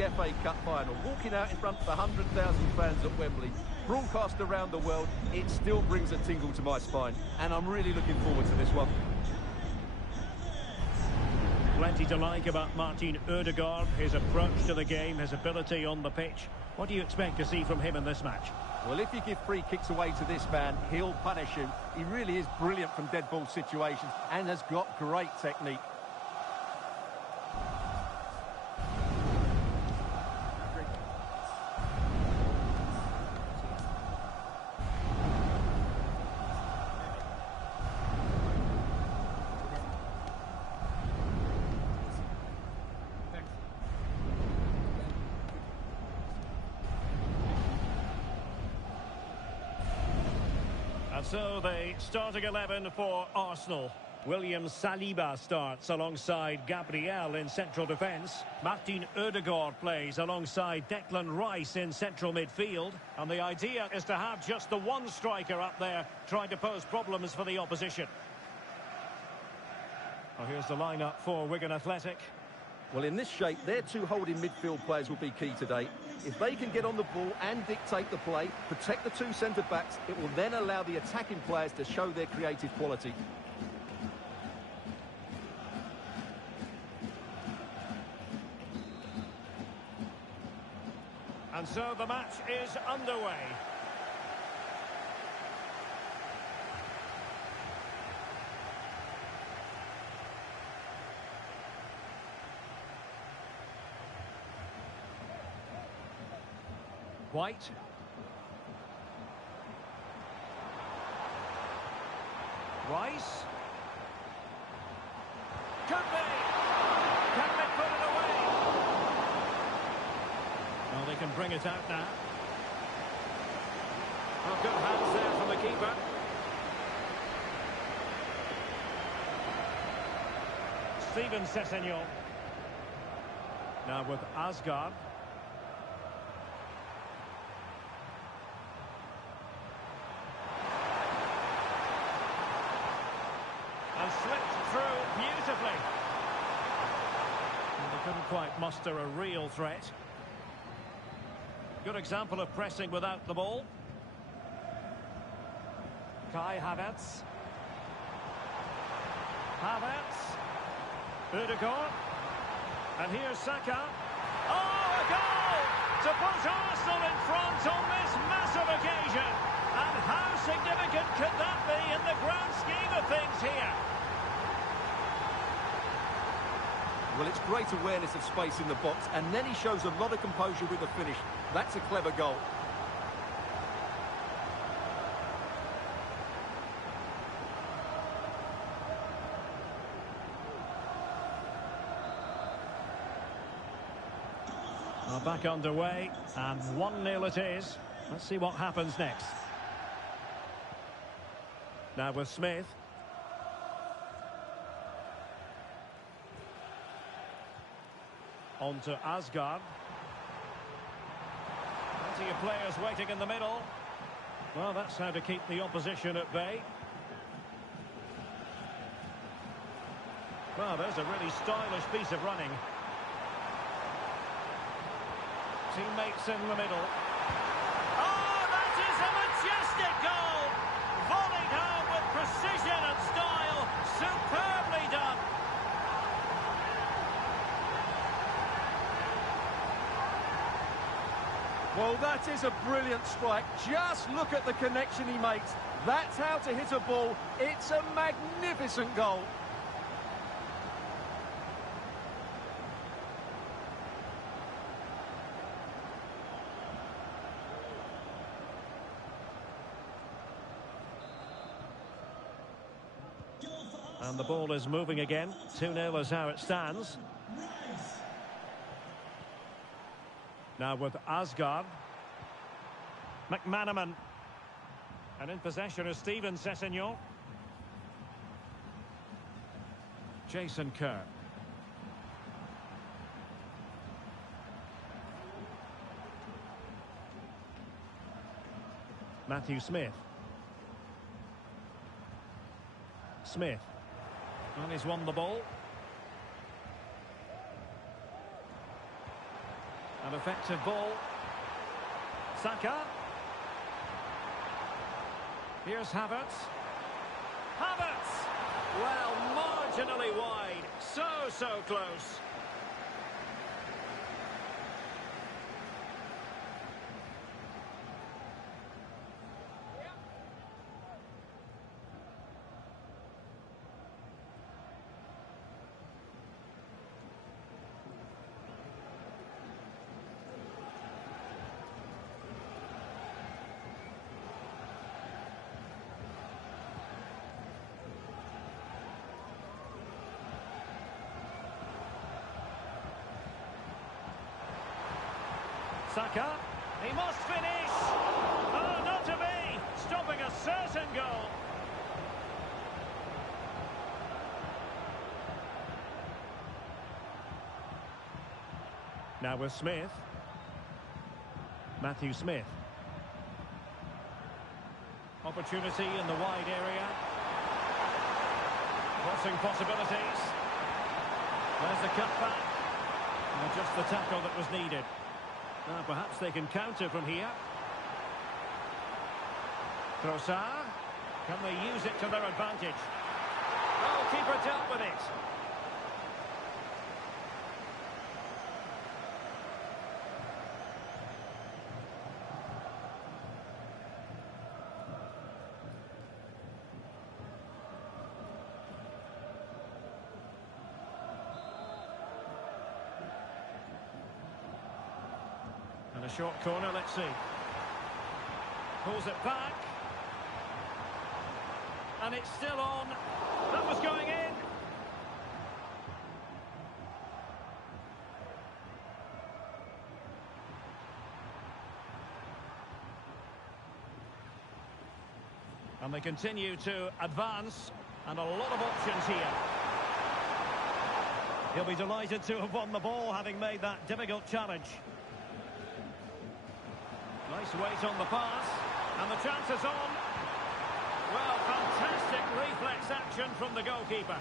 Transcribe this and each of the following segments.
the FA Cup final, walking out in front of 100,000 fans at Wembley, broadcast around the world, it still brings a tingle to my spine, and I'm really looking forward to this one. Plenty to like about Martin Ødegaard, his approach to the game, his ability on the pitch. What do you expect to see from him in this match? Well, if you give free kicks away to this man, he'll punish him. He really is brilliant from dead ball situations and has got great technique. And so the starting 11 for Arsenal. William Saliba starts alongside Gabriel in central defence. Martin Ødegaard plays alongside Declan Rice in central midfield. And the idea is to have just the one striker up there trying to pose problems for the opposition. Well, here's the lineup for Wigan Athletic. Well, in this shape, their two holding midfield players will be key today. If they can get on the ball and dictate the play, protect the two centre-backs, it will then allow the attacking players to show their creative quality. And so the match is underway. White. Rice. Could be. Can they put it away? Well, they can bring it out now. Oh, good hands there from the keeper. Steven Sessegnon. Now with Asgard. And slipped through beautifully. And they couldn't quite muster a real threat. Good example of pressing without the ball. Kai Havertz. Havertz. Ødegaard. And here's Saka. Oh, a goal! To put Arsenal in front on this massive occasion. And how significant could that be in the grand scheme of things here? Well, it's great awareness of space in the box, and then he shows a lot of composure with the finish. That's a clever goal. Well, back underway, and 1-0 it is. Let's see what happens next. Now with Smith. On to Asgard. Plenty of players waiting in the middle. Well, that's how to keep the opposition at bay. Well, there's a really stylish piece of running. Teammates in the middle. Oh, that is a majestic goal! Volleyed home with precision and style. Superbly done. Well, that is a brilliant strike. Just look at the connection he makes. That's how to hit a ball. It's a magnificent goal. And the ball is moving again. 2-0 is how it stands. Now with Asgard. McManaman. And in possession is Steven Sessegnon. Jason Kerr. Matthew Smith. Smith. And he's won the ball. An effective ball. Saka. Here's Havertz. Havertz! Well, marginally wide. So close. Saka, he must finish! Oh, not to be! Stopping a certain goal. Now with Smith. Matthew Smith. Opportunity in the wide area. Crossing possibilities. There's the cutback. And just the tackle that was needed. Now perhaps they can counter from here. Trossard. Can they use it to their advantage? Oh, keeper dealt with it. And a short corner, let's see. Pulls it back. And it's still on. That was going in. And they continue to advance. And a lot of options here. He'll be delighted to have won the ball, having made that difficult challenge. Nice weight on the pass, and the chance is on. Well, fantastic reflex action from the goalkeeper.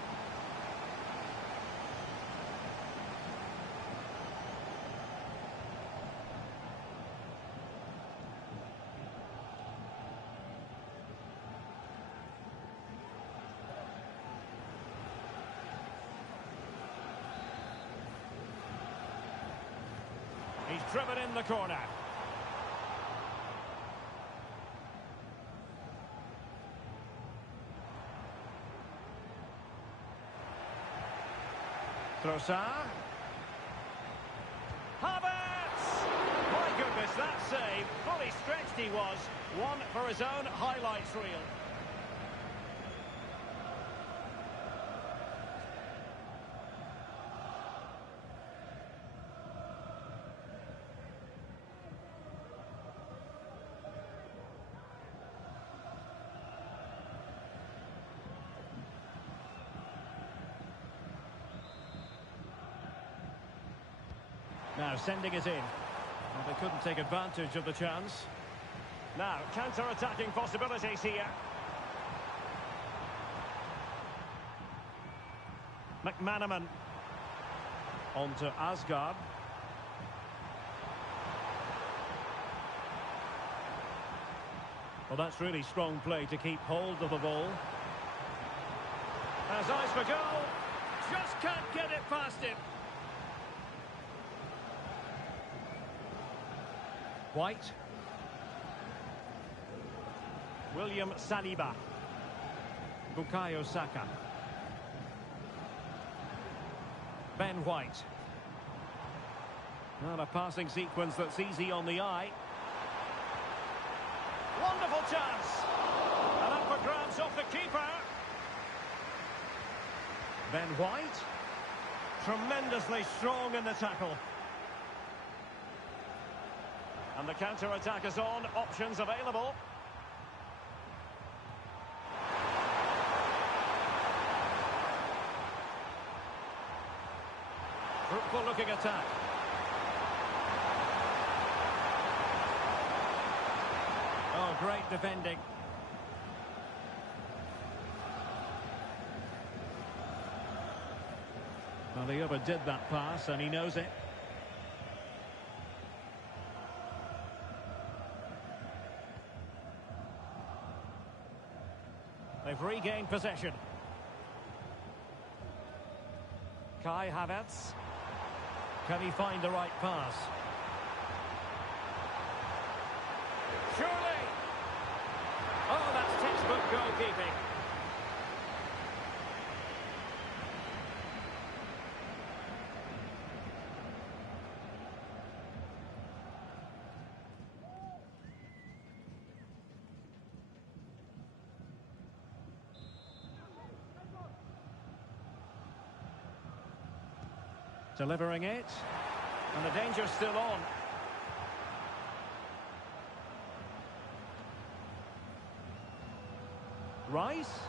He's driven in the corner. Trossard. Havertz! My goodness, that save. Fully stretched he was. One for his own highlights reel. Now sending it in. Well, they couldn't take advantage of the chance. Now, counter-attacking possibilities here. McManaman. On to Asgard. Well, that's really strong play to keep hold of the ball. Has eyes for goal. Just can't get it past him. White. William Saliba. Bukayo Saka. Ben White. Not a passing sequence that's easy on the eye. Wonderful chance. And up for grabs off the keeper. Ben White. Tremendously strong in the tackle. And the counter-attack is on. Options available. Fruitful looking attack. Oh, great defending. Well, he overdid that pass and he knows it. They've regained possession. Kai Havertz. Can he find the right pass? Surely! Oh, that's textbook goalkeeping. Delivering it. And the danger's still on. Rice.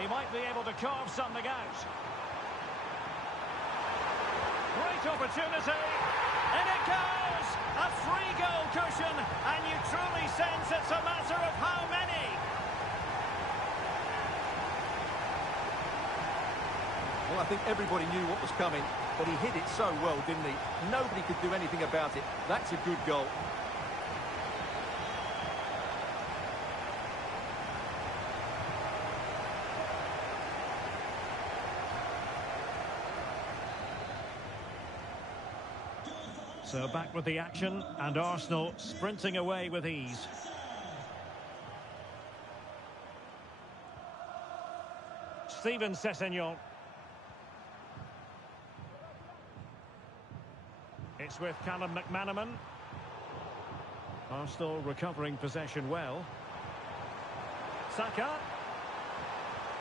He might be able to carve something out. Great opportunity. And it goes! A free goal cushion. And you truly sense it's a matter of how many. Well, I think everybody knew what was coming, but he hit it so well, didn't he? Nobody could do anything about it. That's a good goal. So back with the action, and Arsenal sprinting away with ease. Steven Sessegnon. It's with Callum McManaman. Arsenal recovering possession well. Saka.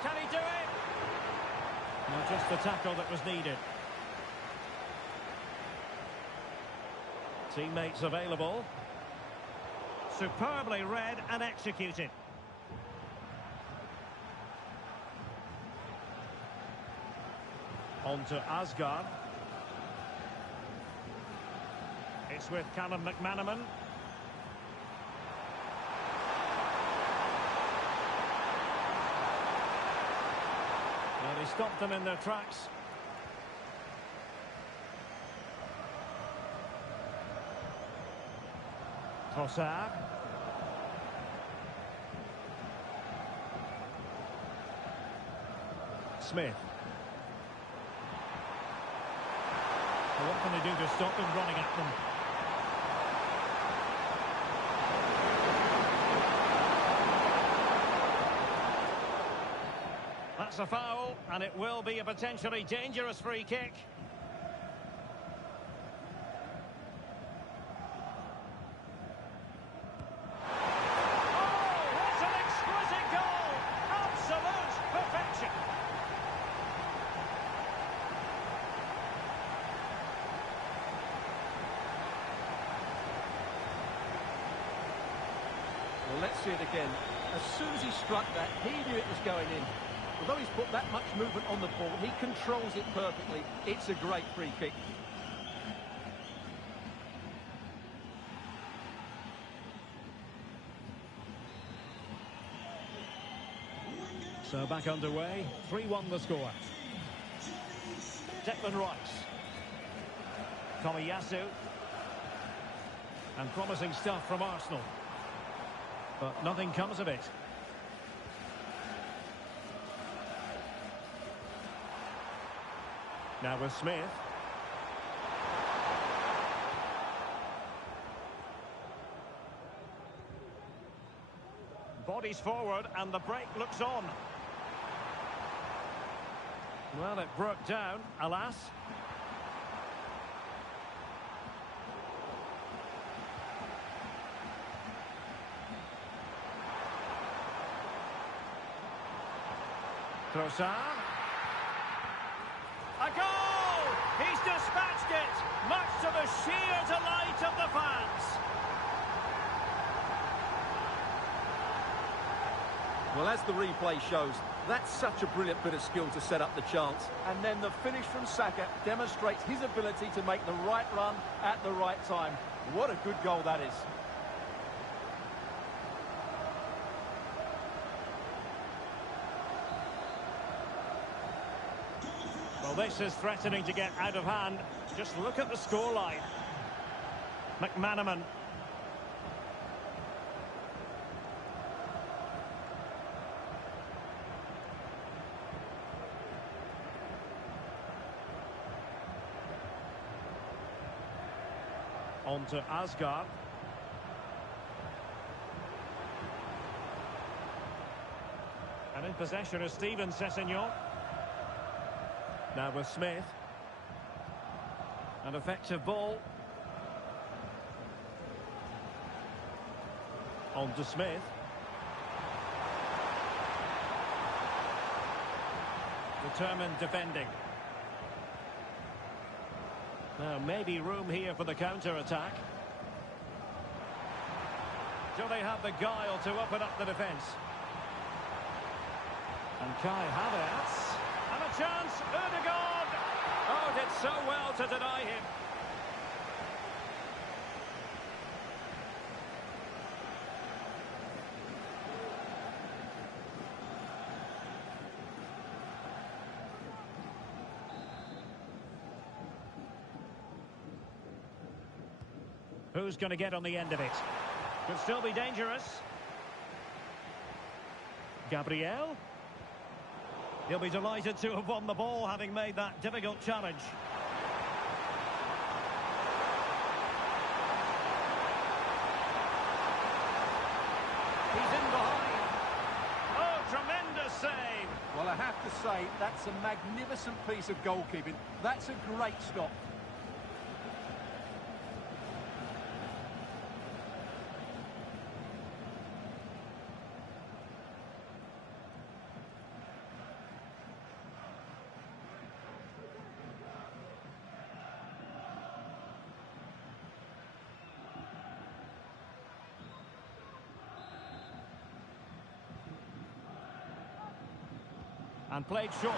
Can he do it? Not just the tackle that was needed. Teammates available. Superbly read and executed. On to Asgard. It's with Callum McManaman. Well, he stopped them in their tracks. Trossard. Smith. Well, what can they do to stop them running at them? That's a foul, and it will be a potentially dangerous free kick. Oh, what an exquisite goal! Absolute perfection. Well, let's see it again. As soon as he struck that, he knew it was going in. Although he's put that much movement on the ball, he controls it perfectly. It's a great free kick. So back underway, 3-1 the score. Declan Rice. Tomiyasu. And promising stuff from Arsenal. But nothing comes of it. Now with Smith. Bodies forward and the break looks on. Well, it broke down, alas. Trossard. A goal! He's dispatched it, much to the sheer delight of the fans. Well, as the replay shows, that's such a brilliant bit of skill to set up the chance. And then the finish from Saka demonstrates his ability to make the right run at the right time. What a good goal that is. Well, this is threatening to get out of hand. Just look at the scoreline. McManaman. On to Asgard. And in possession is Steven Sessegnon. Now with Smith. An effective ball. On to Smith. Determined defending. Now maybe room here for the counter-attack. Do they have the guile to open up the defence? And Kai Havertz. And a chance, Ødegaard! Oh, did so well to deny him. Who's going to get on the end of it? Could still be dangerous. Gabriel. He'll be delighted to have won the ball, having made that difficult challenge. He's in behind. Oh, tremendous save. Well, I have to say, that's a magnificent piece of goalkeeping. That's a great stop. And played short.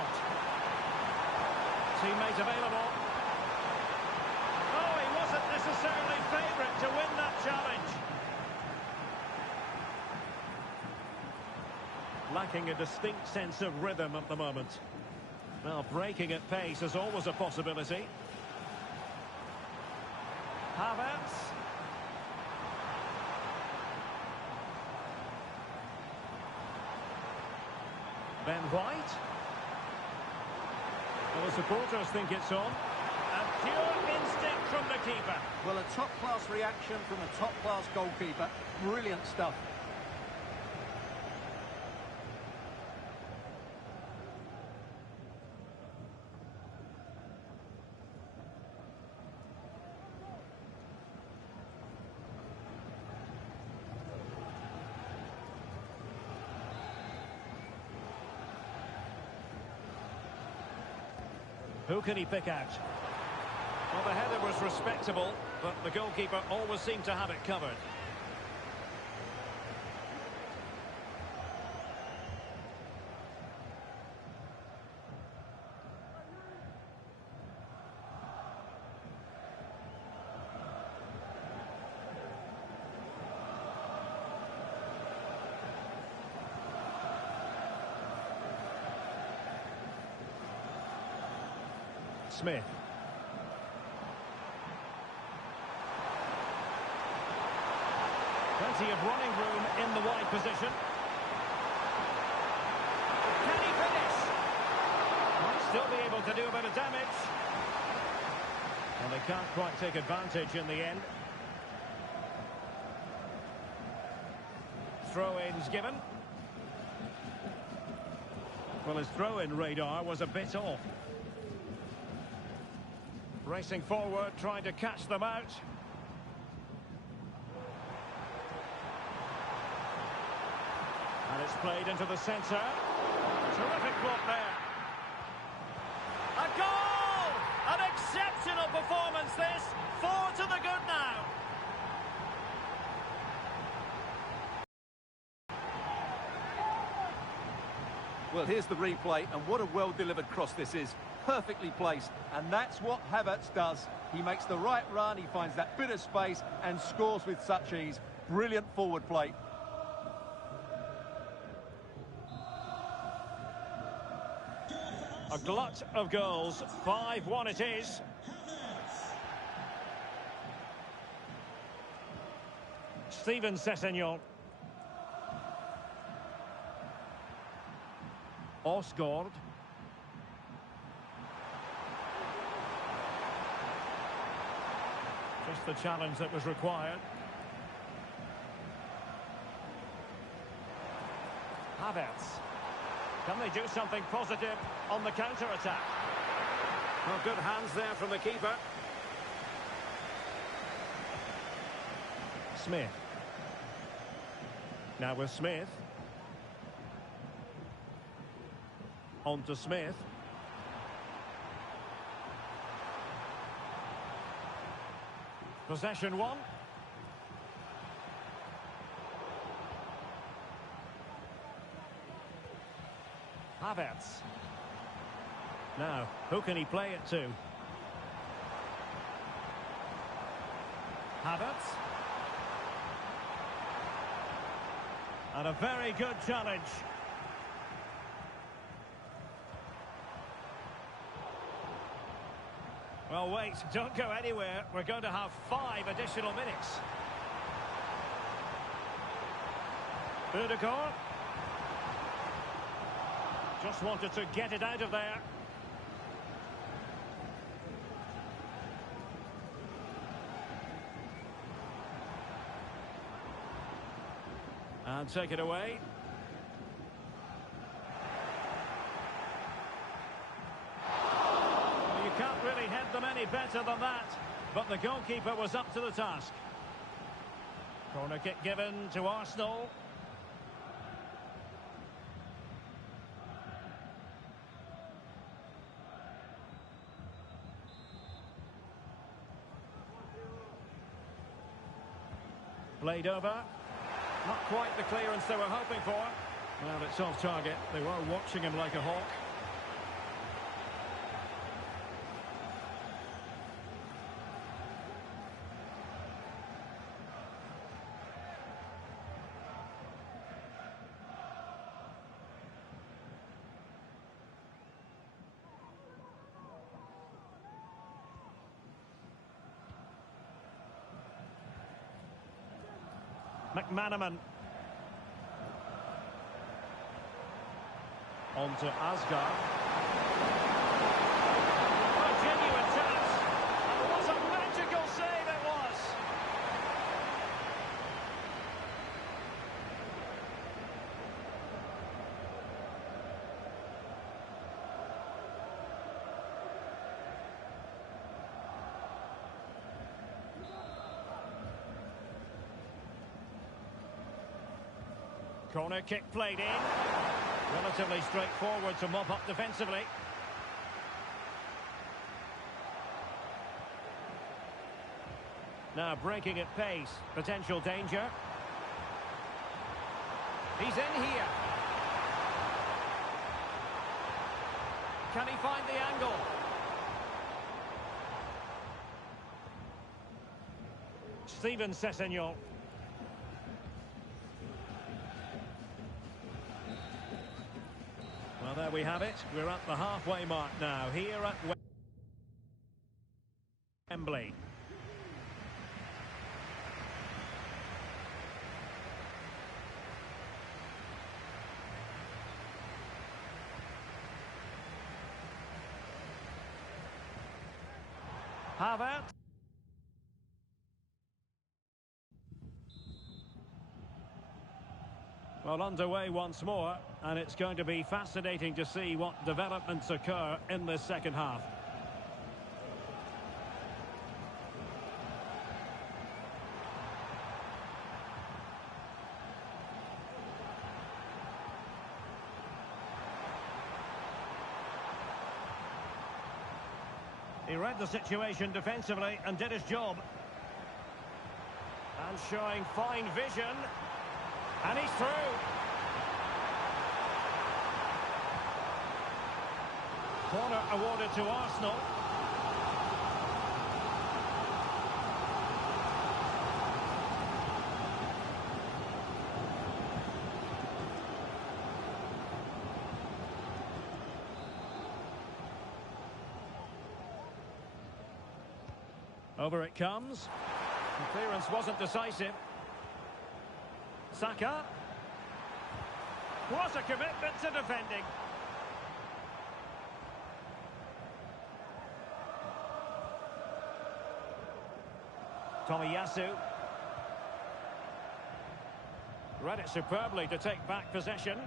Teammate available. Oh, he wasn't necessarily favourite to win that challenge. Lacking a distinct sense of rhythm at the moment. Well, breaking at pace is always a possibility. Havertz. Ben White. Well, the supporters think it's on. And pure instinct from the keeper. Well, a top-class reaction from a top-class goalkeeper. Brilliant stuff. Who can he pick out? Well, the header was respectable, but the goalkeeper always seemed to have it covered. Smith. Plenty of running room in the wide position. Can he finish? Might still be able to do a bit of damage. And they can't quite take advantage in the end. Throw-ins given. Well, his throw-in radar was a bit off. Racing forward, trying to catch them out. And it's played into the centre. Terrific block there. A goal! An exceptional performance this. 4 to the good now. Well, here's the replay, and what a well-delivered cross this is. Perfectly placed, and that's what Havertz does. He makes the right run, he finds that bit of space and scores with such ease. Brilliant forward play. A glut of goals. 5-1 it is. Steven Sessegnon. Osgård. Just the challenge that was required. Havertz. Can they do something positive on the counter-attack? Well, good hands there from the keeper. Smith. Now with Smith. On to Smith. Possession one. Havertz. Now, who can he play it to? Havertz. And a very good challenge. Well, wait, don't go anywhere. We're going to have 5 additional minutes. Ødegaard. Just wanted to get it out of there. And take it away. Well, you can't really head them any better than that. But the goalkeeper was up to the task. Corner kick given to Arsenal. Played over. Not quite the clearance they were hoping for. Well, it's off target. They were watching him like a hawk. McManaman. On to Asgard. A genuine chance. And what a magical save it was. Corner kick played in. Relatively straightforward to mop up defensively. Now breaking at pace. Potential danger. He's in here. Can he find the angle? Steven Sessegnon. Well, there we have it. We're at the halfway mark now, here at Wembley. Havertz. Well, underway once more, and it's going to be fascinating to see what developments occur in this second half. He read the situation defensively and did his job. And showing fine vision. And he's through. Corner awarded to Arsenal. Over it comes. The clearance wasn't decisive. Saka. What a commitment to defending. Tomiyasu. Read it superbly to take back possession.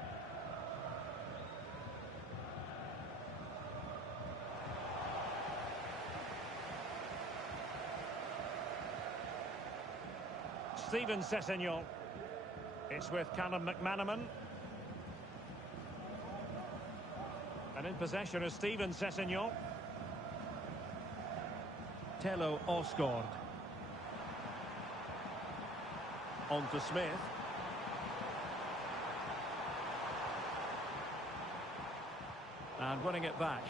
Steven Sessegnon. It's with Callum McManaman. And in possession is Steven Sessegnon. Tello Osgård. On to Smith. And winning it back.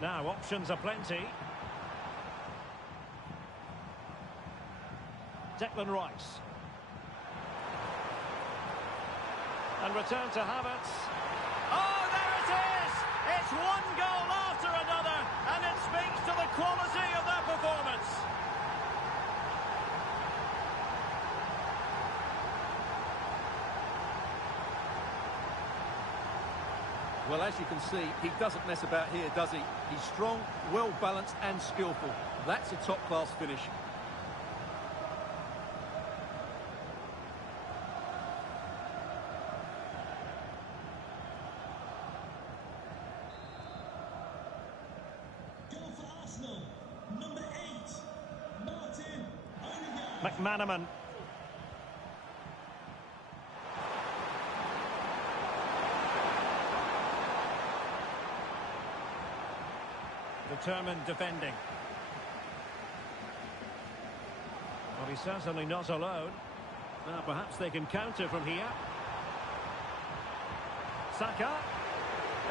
Now, options are plenty. Declan Rice. And return to Havertz. Oh, there it is! It's one goal after another, and it speaks to the quality of their performance. Well, as you can see, he doesn't mess about here, does he? He's strong, well-balanced and skillful. That's a top-class finish. Goal for Arsenal, number 8, Martin Odegaard. McManaman. Determined defending. Well, he's certainly not alone. Now, perhaps they can counter from here. Saka.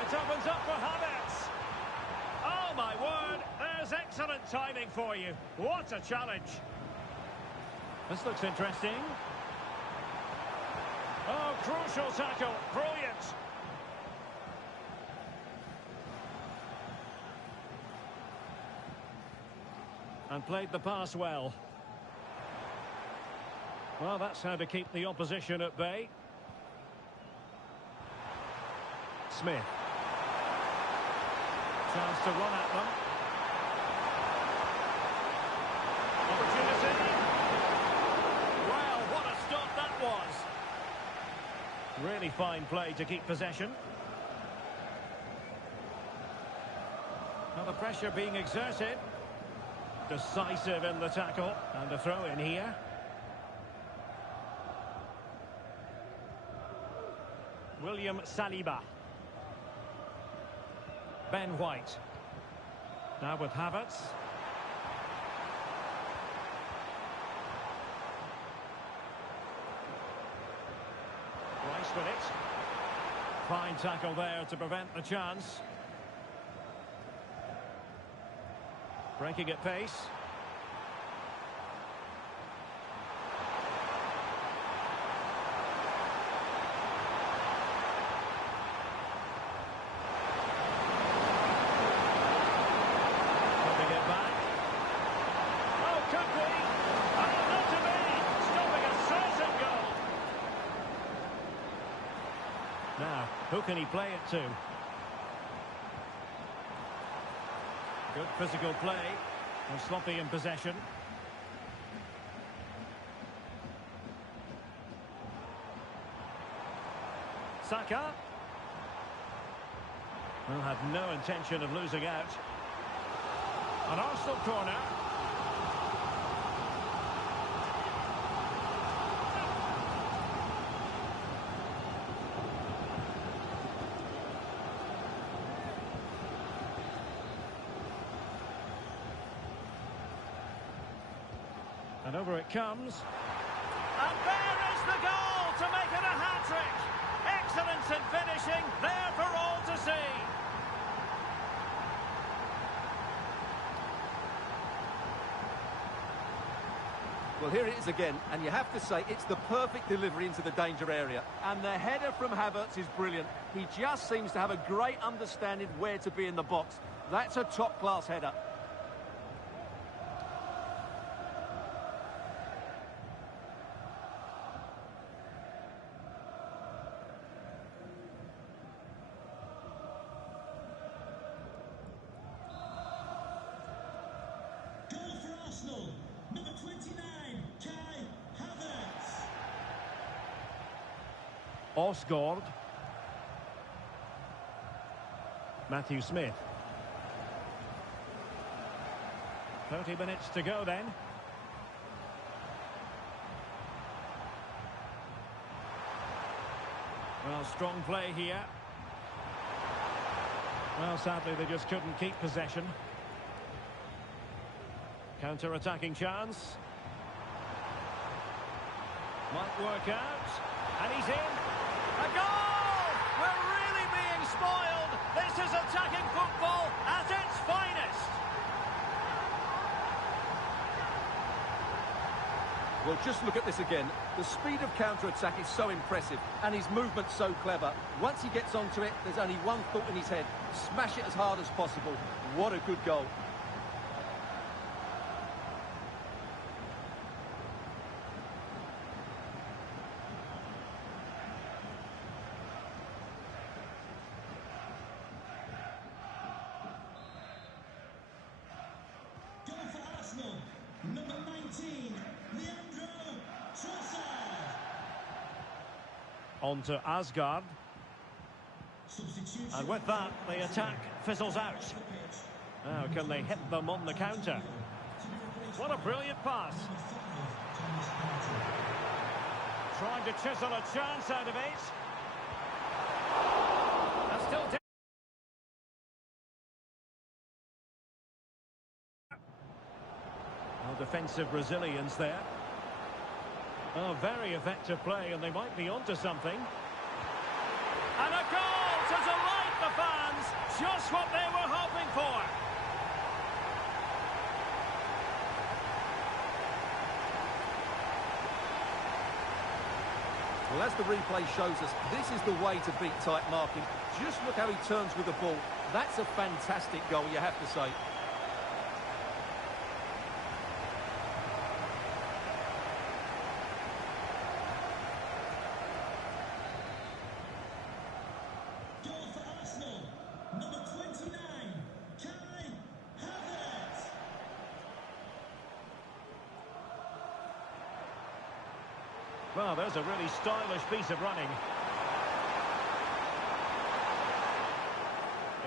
It opens up for Havertz. Oh, my word. There's excellent timing for you. What a challenge. This looks interesting. Oh, crucial tackle. Brilliant. And played the pass well. Well, that's how to keep the opposition at bay. Smith. Chance to run at them. Opportunity. Well, what a stop that was. Really fine play to keep possession. Now the pressure being exerted. Decisive in the tackle. And a throw in here. William Saliba. Ben White. Now with Havertz. Rice with it. Fine tackle there to prevent the chance. Breaking at pace. Putting it back. Oh, could be. And not to be. Stopping a certain goal. Now, who can he play it to? Good physical play, and sloppy in possession. Saka. Will have no intention of losing out. An Arsenal corner. And over it comes. And there is the goal to make it a hat-trick. Excellence in finishing, there for all to see. Well, here it is again, and you have to say it's the perfect delivery into the danger area. And the header from Havertz is brilliant. He just seems to have a great understanding where to be in the box. That's a top-class header. Osgård. Matthew Smith. 30 minutes to go then. Well, strong play here. Well, sadly, they just couldn't keep possession. Counter-attacking chance. Might work out. And he's in. A goal! We're really being spoiled. This is attacking football at its finest. Well, just look at this again. The speed of counter-attack is so impressive, and his movement's so clever. Once he gets onto it, there's only one thought in his head. Smash it as hard as possible. What a good goal. Goal for Arsenal. Number 19, Leandro Trossard. On to Asgard. Substitution. And with that, the attack fizzles out. Now, can they hit them on the counter? What a brilliant pass. Trying to chisel a chance out of it. And still well, defensive resilience there. Oh, very effective play, and they might be onto something. And a goal to delight the fans. Just what they were hoping for. Well, as the replay shows us, this is the way to beat tight marking. Just look how he turns with the ball. That's a fantastic goal, you have to say. Goal for Arsenal. Number 29, Kai Havertz. Well, there's a really stylish piece of running.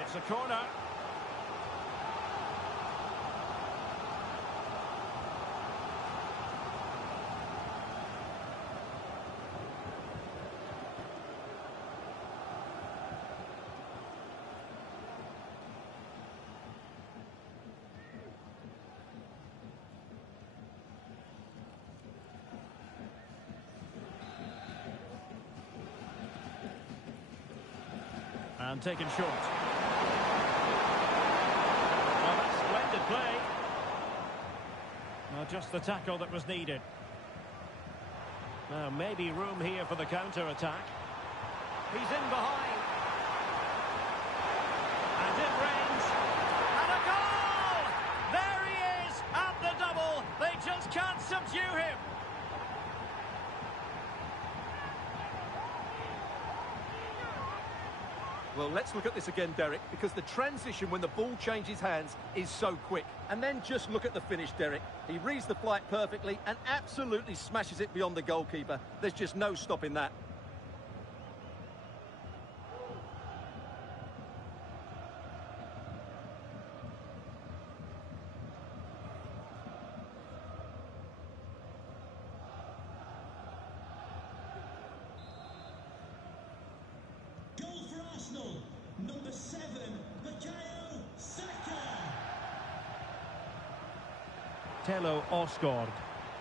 It's a corner. And taken short. Well, that's splendid play. Now, just the tackle that was needed. Now, maybe room here for the counter-attack. He's in behind. And in range. And a goal! There he is at the double. They just can't subdue him. Well, let's look at this again, Derek, because the transition when the ball changes hands is so quick. And then just look at the finish, Derek. He reads the flight perfectly and absolutely smashes it beyond the goalkeeper. There's just no stopping that. Goal for Arsenal. Number 7, Bukayo Saka. Tello Osgård.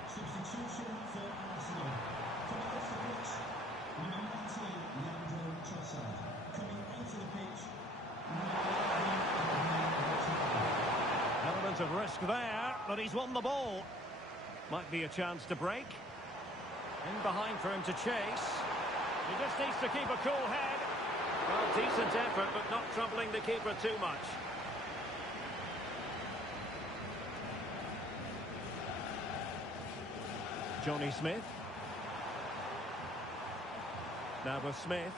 Substitution for Arsenal. Coming off the pitch, number 19, Leandro Trossard. Coming onto the pitch, Element of risk there, but he's won the ball. Might be a chance to break. In behind for him to chase. He just needs to keep a cool head. Well, decent effort, but not troubling the keeper too much. Johnny Smith. Now with Smith.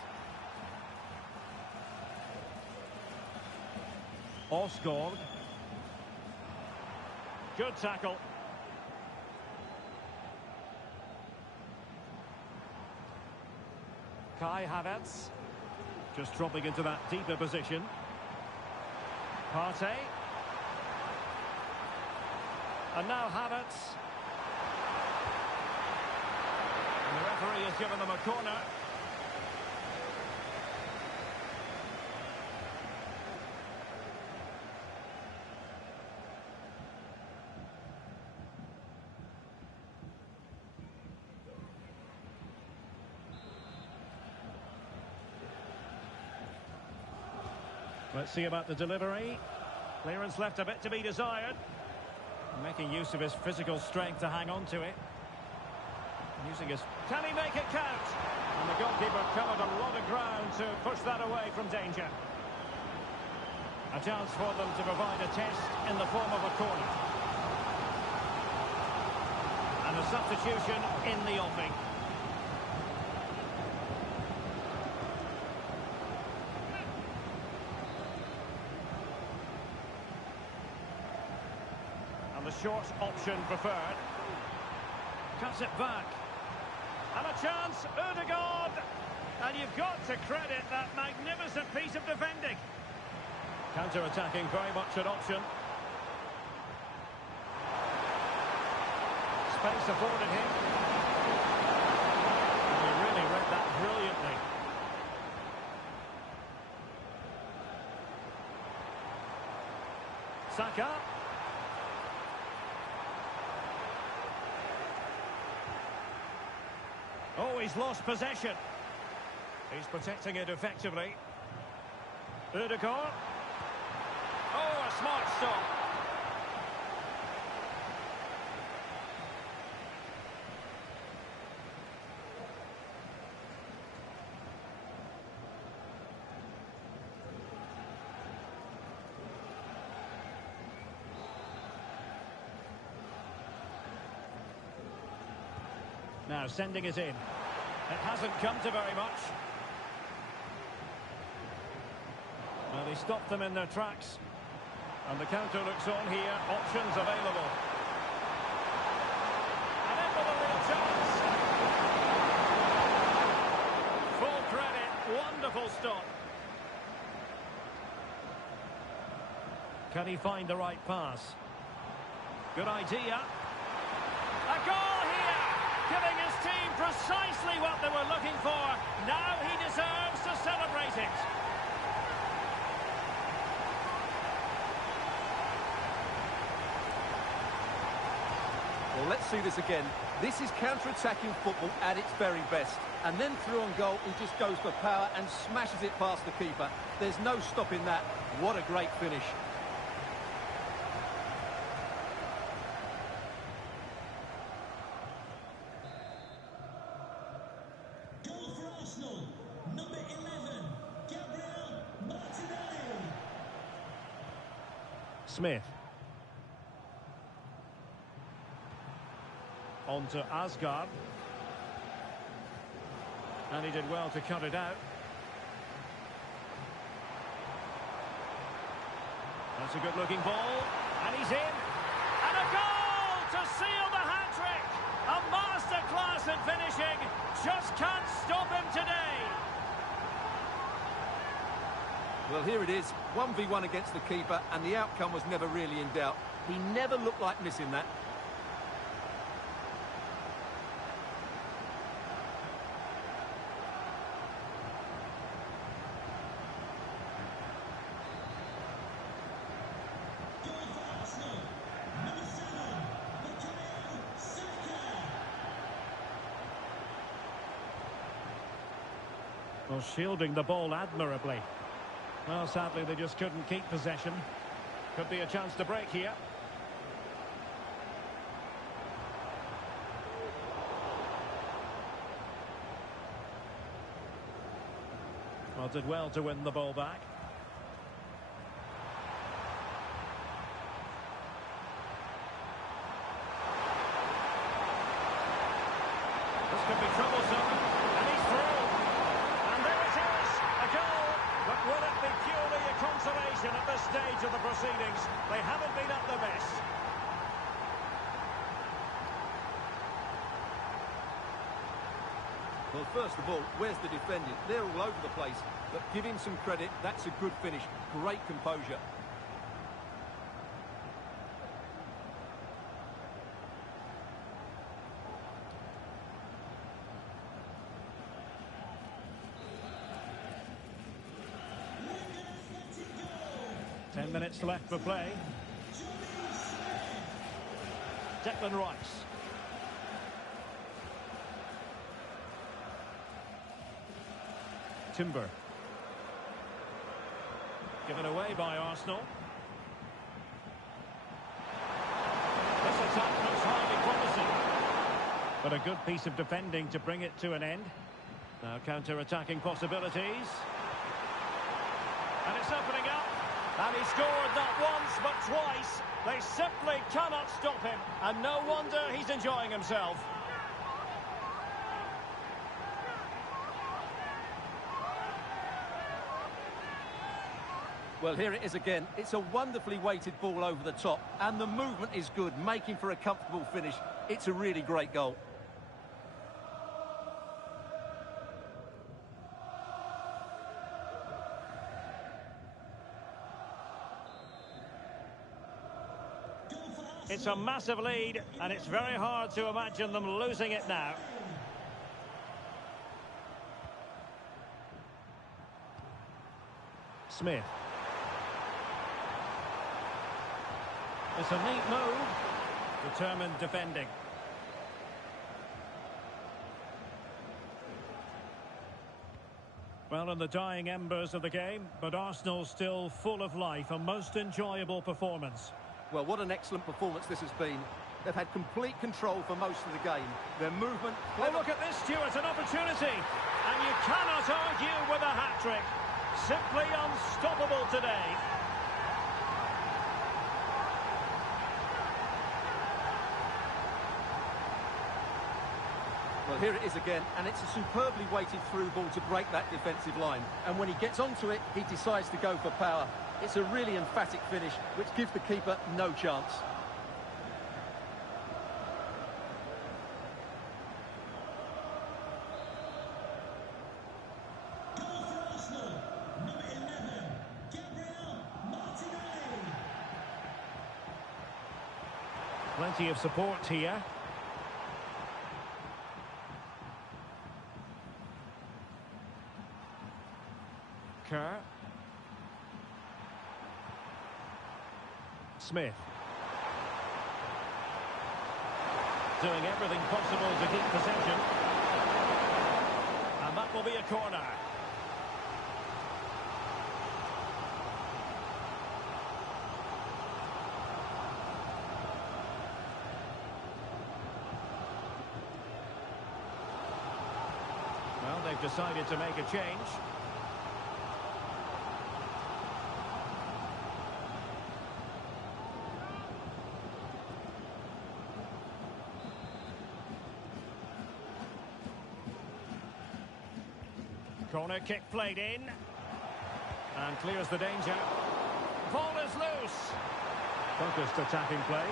Osgård. Good tackle. Kai Havertz. Just dropping into that deeper position. Partey. And now Havertz. And the referee has given them a corner. Let's see about the delivery. Clearance left a bit to be desired. Making use of his physical strength to hang on to it. Using his... Can he make it count? And the goalkeeper covered a lot of ground to push that away from danger. A chance for them to provide a test in the form of a corner. And a substitution in the offing. And the short option preferred. Cuts it back. And a chance, Ødegaard. And you've got to credit that magnificent piece of defending. Counter-attacking, very much an option. Space afforded him. And he really read that brilliantly. Saka. Oh, he's lost possession. He's protecting it effectively. Ødegaard. Oh, a smart stop. Now sending it in. It hasn't come to very much. Well, he stopped them in their tracks. And the counter looks on here. Options available. And in with a real chance. Full credit. Wonderful stop. Can he find the right pass? Good idea. A goal here! Giving his team precisely what they were looking for. Now he deserves to celebrate it. Well, let's see this again. This is counter-attacking football at its very best. And then through on goal, he just goes for power and smashes it past the keeper. There's no stopping that. What a great finish. Goal for Arsenal, number 11, Gabriel Martinelli. Smith. On to Asgard. And he did well to cut it out. That's a good-looking ball. And he's in. And a goal to seal the hat-trick. A masterclass in finishing. Just can't stop him today. Well, here it is. 1v1 against the keeper, and the outcome was never really in doubt. He never looked like missing that. Well, shielding the ball admirably. Well, sadly, they just couldn't keep possession. Could be a chance to break here. Well, did well to win the ball back. This could be troublesome. And he's through. And there it is. A goal. But will it be purely a consolation at this stage of the proceedings? They haven't been at their best. Well, first of all, where's the defending? They're all over the place. But give him some credit. That's a good finish. Great composure. Wigan 10 minutes left for play. Declan Rice. Timber. Given away by Arsenal. This attack looks highly promising. But a good piece of defending to bring it to an end. Now counter-attacking possibilities. And it's opening up. And he scored not once but twice. They simply cannot stop him. And no wonder he's enjoying himself. Well, here it is again. It's a wonderfully weighted ball over the top. And the movement is good, making for a comfortable finish. It's a really great goal. It's a massive lead, and it's very hard to imagine them losing it now. Smith. It's a neat move. Determined defending. Well, in the dying embers of the game, but Arsenal still full of life, a most enjoyable performance. Well, what an excellent performance this has been. They've had complete control for most of the game. Their movement... Oh, look at this, Stuart, an opportunity. And you cannot argue with a hat-trick. Simply unstoppable today. Well, here it is again, and it's a superbly weighted through ball to break that defensive line. And when he gets onto it, he decides to go for power. It's a really emphatic finish, which gives the keeper no chance. goal for Arsenal. Number 11, Gabriel Martinelli. Plenty of support here. Kerr. Smith. Doing everything possible to keep possession. And that will be a corner. Well, they've decided to make a change. Corner kick played in. And clears the danger. Ball is loose. Focused attacking play.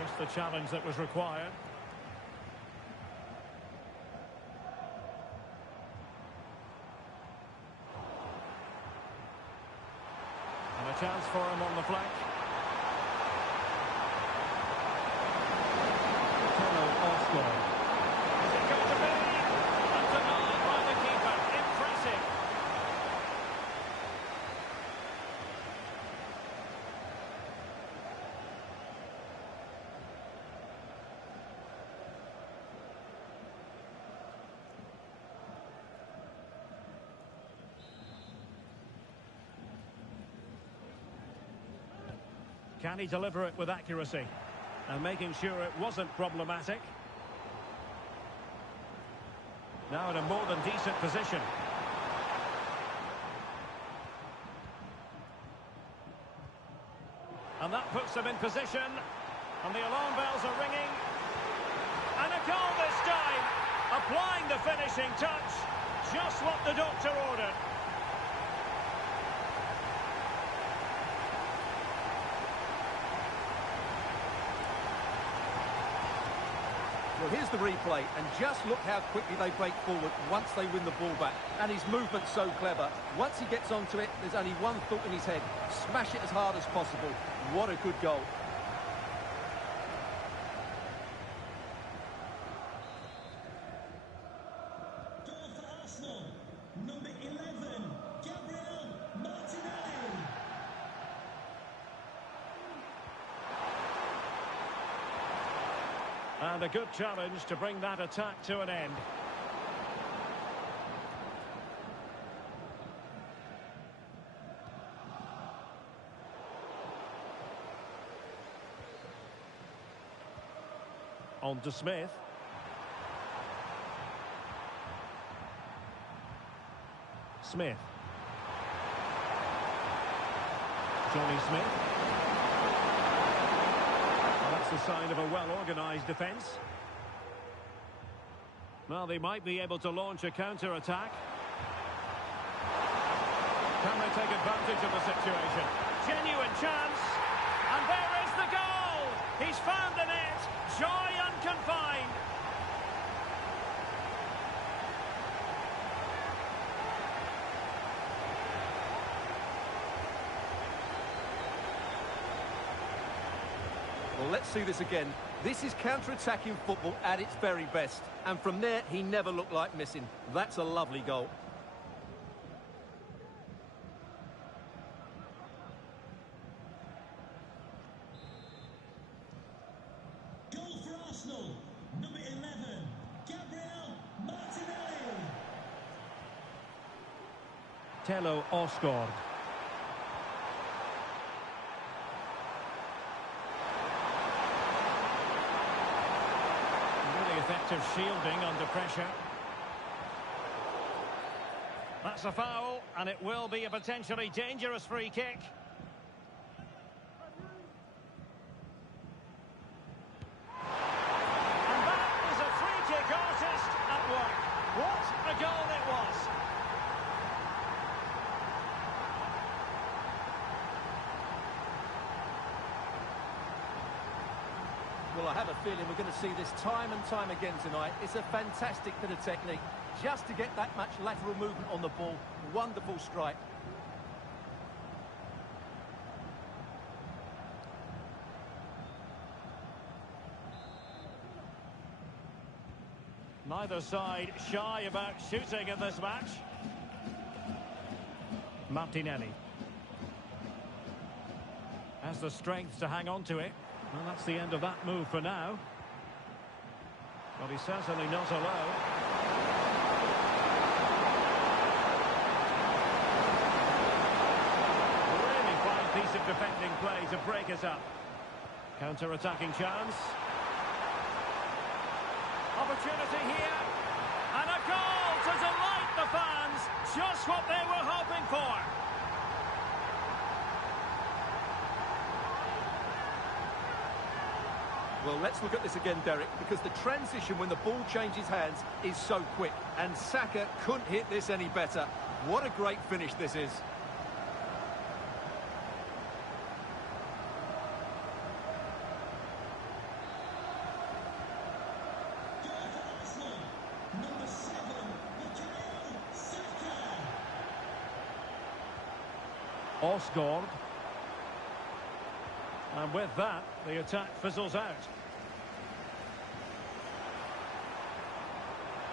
Just the challenge that was required. And a chance for him on the flank. Is it going to be? And denied by the keeper. Impressive. Can he deliver it with accuracy? And making sure it wasn't problematic. Now in a more than decent position. And that puts them in position. And the alarm bells are ringing. And a goal this time. Applying the finishing touch. Just what the doctor ordered. Well, here's the replay, and just look how quickly they break forward once they win the ball back. And his movement's so clever. Once he gets onto it, there's only one thought in his head: smash it as hard as possible. What a good goal. Goal for Arsenal, number 11, Gabriel Martinelli. And a good challenge to bring that attack to an end. On to Smith. Smith. Johnny Smith. That's the sign of a well-organised defence. Well, they might be able to launch a counter-attack. Can they take advantage of the situation? Genuine chance. And there is the goal! He's found the net. Joy unconfined. Well, let's see this again. This is counter-attacking football at its very best. And from there, he never looked like missing. That's a lovely goal. Goal for Arsenal, number 11, Gabriel Martinelli. Tello Osgård. Effective shielding under pressure. That's a foul, and it will be a potentially dangerous free kick. And that is a free kick artist at work. What a goal it was! Well, I have a feeling we're going to see this time and time again tonight. It's a fantastic bit of technique. Just to get that much lateral movement on the ball. Wonderful strike. Neither side shy about shooting in this match. Martinelli has the strength to hang on to it. Well, that's the end of that move for now. But he's certainly not alone. Really fine piece of defending play to break us up. Counter-attacking chance. Opportunity here. And a goal to delight the fans. Just what they were hoping for. Well, let's look at this again, Derek, because the transition when the ball changes hands is so quick, and Saka couldn't hit this any better. What a great finish this is. Goal for Arsenal, number 7, Bukayo Saka. Osgård. And with that, the attack fizzles out.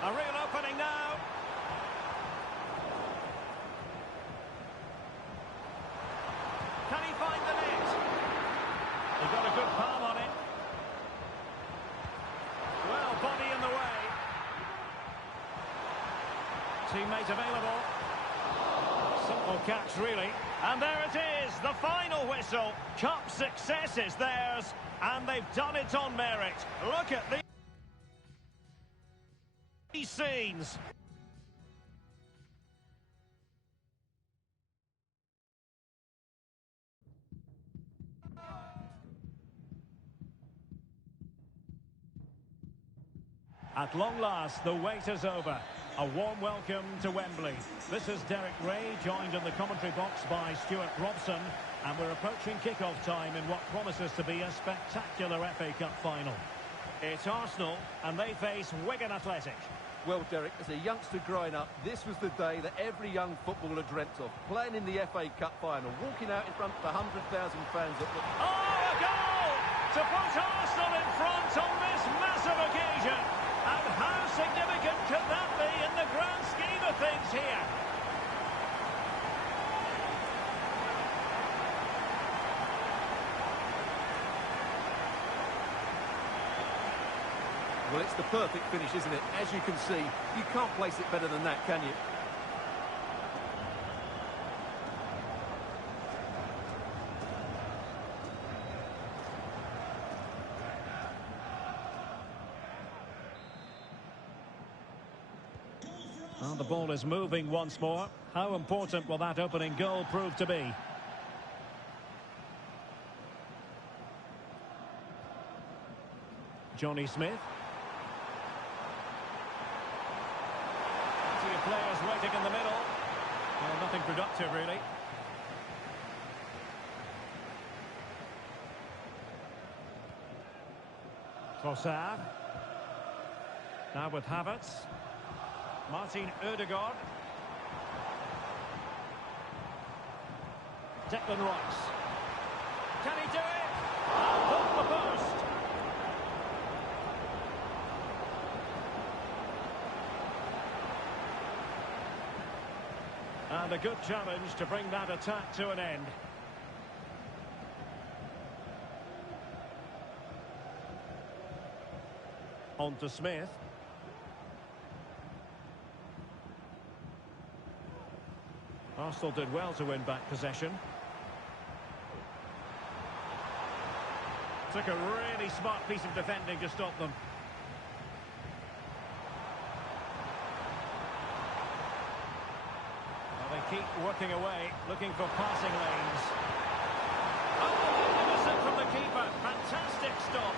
A real opening now. Can he find the net? He got a good palm on it. Well, body in the way. Teammate available. Simple catch, really. And there it is, the final whistle. Cup success is theirs, and they've done it on merit. Look at these scenes. At long last, the wait is over. A warm welcome to Wembley. This is Derek Ray, joined in the commentary box by Stuart Robson, and we're approaching kick-off time in what promises to be a spectacular FA Cup final. It's Arsenal, and they face Wigan Athletic. Well, Derek, as a youngster growing up, this was the day that every young footballer dreamt of. Playing in the FA Cup final, walking out in front of the 100,000 fans at the... Oh, a goal! To put Arsenal in front on this massive occasion. And how significant could that be in the grand scheme of things here? Well, it's the perfect finish, isn't it? As you can see, you can't place it better than that, can you? Well, the ball is moving once more. How important will that opening goal prove to be? Johnny Smith. Plenty of players waiting in the middle. Well, nothing productive, really. Trossard. Now with Havertz. Martin Ødegaard. Declan Rice. Can he do it? And off the post. And a good challenge to bring that attack to an end. On to Smith. Arsenal did well to win back possession. Took a really smart piece of defending to stop them. Well, they keep working away, looking for passing lanes. Oh, magnificent from the keeper. Fantastic stop.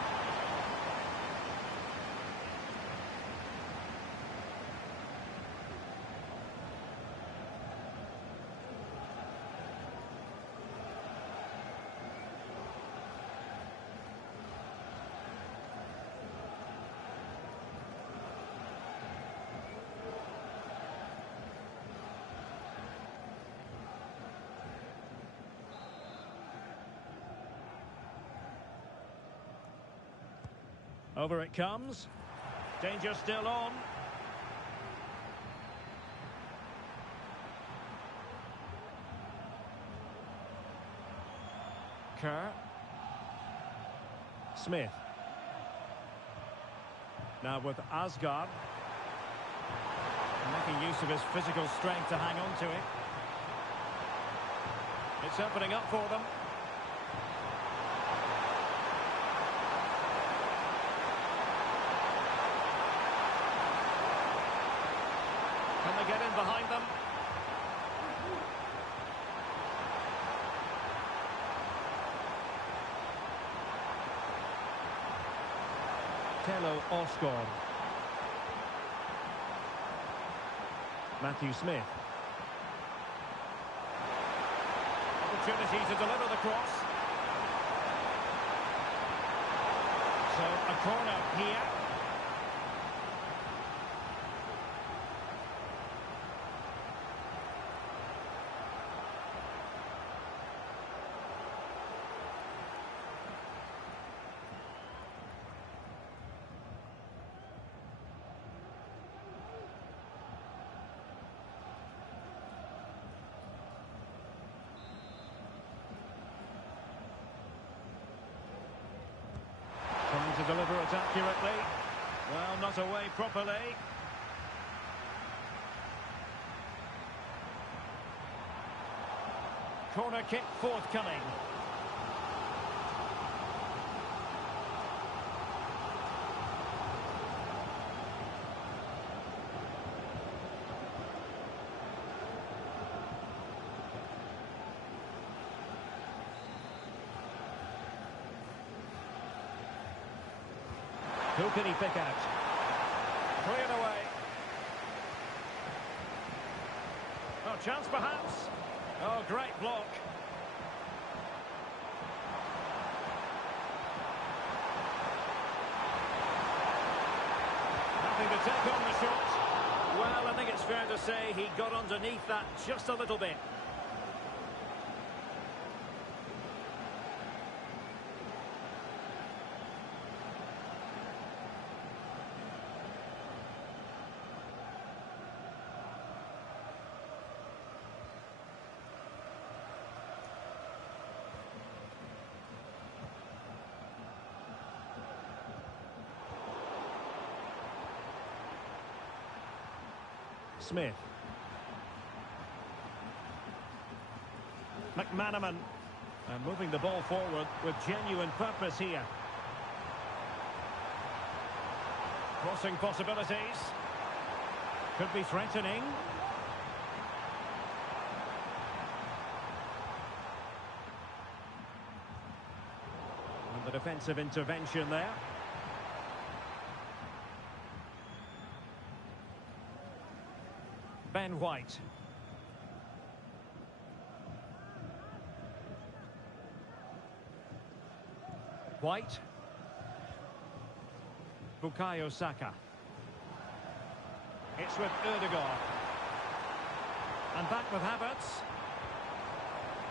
Over it comes. Danger still on. Kerr. Smith. Now with Asgard. Making use of his physical strength to hang on to it. It's opening up for them. Can they get in behind them? Tello Osgård. Matthew Smith. Opportunity to deliver the cross. So a corner here. Trying to deliver it accurately. Well, not away properly. Corner kick forthcoming. Who can he pick out? Cleared away. Oh, chance perhaps. Oh, great block. looking to take on the shot. Well, I think it's fair to say he got underneath that just a little bit. Smith. McManaman. And moving the ball forward with genuine purpose here. Crossing possibilities. Could be threatening. And the defensive intervention there. Ben White. White. Bukayo Saka. It's with Ødegaard. And back with Havertz.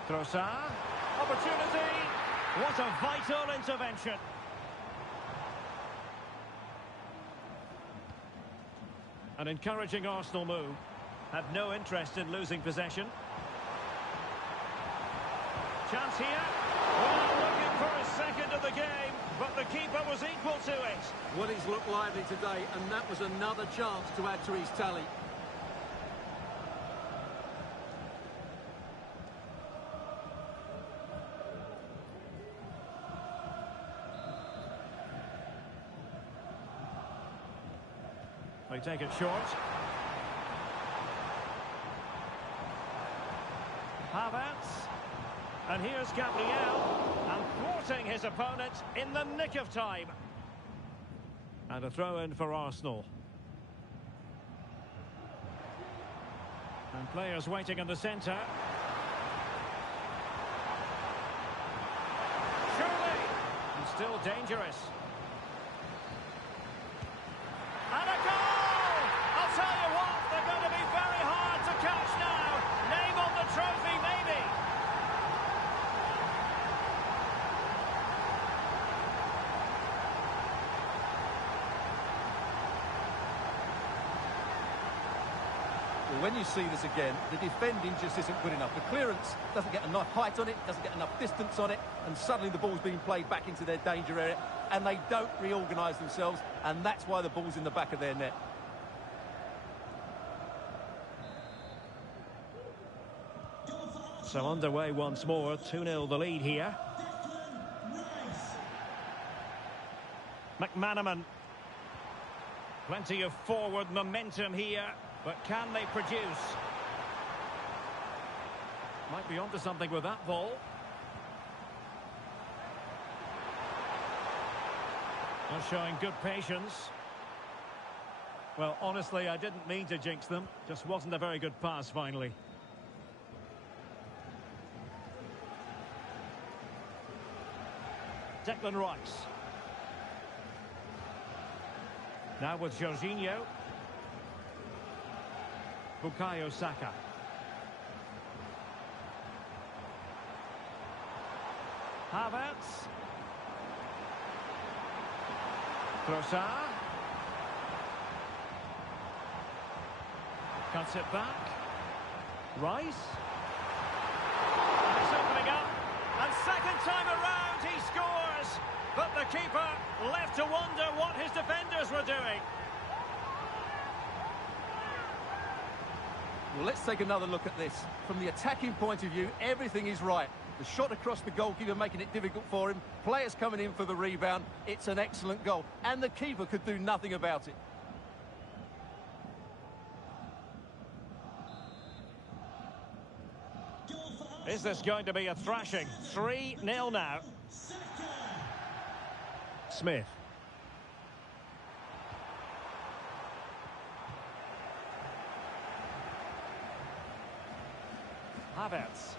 Trossard. Opportunity. What a vital intervention. An encouraging Arsenal move. Have no interest in losing possession. Chance here. Well, looking for a second of the game, but the keeper was equal to it. Well, he's looked lively today, and that was another chance to add to his tally. They take it short. Havertz. And here's Gabriel. And thwarting his opponent in the nick of time. And a throw-in for Arsenal. And players waiting in the centre. Surely. And still dangerous. And a goal! I'll tell you what, they're going to be very hard to catch now. Name on the trophy, maybe. Well, when you see this again, the defending just isn't good enough. The clearance doesn't get enough height on it, doesn't get enough distance on it, and suddenly the ball's being played back into their danger area, and they don't reorganise themselves, and that's why the ball's in the back of their net. So underway once more, 2-0 the lead here. McManaman. Plenty of forward momentum here, but can they produce? Might be onto something with that ball. They're showing good patience. Well, honestly, I didn't mean to jinx them. Just wasn't a very good pass, finally. Declan Rice. Now with Jorginho. Bukayo Saka. Havertz. Trossard. Cuts it back. Rice. And it's opening up. And second time around he scores. But the keeper left to wonder what his defenders were doing. Well, let's take another look at this. From the attacking point of view, everything is right. The shot across the goalkeeper making it difficult for him. Players coming in for the rebound. It's an excellent goal. And the keeper could do nothing about it. Is this going to be a thrashing? 3-0 now. Smith. Havertz.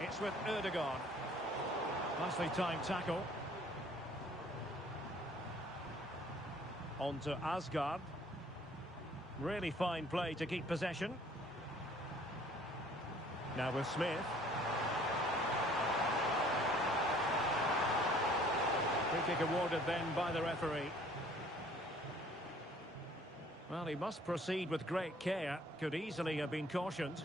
It's with Ødegaard. Nicely timed tackle. On to Asgard. Really fine play to keep possession. Now with Smith. Free kick awarded then by the referee. Well, he must proceed with great care. Could easily have been cautioned.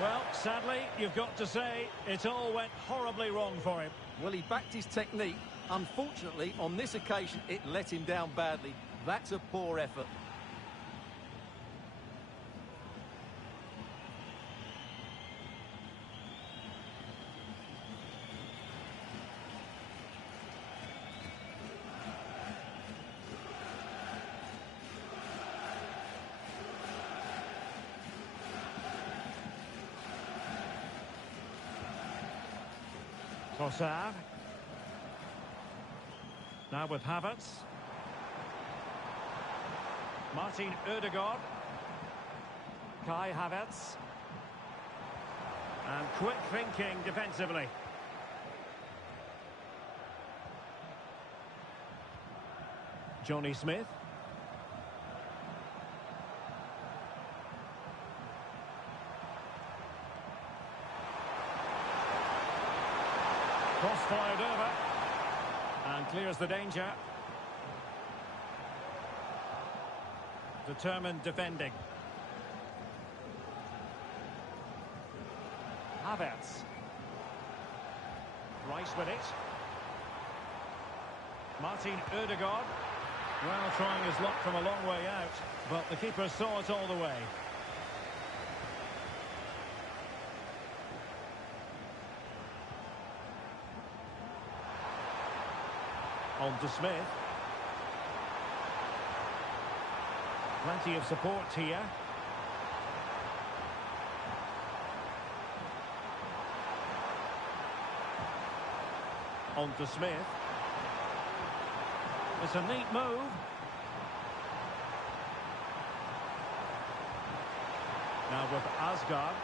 Well, sadly, you've got to say, it all went horribly wrong for him. Well, he backed his technique. Unfortunately, on this occasion, it let him down badly. That's a poor effort. Trossard. Now with Havertz. Martin Ødegaard. Kai Havertz. And quick thinking defensively. Johnny Smith. Cross fired over and clears the danger. Determined defending. Havertz. Rice with it. Martin Ødegaard. Well, trying his luck from a long way out, but the keeper saw it all the way. On to Smith. Plenty of support here. On to Smith. It's a neat move. Now with Asgard.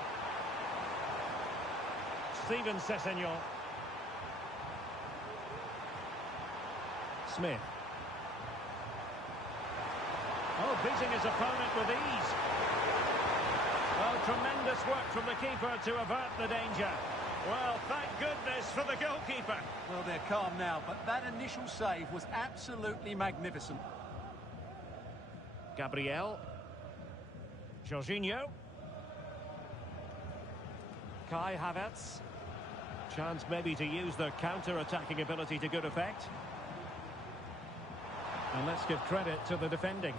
Steven Sessegnon. Smith. Oh, beating his opponent with ease. Well, tremendous work from the keeper to avert the danger. Well, thank goodness for the goalkeeper. Well, they're calm now, but that initial save was absolutely magnificent. Gabriel. Jorginho. Kai Havertz. Chance maybe to use their counter-attacking ability to good effect. And let's give credit to the defending.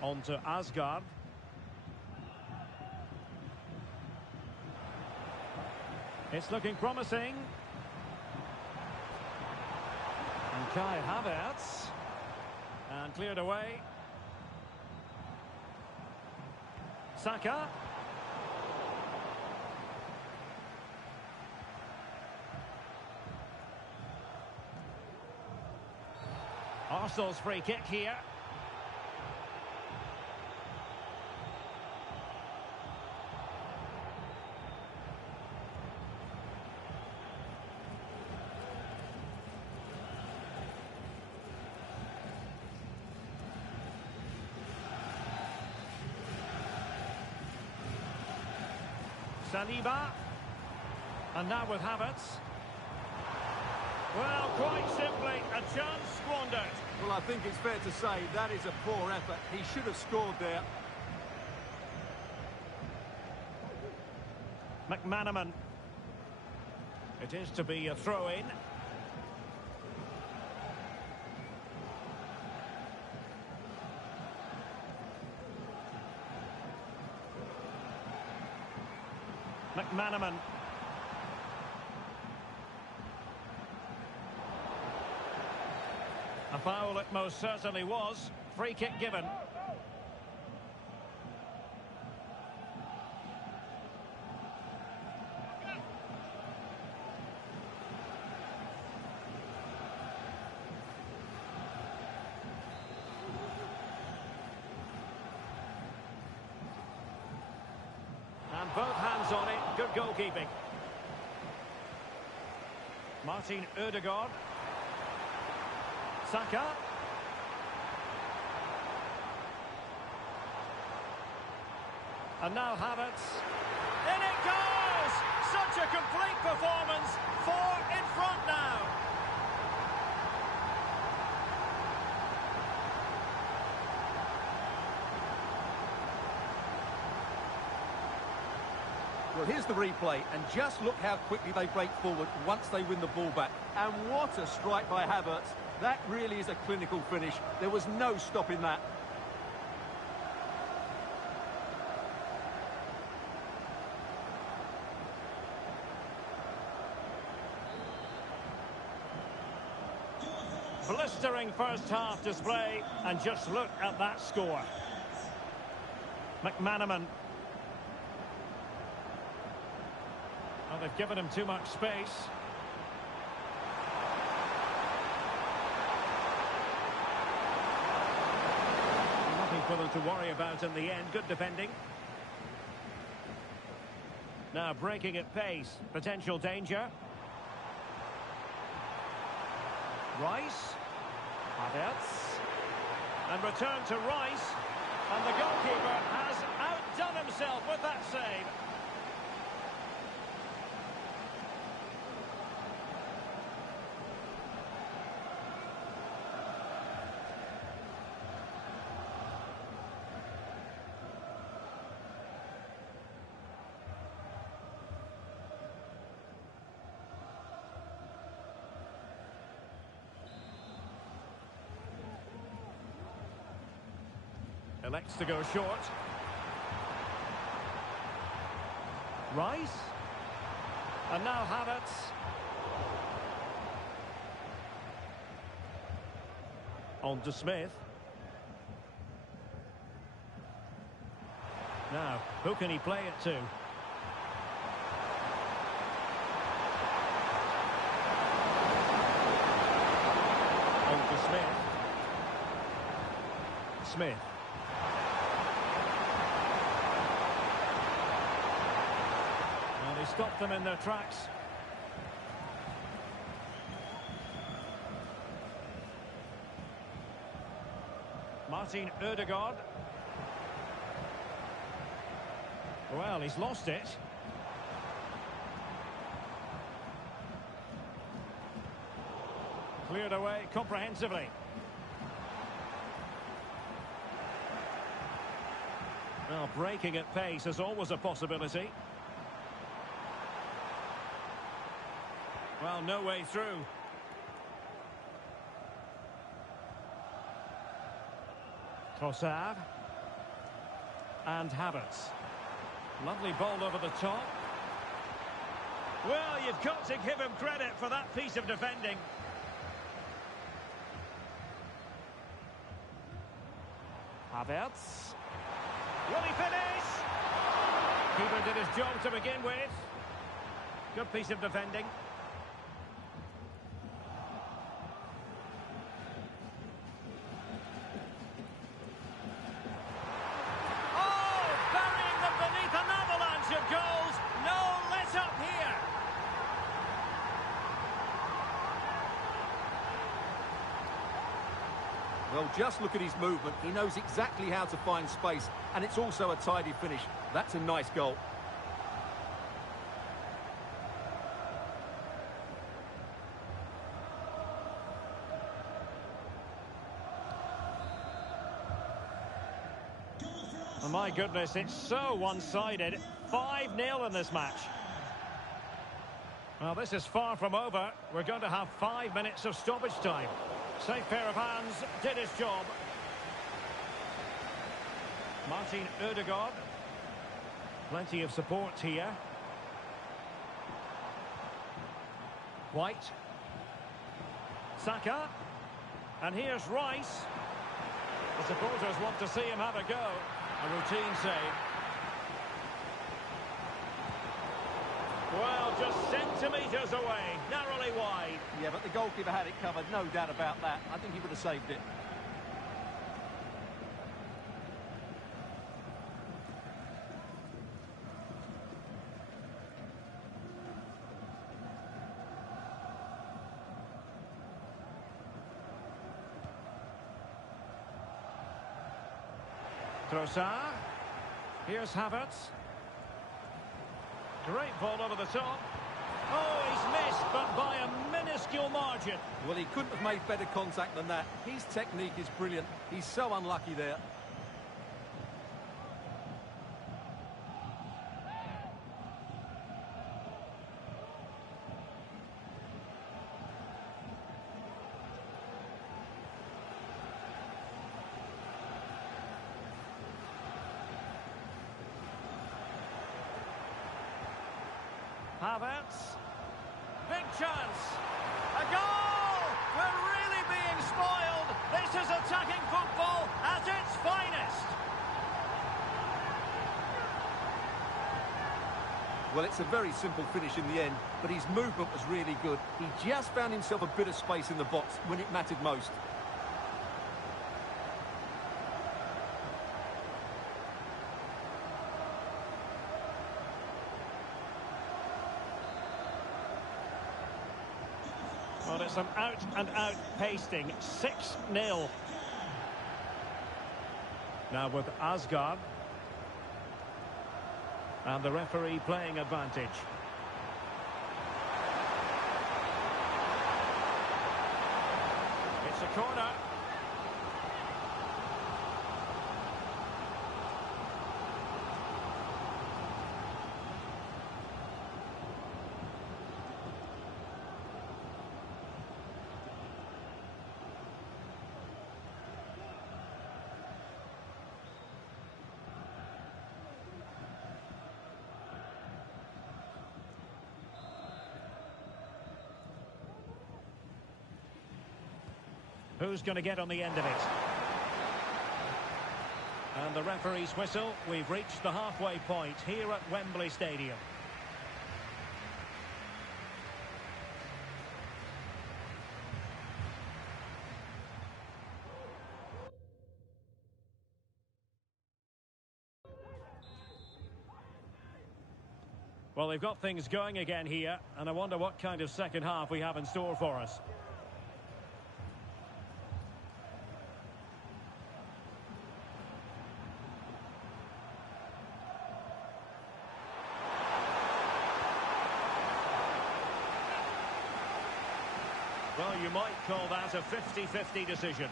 On to Asgard. It's looking promising. And Kai Havertz. And cleared away. Saka. Arsenal's free kick here. Saliba. And now with Havertz. Well, quite simply, a chance squandered. Well, I think it's fair to say that is a poor effort. He should have scored there. McManaman. It is to be a throw-in. McManaman. foul it most certainly was. Free kick given. And both hands on it. Good goalkeeping. Martin Ødegaard. Saka. And now Havertz. In it goes! Such a complete performance. 4 in front now. Well, here's the replay, and just look how quickly they break forward once they win the ball back. And what a strike by Havertz. That really is a clinical finish. There was no stopping that. Blistering first half display, and just look at that score. McManaman. Well, they've given him too much space. Nothing for them to worry about in the end. Good defending. Now breaking at pace. Potential danger. Rice. Havertz. And return to Rice. And the goalkeeper has outdone himself with that save. Elects to go short. Rice. And now Havertz. On to Smith. Now, who can he play it to? On to Smith. Smith. He stopped them in their tracks. Martin Ødegaard. Well, he's lost it. Cleared away comprehensively. Well, breaking at pace is always a possibility. Well, no way through. Trossard. And Havertz. Lovely ball over the top. Well, you've got to give him credit for that piece of defending. Havertz. Will he finish? Keeper did his job to begin with. Good piece of defending. Well, just look at his movement. He knows exactly how to find space, and it's also a tidy finish. That's a nice goal. Oh, my goodness, it's so one-sided. 5-0 in this match. Well, this is far from over. We're going to have 5 minutes of stoppage time. Safe pair of hands, did his job. Martin Ødegaard. Plenty of support here. White. Saka. And here's Rice. The supporters want to see him have a go. A routine save. Well, just centimetres away, narrowly wide. Yeah, but the goalkeeper had it covered, no doubt about that. I think he would have saved it. Trossard. Here's Havertz. Great ball over the top. Oh, he's missed, but by a minuscule margin. Well, he couldn't have made better contact than that. His technique is brilliant. He's so unlucky there. Havertz. Big chance. A goal! We're really being spoiled. This is attacking football at its finest. Well, it's a very simple finish in the end, but his movement was really good. He just found himself a bit of space in the box when it mattered most. Well, it's an out-and-out pasting. 6-0. Now with Asgard. And the referee playing advantage. It's a corner. Who's going to get on the end of it? And the referee's whistle. We've reached the halfway point here at Wembley Stadium. Well, they've got things going again here, and I wonder what kind of second half we have in store for us. Well, you might call that a 50-50 decision.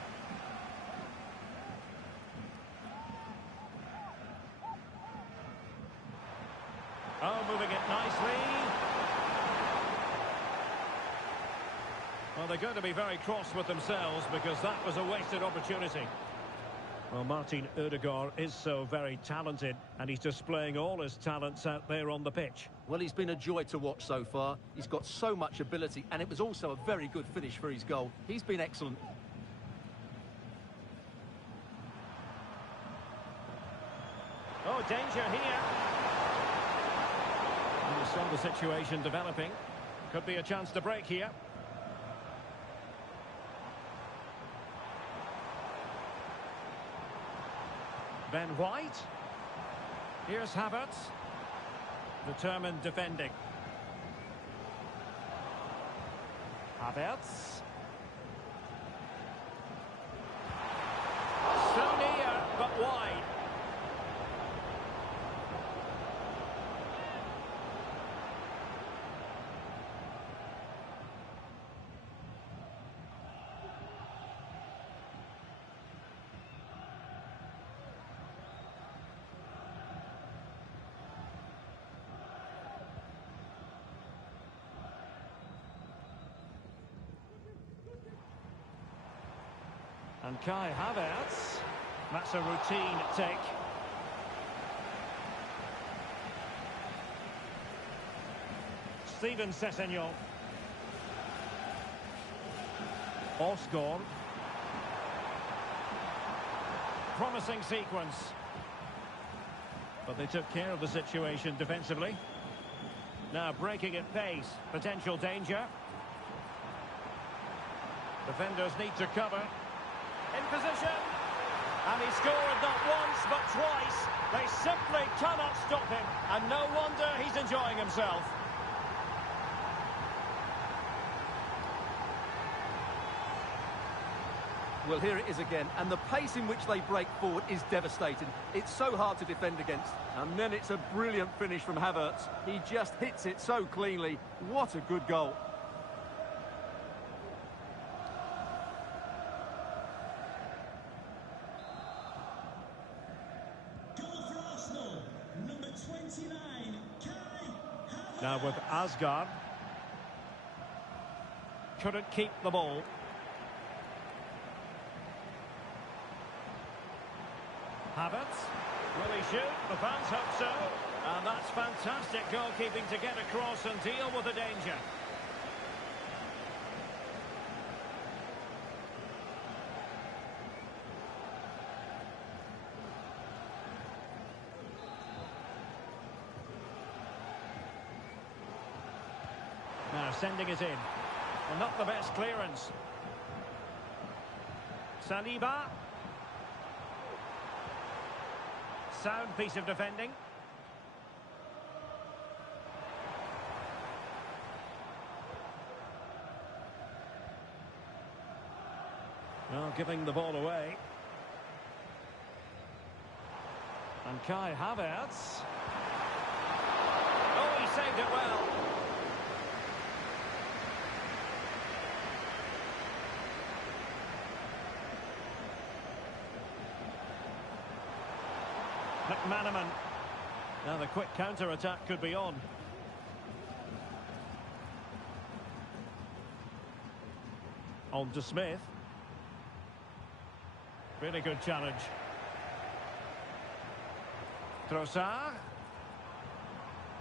Oh, moving it nicely. Well, they're going to be very cross with themselves because that was a wasted opportunity. Well, Martin Ødegaard is so very talented, and he's displaying all his talents out there on the pitch. Well, he's been a joy to watch so far. He's got so much ability, and it was also a very good finish for his goal. He's been excellent. Oh, danger here. And you saw the situation developing. Could be a chance to break here. Ben White. Here's Havertz. Determined defending. Havertz. So near, but wide. And Kai Havertz, that's a routine take. Steven Sessegnon. Osgård. promising sequence. But they took care of the situation defensively. Now breaking at pace. Potential danger. Defenders need to cover. In position. And he scored not once but twice. They simply cannot stop him. And no wonder he's enjoying himself. Well, here it is again, and the pace in which they break forward is devastating. It's so hard to defend against. And then it's a brilliant finish from Havertz. He just hits it so cleanly. What a good goal. Goal for Arsenal, number 29, Kai Havertz. Now with Asgard. Couldn't keep the ball. Havertz. Will he shoot? The fans hope so. And that's fantastic goalkeeping to get across and deal with the danger. Now sending it in. Well, not the best clearance. Saliba. Sound piece of defending. Well, giving the ball away. And Kai Havertz. Oh, he saved it well. McManaman. Now the quick counter-attack could be on. On to Smith. Really good challenge. Trossard.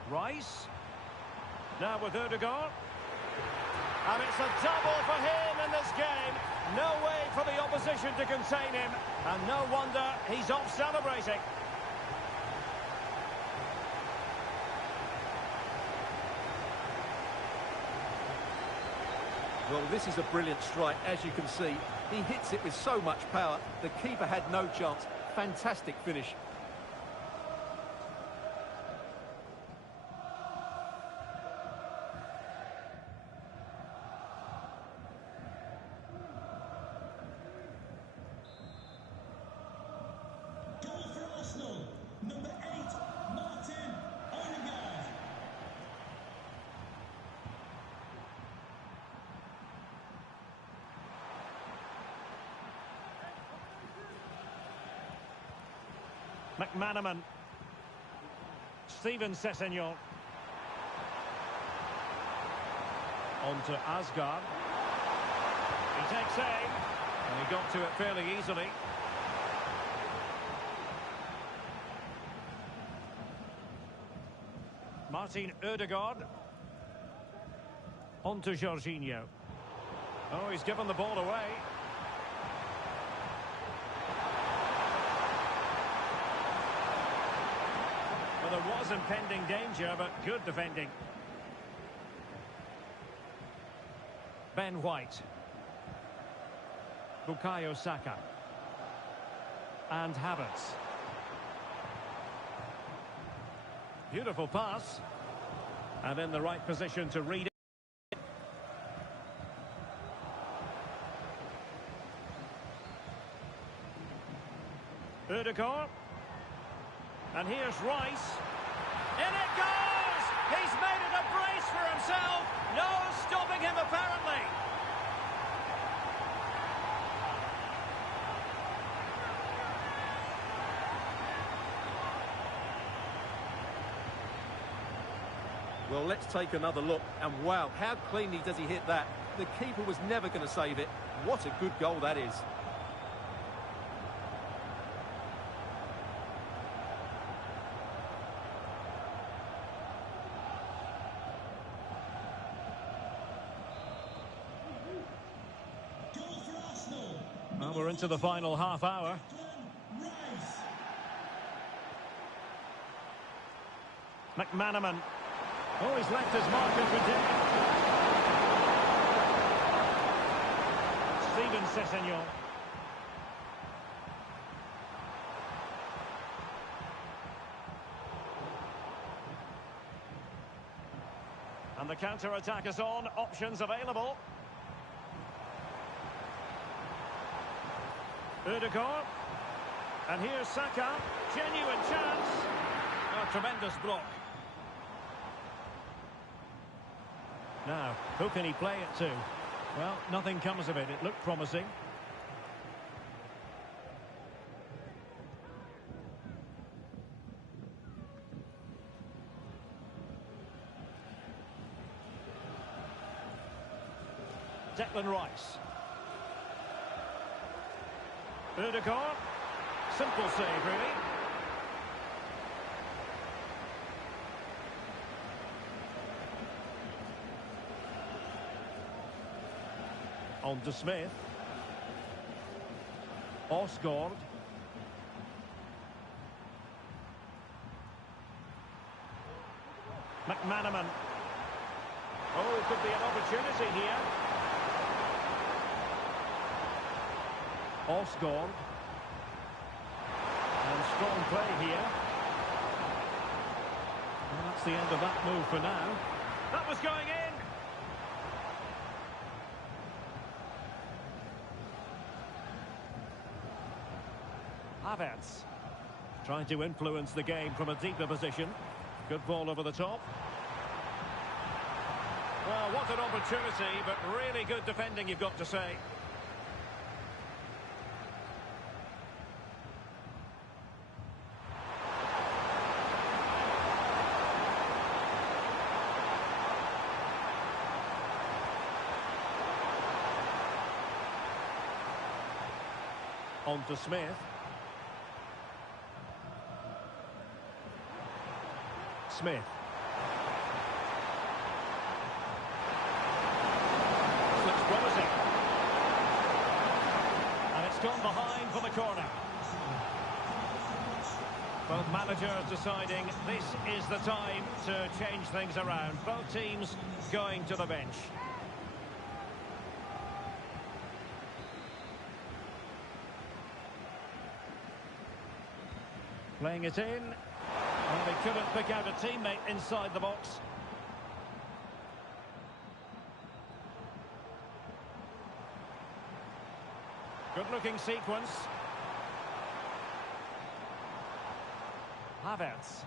Rice. Now with Ødegaard. And it's a double for him in this game. No way for the opposition to contain him. And no wonder he's off celebrating. Well, this is a brilliant strike, as you can see. He hits it with so much power. The keeper had no chance. Fantastic finish. Goal for Arsenal, number 8, Martin Ødegaard. McManaman. Steven Sessegnon. On to Asgard. He takes aim. And he got to it fairly easily. Martin Ødegaard. On to Jorginho. Oh, he's given the ball away. Well, there was impending danger, but good defending. Ben White. Bukayo Saka. And Havertz. Beautiful pass. And in the right position to read it. Ødegaard. And here's Rice. In it goes! He's made it a brace for himself. No stopping him, apparently. Well, let's take another look. And wow, how cleanly does he hit that? The keeper was never going to save it. What a good goal that is. Goal for Arsenal, Well, we're into the final half hour. Rice. McManaman. Oh, he's left his marker for dead. Steven Sessegnon. And the counter-attack is on. Options available. Ødegaard. And here's Saka. Genuine chance. A tremendous block. Now, who can he play it to? Well, nothing comes of it. It looked promising. Declan Rice. Ødegaard. Simple save, really. On to Smith. Osgaard. McManaman. Oh, could be an opportunity here. Osgaard. And strong play here. Well, that's the end of that move for now. That was going in. Havertz. Trying to influence the game from a deeper position. Good ball over the top. Well, what an opportunity, but really good defending, you've got to say. On to Smith. Smith. This looks promising. And it's gone behind for the corner. Both managers deciding this is the time to change things around. Both teams going to the bench. Playing it in. And they couldn't pick out a teammate inside the box. Good-looking sequence. Havertz.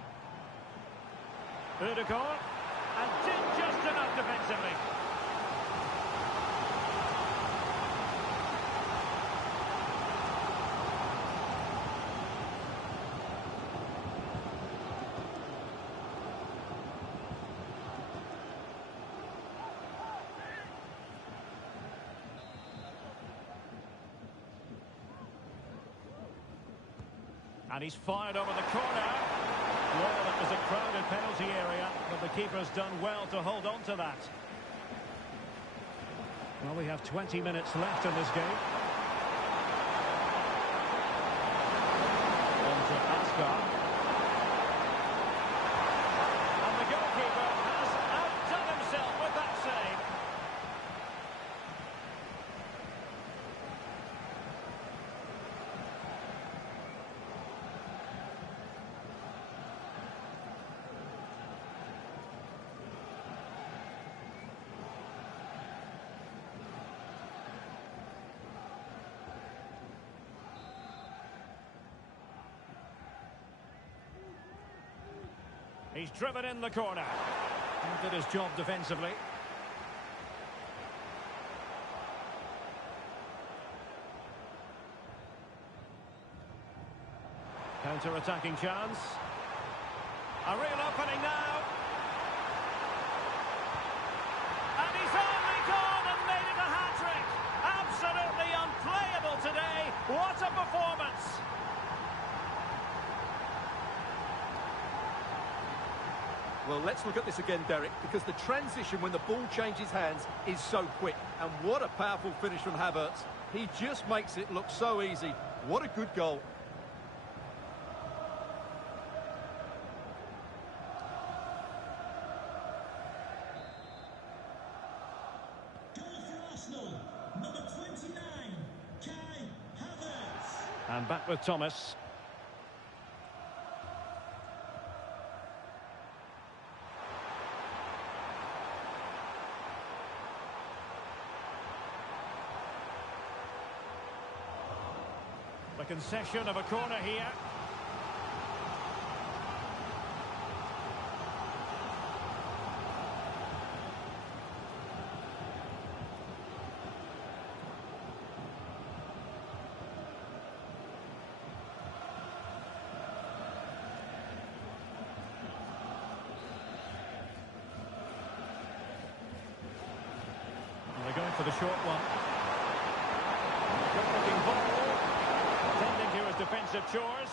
Ødegaard. And did just enough defensively. And he's fired over the corner. Well, it was a crowded penalty area, but the keeper's done well to hold on to that. Well, we have 20 minutes left in this game. On to Asgar. And the goalkeeper has outdone himself with that save. He's driven in the corner. And did his job defensively. Counter-attacking chance. A real opening now. And he's only gone and made it a hat-trick. Absolutely unplayable today. What a performance. Well, let's look at this again, Derek, because the transition when the ball changes hands is so quick. And what a powerful finish from Havertz. He just makes it look so easy. What a good goal. And back with Thomas. The concession of a corner here. And they're going for the short one. Good-looking ball. Tending to his defensive chores.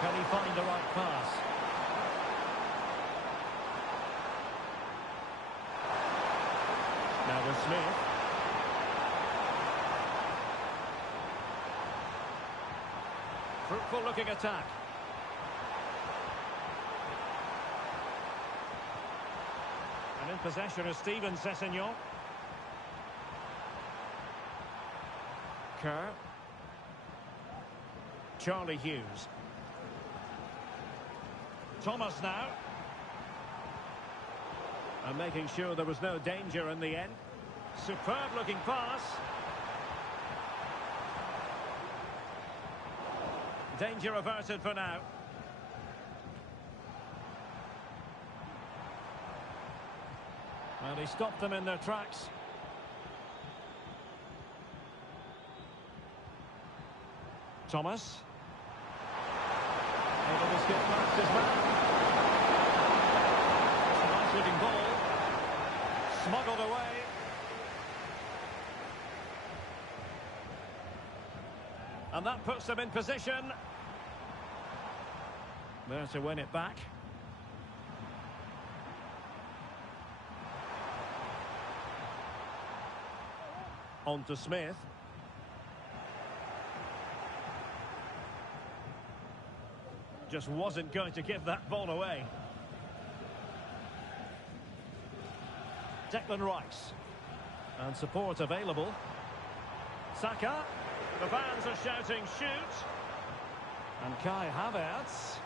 Can he find the right pass? Now with Smith. Fruitful looking attack. And in possession is Steven Sessegnon. Kerr. Charlie Hughes. Thomas now. And making sure there was no danger in the end. Superb looking pass. Danger averted for now. And he stopped them in their tracks. Thomas. Able to skip past his man. It's a nice looking ball. Smuggled away. And that puts them in position. There to win it back. On to Smith. Just wasn't going to give that ball away. Declan Rice. And support available. Saka. The fans are shouting shoot. And Kai Havertz.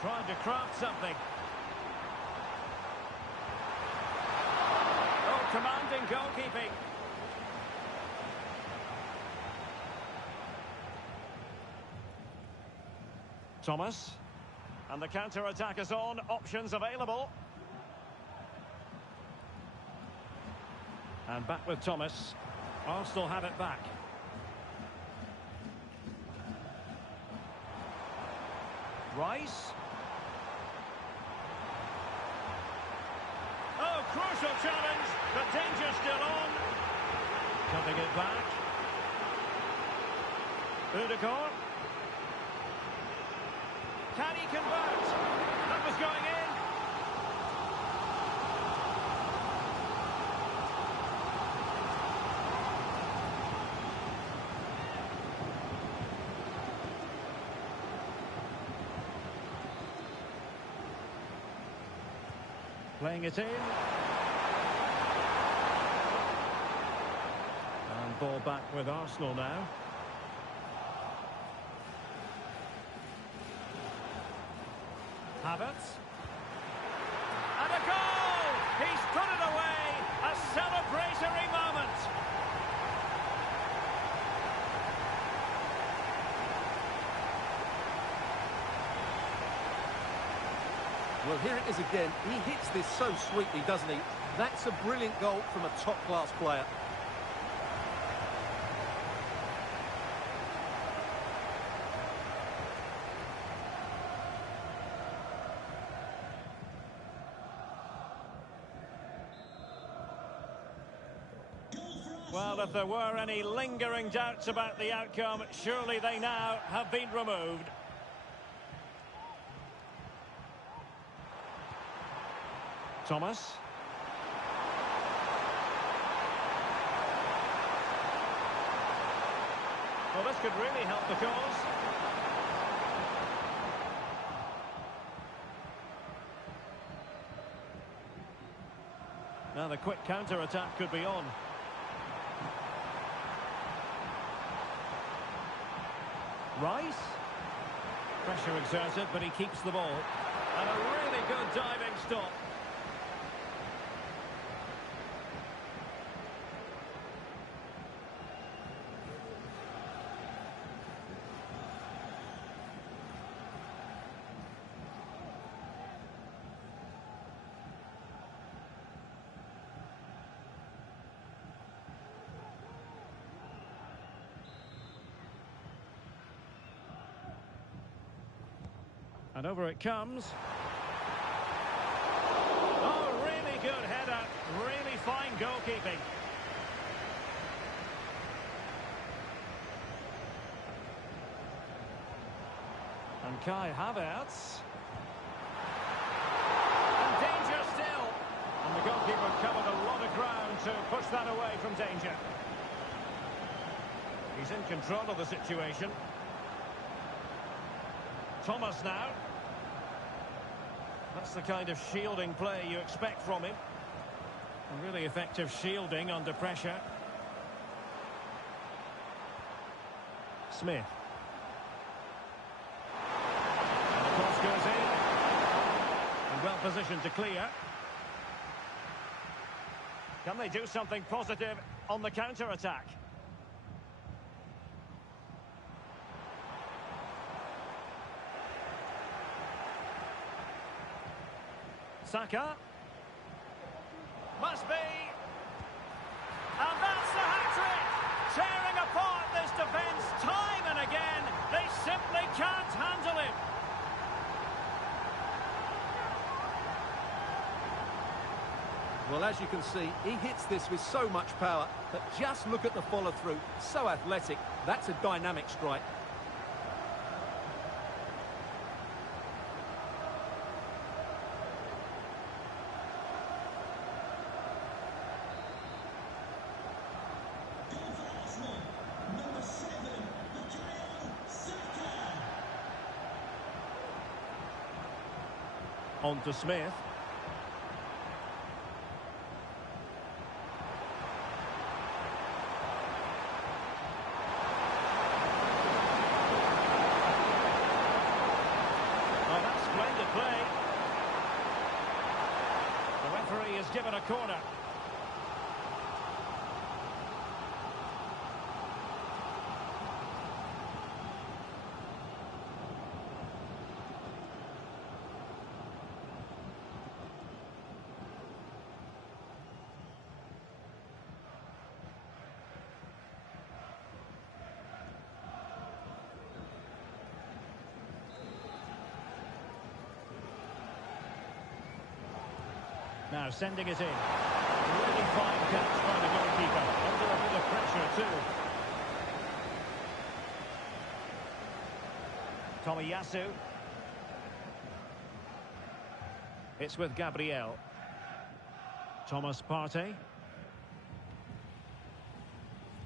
Trying to craft something. Oh, commanding goalkeeping. Thomas. And the counter-attack is on. Options available. And back with Thomas. Arsenal have it back. Rice. Oh, crucial challenge, but danger still on. Cutting it back. Ødegaard. Can he convert? That was going in. Playing it in. And ball back with Arsenal now. Havertz. And a goal! He's put it away! A celebratory moment! Well, here it is again. He hits this so sweetly, doesn't he? That's a brilliant goal from a top-class player. Well, if there were any lingering doubts about the outcome, surely they now have been removed. Thomas. Well, this could really help the cause. Now the quick counter-attack could be on. Rice. Pressure exerted, but he keeps the ball. And a really good diving stop. And over it comes. Oh, really good header. Really fine goalkeeping. And Kai Havertz. And danger still. And the goalkeeper covered a lot of ground to push that away from danger. He's in control of the situation. Thomas now. That's the kind of shielding play you expect from him. A really effective shielding under pressure. Smith. And the cross goes in. And well positioned to clear. Can they do something positive on the counter-attack? Saka. Must be. And that's the hat-trick! Tearing apart this defence time and again. They simply can't handle him. Well, as you can see, he hits this with so much power, but just look at the follow-through. So athletic. That's a dynamic strike. On to Smith. Oh, that's splendid play. The referee has given a corner. Now sending it in. Really fine catch by the goalkeeper. Under a bit of pressure too. Tomiyasu. It's with Gabriel. Thomas Partey.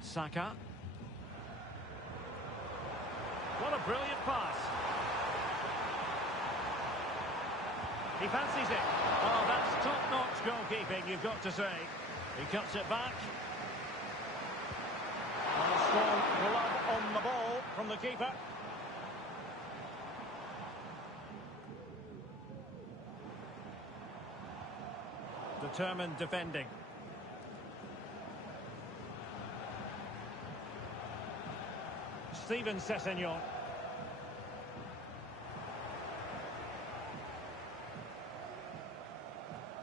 Saka. What a brilliant pass. He fancies it. Oh, that's top-notch goalkeeping, you've got to say. He cuts it back. And a strong glove on the ball from the keeper. Determined defending. Steven Sessegnon.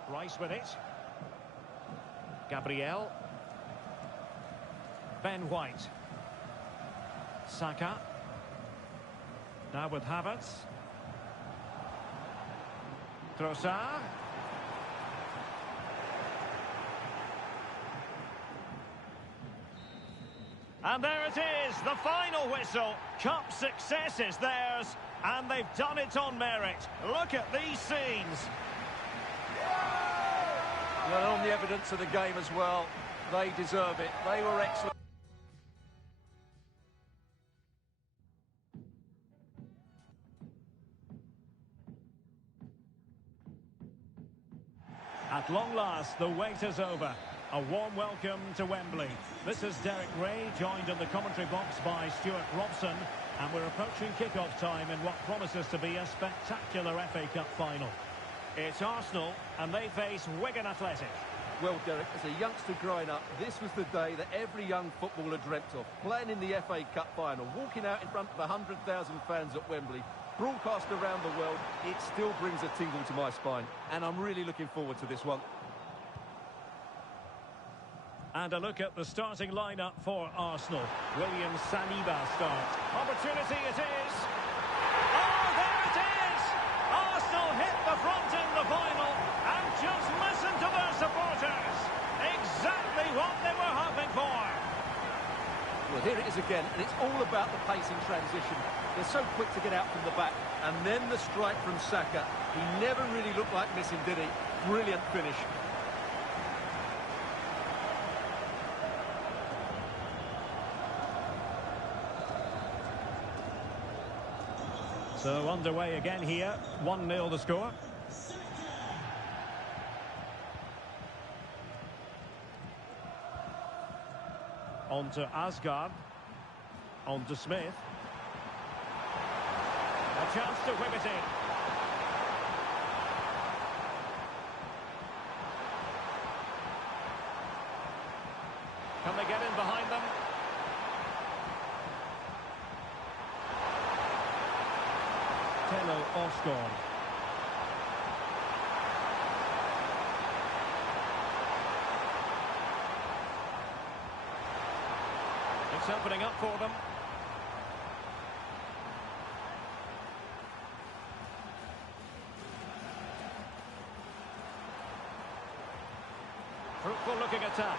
Rice with it. Gabriel. Ben White. Saka. Now with Havertz. Trossard. And there it is, the final whistle. Cup success is theirs, and they've done it on merit. Look at these scenes. Well, on the evidence of the game as well, they deserve it. They were excellent. At long last, the wait is over. A warm welcome to Wembley. This is Derek Ray, joined in the commentary box by Stuart Robson, and we're approaching kick-off time in what promises to be a spectacular FA Cup final. It's Arsenal, and they face Wigan Athletic. Well, Derek, as a youngster growing up, this was the day that every young footballer dreamt of. Playing in the FA Cup final, walking out in front of 100,000 fans at Wembley, broadcast around the world, it still brings a tingle to my spine. And I'm really looking forward to this one. And a look at the starting lineup for Arsenal. William Saliba starts. Opportunity it is. Oh, there it is! Arsenal hit the front in the final and just listen to their supporters. Exactly what they were hoping for. Well, here it is again, and it's all about the pace in transition. They're so quick to get out from the back. And then the strike from Saka. He never really looked like missing, did he? Brilliant finish. So underway again here. 1-0 the score. On to Asgard. On to Smith. A chance to whip it in. Can they get in behind them? Osgard. It's opening up for them. Fruitful looking attack.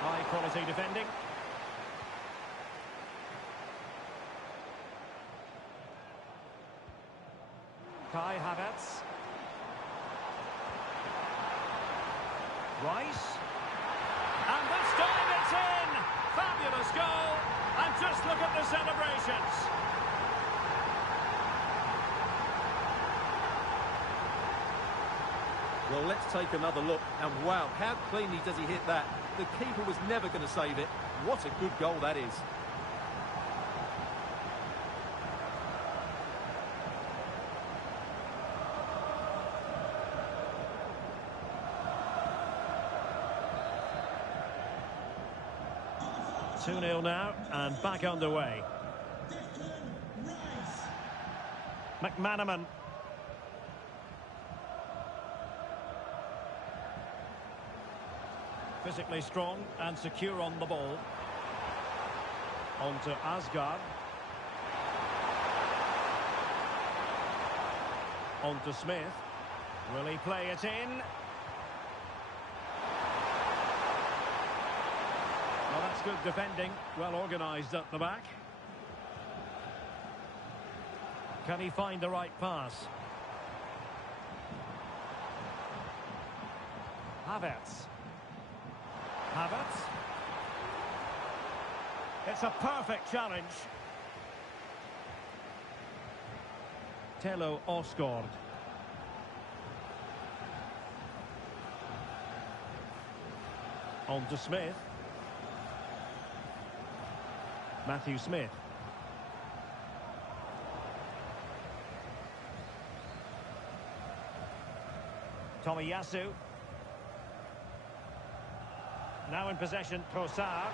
High quality defending. Kai Havertz. Rice. And this time it's in! Fabulous goal! And just look at the celebrations. Well, let's take another look. And wow, how cleanly does he hit that? The keeper was never going to save it. What a good goal that is. Two-nil now, and back underway. McManaman. Physically strong and secure on the ball. On to Asgard. On to Smith. Will he play it in? Well, that's good defending. Well organised at the back. Can he find the right pass? Havertz. Havertz. It's a perfect challenge. Tello Osgard. On to Smith. Matthew Smith. Tomiyasu. Now in possession, Trossard.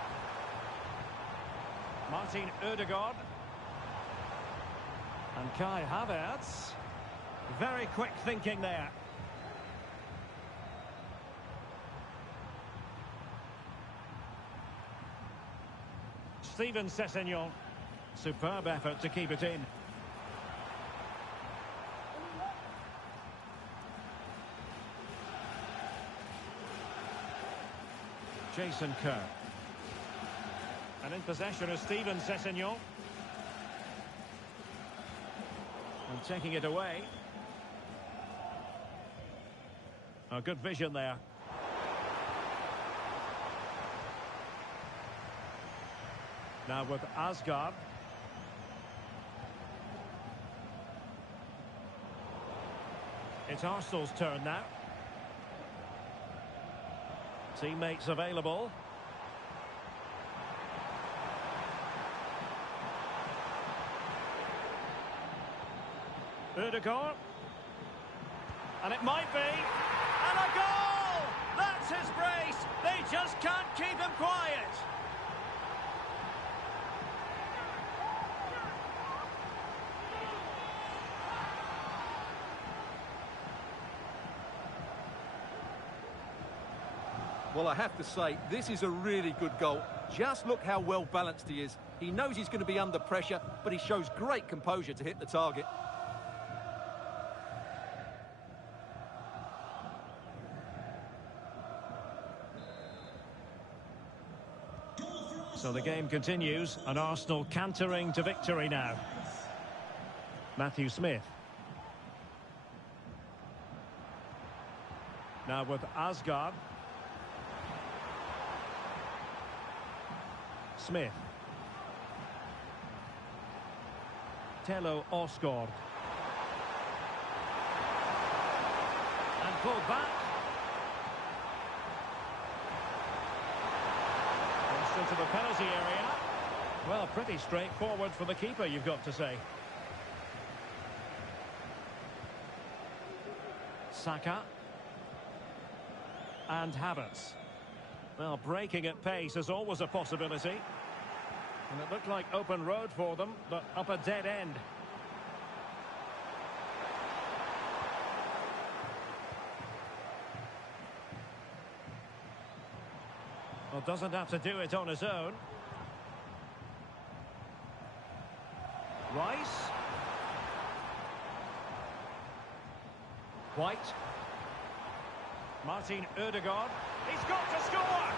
Martin Ødegaard. And Kai Havertz. Very quick thinking there. Steven Sessegnon. Superb effort to keep it in. Jason Kerr. And in possession is Steven Sessegnon. And taking it away. A good vision there. Now with Asgard. It's Arsenal's turn now. Teammates available. Ødegaard. And it might be. And a goal! That's his brace! They just can't keep him quiet! Well, I have to say, this is a really good goal. Just look how well balanced he is. He knows he's going to be under pressure, but he shows great composure to hit the target. So the game continues, and Arsenal cantering to victory now. Matthew Smith. Now with Asgard. Smith. Tello Osgård. And pulled back. Crossed into the penalty area. Well, pretty straightforward for the keeper, you've got to say. Saka. And Havertz. Well, breaking at pace is always a possibility. And it looked like open road for them, but up a dead end. Well, doesn't have to do it on his own. Rice. White. Martin Ødegaard. He's got to score!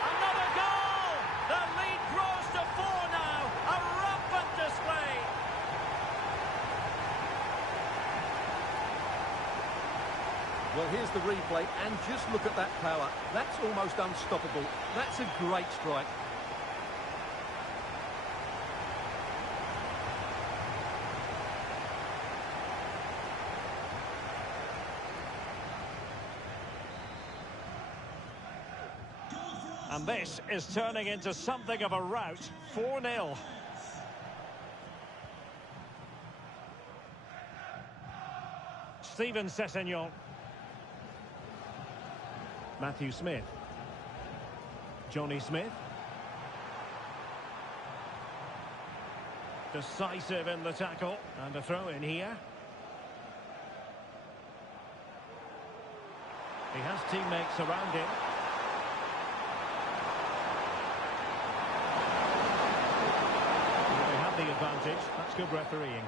Another goal! The lead grows to 4 now. A rampant display. Well, here's the replay, and just look at that power. That's almost unstoppable. That's a great strike. And this is turning into something of a rout. 4-0. Steven Sessegnon. Matthew Smith. Johnny Smith. Decisive in the tackle. And a throw in here. He has teammates around him. The advantage. That's good refereeing.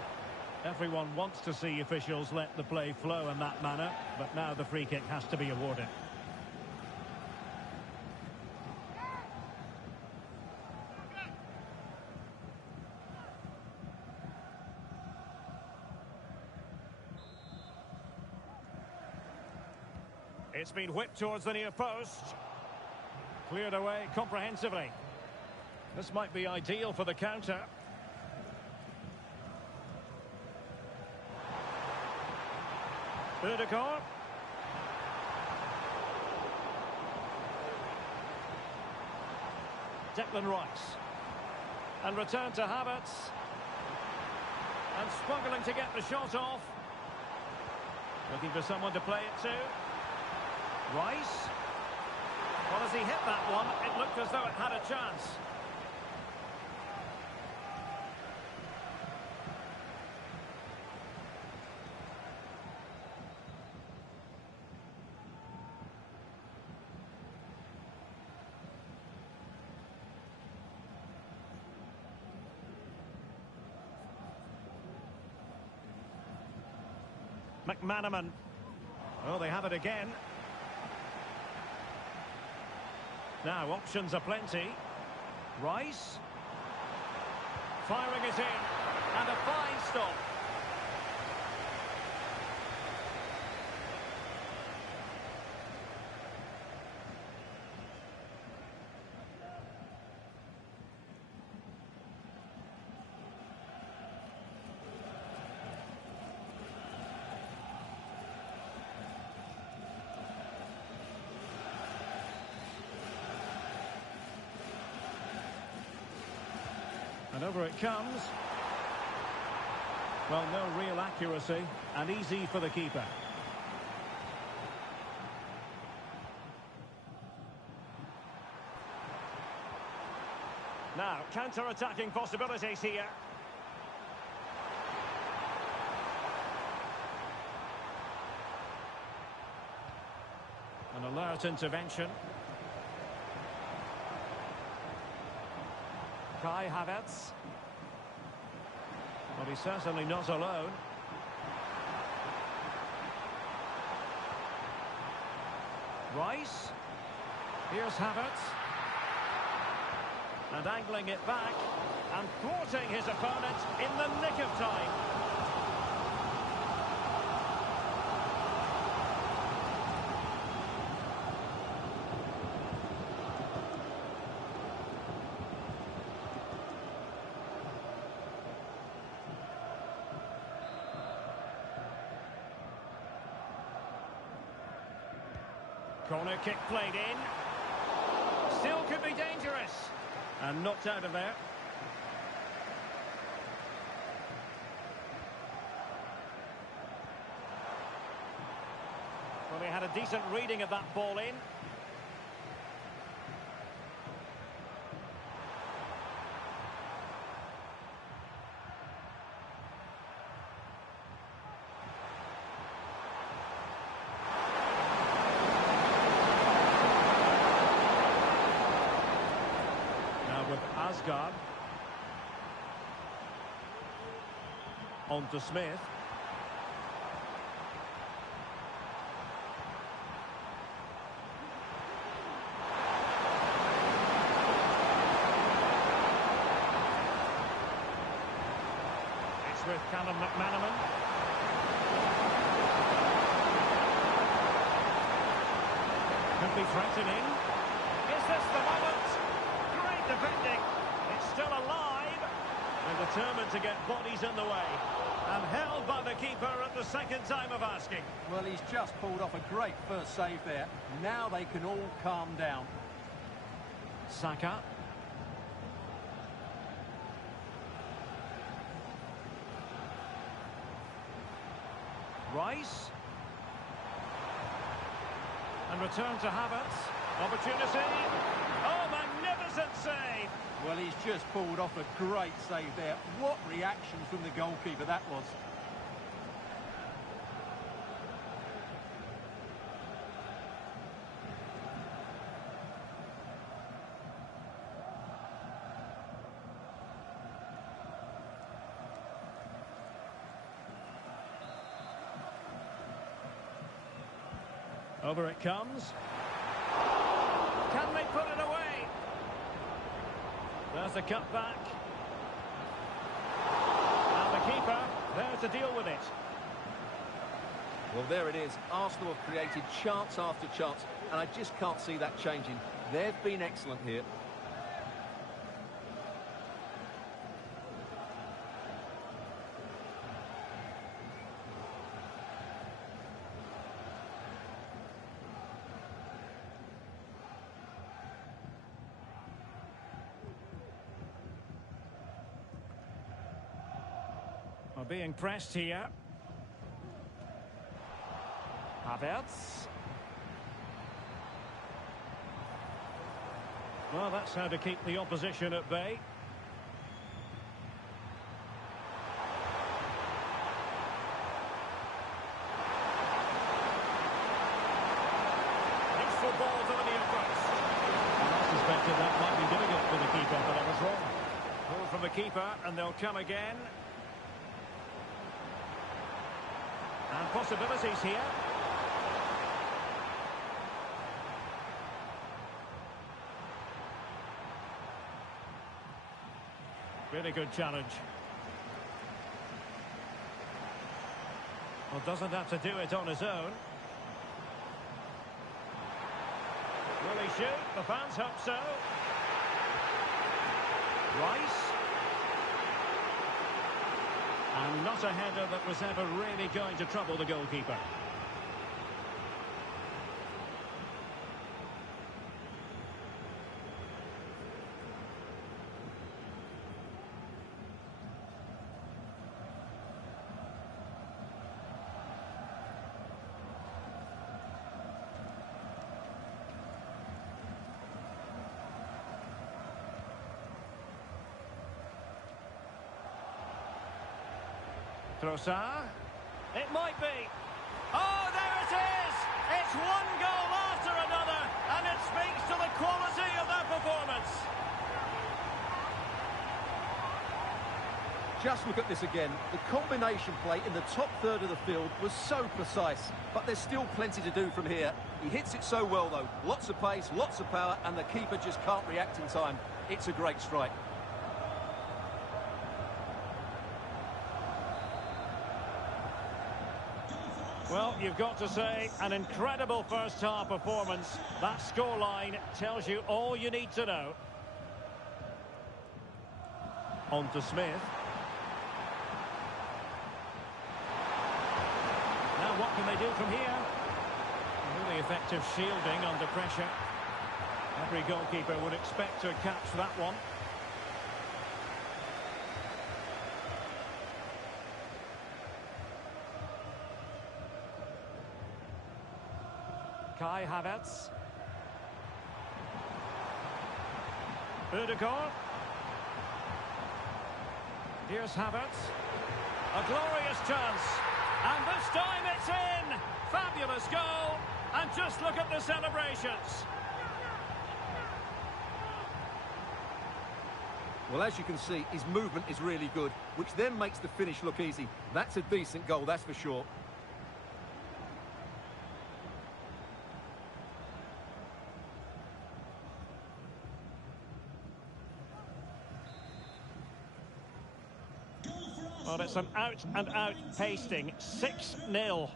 Everyone wants to see officials let the play flow in that manner, but now the free kick has to be awarded. It's been whipped towards the near post. Cleared away comprehensively. This might be ideal for the counter. Ødegaard. Declan Rice. And return to Havertz. And struggling to get the shot off. Looking for someone to play it to. Rice. Well, as he hit that one, it looked as though it had a chance. McManaman. Oh, they have it again. Now, options are plenty. Rice. Firing it in. And a fine stop. And over it comes. Well, no real accuracy, and easy for the keeper. Now, counter-attacking possibilities here. An alert intervention. Kai Havertz. Well, he's certainly not alone. Rice. Here's Havertz. And angling it back. And thwarting his opponent in the nick of time. Corner kick played in. Still could be dangerous. And knocked out of there. Well, he had a decent reading of that ball in. Asgard. On to Smith. It's with Callum McManaman. Could be threatening. Is this the moment? Great defending. It's still alive and determined to get bodies in the way. And held by the keeper at the second time of asking. Well, he's just pulled off a great first save there. Now they can all calm down. Saka. Rice. And return to Havertz. Opportunity. Oh, magnificent save. Well, he's just pulled off a great save there. What reaction from the goalkeeper that was. Over it comes. Can they put it away? There's the cut back. And the keeper there to deal with it. Well, there it is. Arsenal have created chance after chance, and I just can't see that changing. They've been excellent here. Being pressed here. Havertz. Well, that's how to keep the opposition at bay. Useful ball to the near post. I suspected that might be difficult for the keeper, but I was wrong. Ball from the keeper, and they'll come again. And possibilities here. Really good challenge. Well, doesn't have to do it on his own. Will he shoot? The fans hope so. Rice. And not a header that was ever really going to trouble the goalkeeper. Trossard. It might be. Oh, there it is! It's one goal after another, and it speaks to the quality of that performance. Just look at this again. The combination play in the top third of the field was so precise, but there's still plenty to do from here. He hits it so well, though. Lots of pace, lots of power, and the keeper just can't react in time. It's a great strike. Well, you've got to say, an incredible first-half performance. That scoreline tells you all you need to know. On to Smith. Now what can they do from here? Really effective shielding under pressure. Every goalkeeper would expect to catch that one. Kai Havertz. Ødegaard. Here's Havertz. A glorious chance. And this time it's in! Fabulous goal! And just look at the celebrations. Well, as you can see, his movement is really good, which then makes the finish look easy. That's a decent goal, that's for sure. Well, it's an out-and-out pasting. 6-0.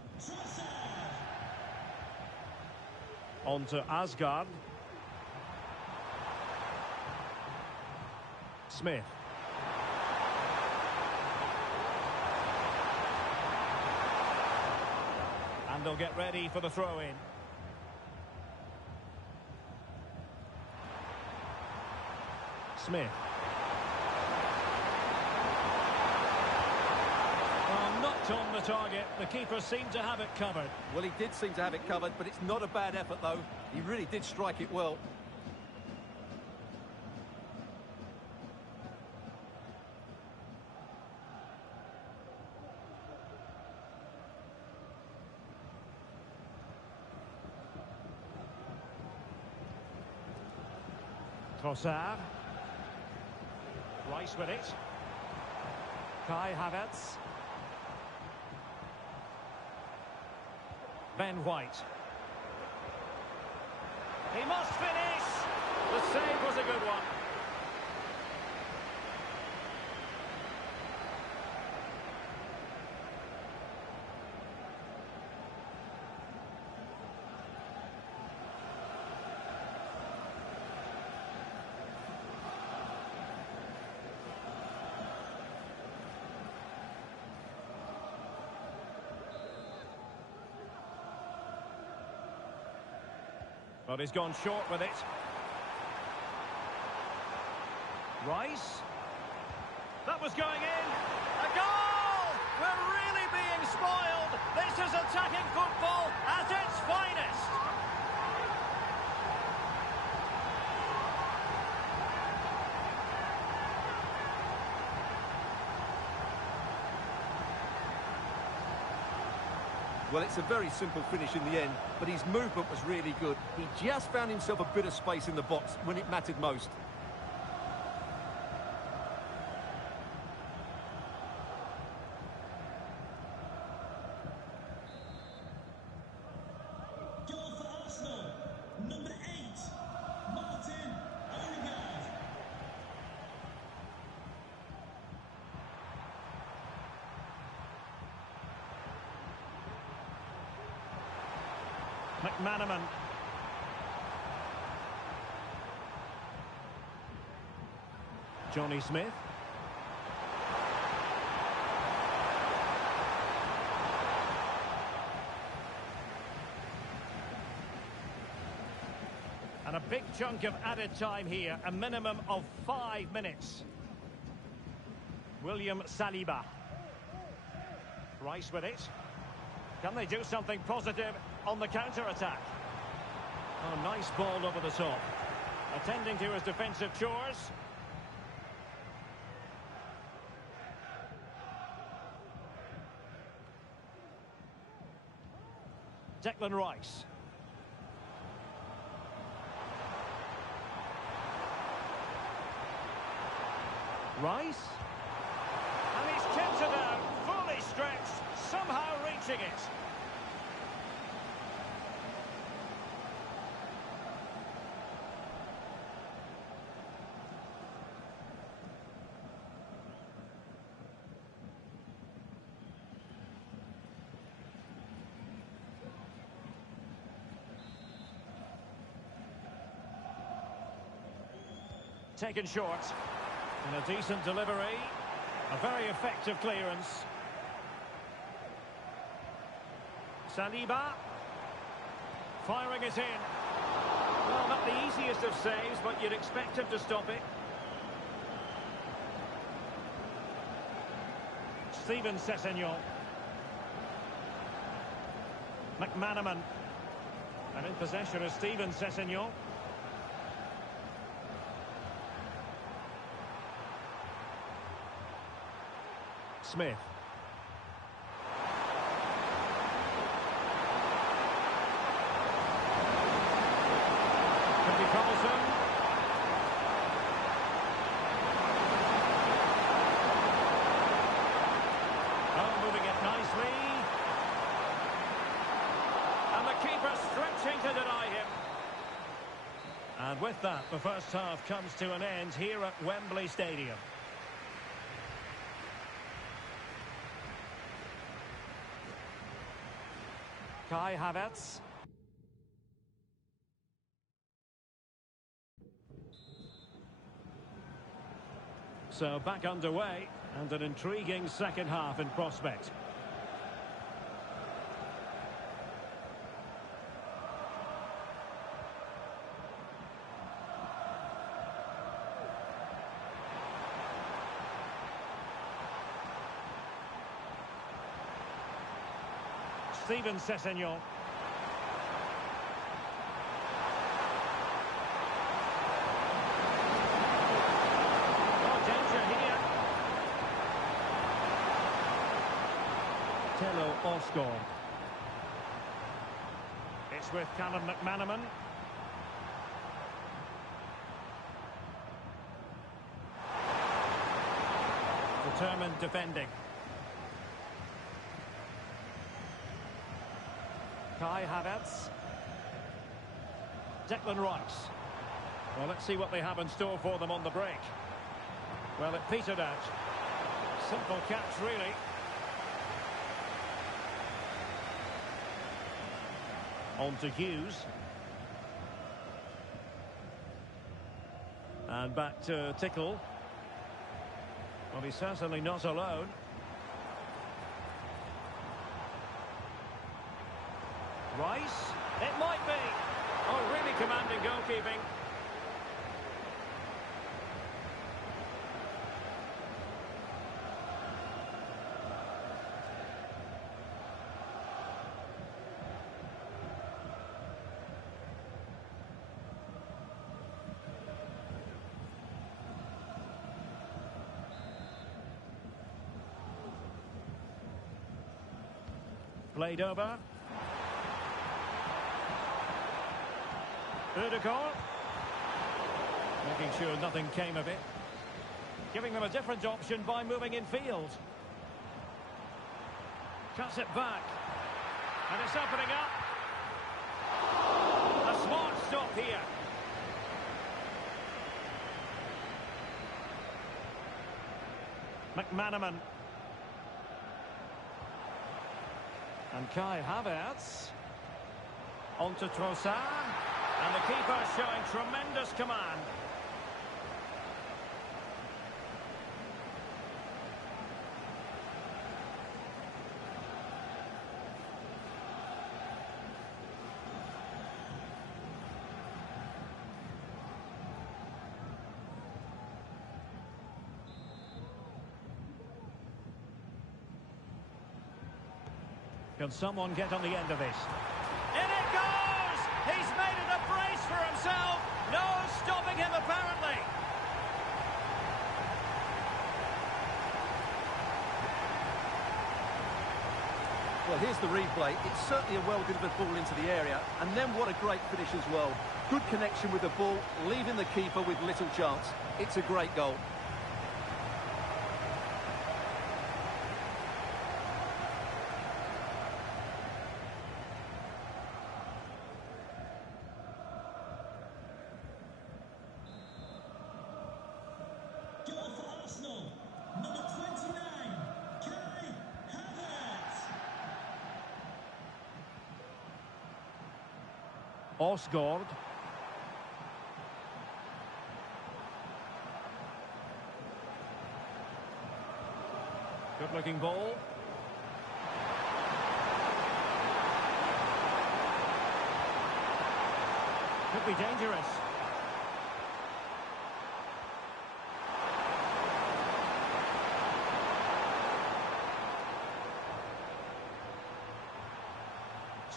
On to Asgard. Smith. And they'll get ready for the throw-in. Smith. Not on the target. The keeper seemed to have it covered. Well, he did seem to have it covered, but it's not a bad effort, though. He really did strike it well. Trossard. Rice with it. Kai Havertz. Ben White. He must finish! The save was a good one. But he's gone short with it. Rice. That was going in. A goal! We're really being spoiled. This is attacking football at its finest. Well, it's a very simple finish in the end, but his movement was really good. He just found himself a bit of space in the box when it mattered most. Goal for Arsenal, number 8, Martin Ødegaard. McManaman. Johnny Smith. And a big chunk of added time here, a minimum of 5 minutes. William Saliba. Rice with it. Can they do something positive on the counter-attack? Oh, nice ball over the top. Attending to his defensive chores. Declan Rice. Rice. And he's kept it out, fully stretched, somehow reaching it. Taken short. And a decent delivery. A very effective clearance. Saliba. Firing it in. Well, not the easiest of saves, but you'd expect him to stop it. Steven Sessegnon. McManaman. And in possession is Steven Sessegnon. Smith. Carlson. Oh, moving it nicely. And the keeper stretching to deny him. And with that, the first half comes to an end here at Wembley Stadium. Kai Havertz. So back underway, and an intriguing second half in prospect. Steven Sessegnon. Oh, danger here. Tello Osgore. It's with Callum McManaman. Determined defending. Kai Havertz. Declan Rice. Well, let's see what they have in store for them on the break. Well, it petered out. Simple catch, really. On to Hughes. And back to Tickle. Well, he's certainly not alone. Rice, it might be. Oh, really commanding goalkeeping. Played over. Ødegaard. Making sure nothing came of it. Giving them a different option by moving in field. Cuts it back. And it's opening up. A smart stop here. McManaman. And Kai Havertz. On to Trossard. And the keeper showing tremendous command. Can someone get on the end of this? In it goes! He's made it a brace for himself. No stopping him, apparently. Well, here's the replay. It's certainly a well-delivered ball into the area, and then what a great finish as well. Good connection with the ball, leaving the keeper with little chance. It's a great goal. Goal for Arsenal, number 29, Kai Havertz. Osgaard. Good-looking ball. Could be dangerous.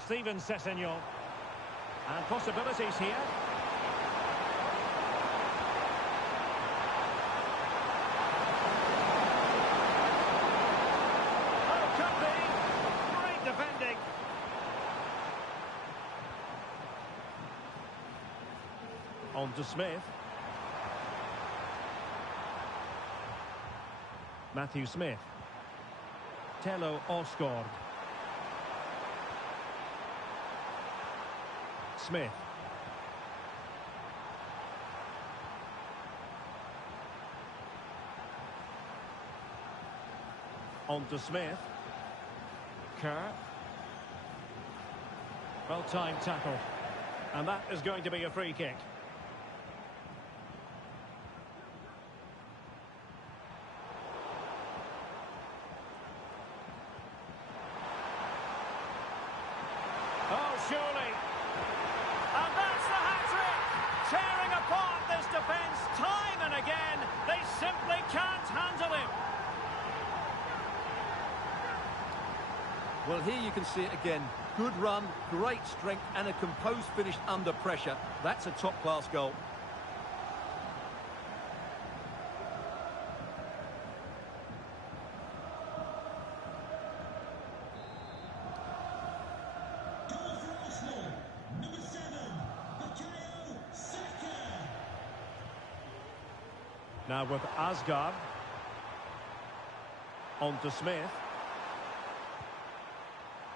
Steven Sessegnon. And possibilities here. Oh, could be. Great defending. On to Smith. Matthew Smith. Tello Osgaard. Smith. On to Smith. Kerr. Well-timed tackle. And that is going to be a free kick. Oh, surely. And that's the hat-trick! Tearing apart this defence time and again. They simply can't handle him. Well, here you can see it again. Good run, great strength, and a composed finish under pressure. That's a top-class goal. Goal for Arsenal, number 7, Bukayo Saka. Now with Asgard. On to Smith.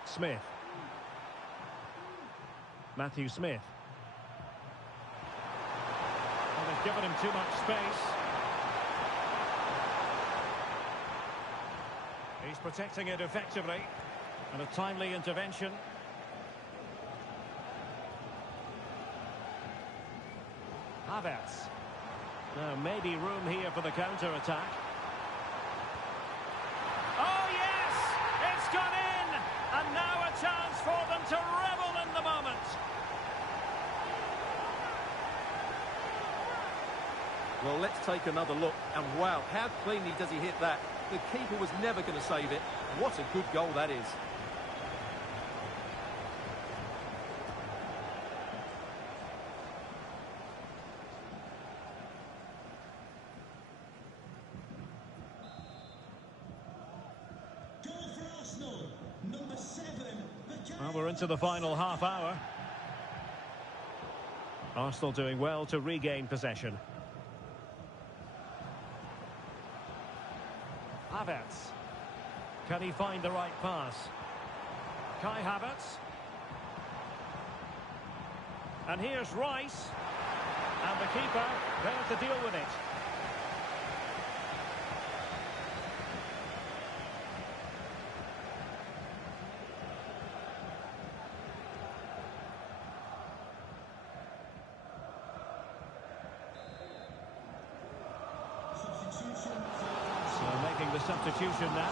Smith. Matthew Smith. Well, they've given him too much space. He's protecting it effectively. And a timely intervention. Havertz. Now maybe room here for the counter-attack. Oh yes! It's gone in! And now a chance for them to revel in the moment. Well, let's take another look. And wow, how cleanly does he hit that? The keeper was never going to save it. What a good goal that is. Goal for Arsenal, number 7, Bukayo. Well, we're into the final half hour. Arsenal doing well to regain possession. Havertz. Can he find the right pass? Kai Havertz. And here's Rice. And the keeper there to deal with it. Substitution for So making the substitution now.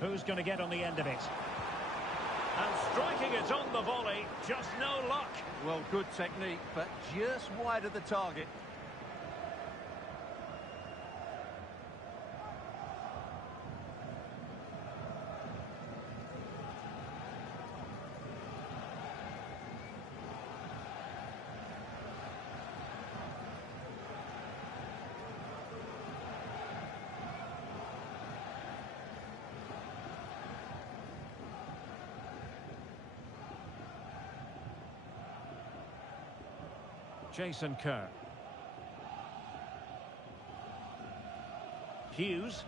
Who's going to get on the end of it? And striking it on the volley, just no luck. Well, good technique, but just wide of the target. Jason Kerr. Hughes.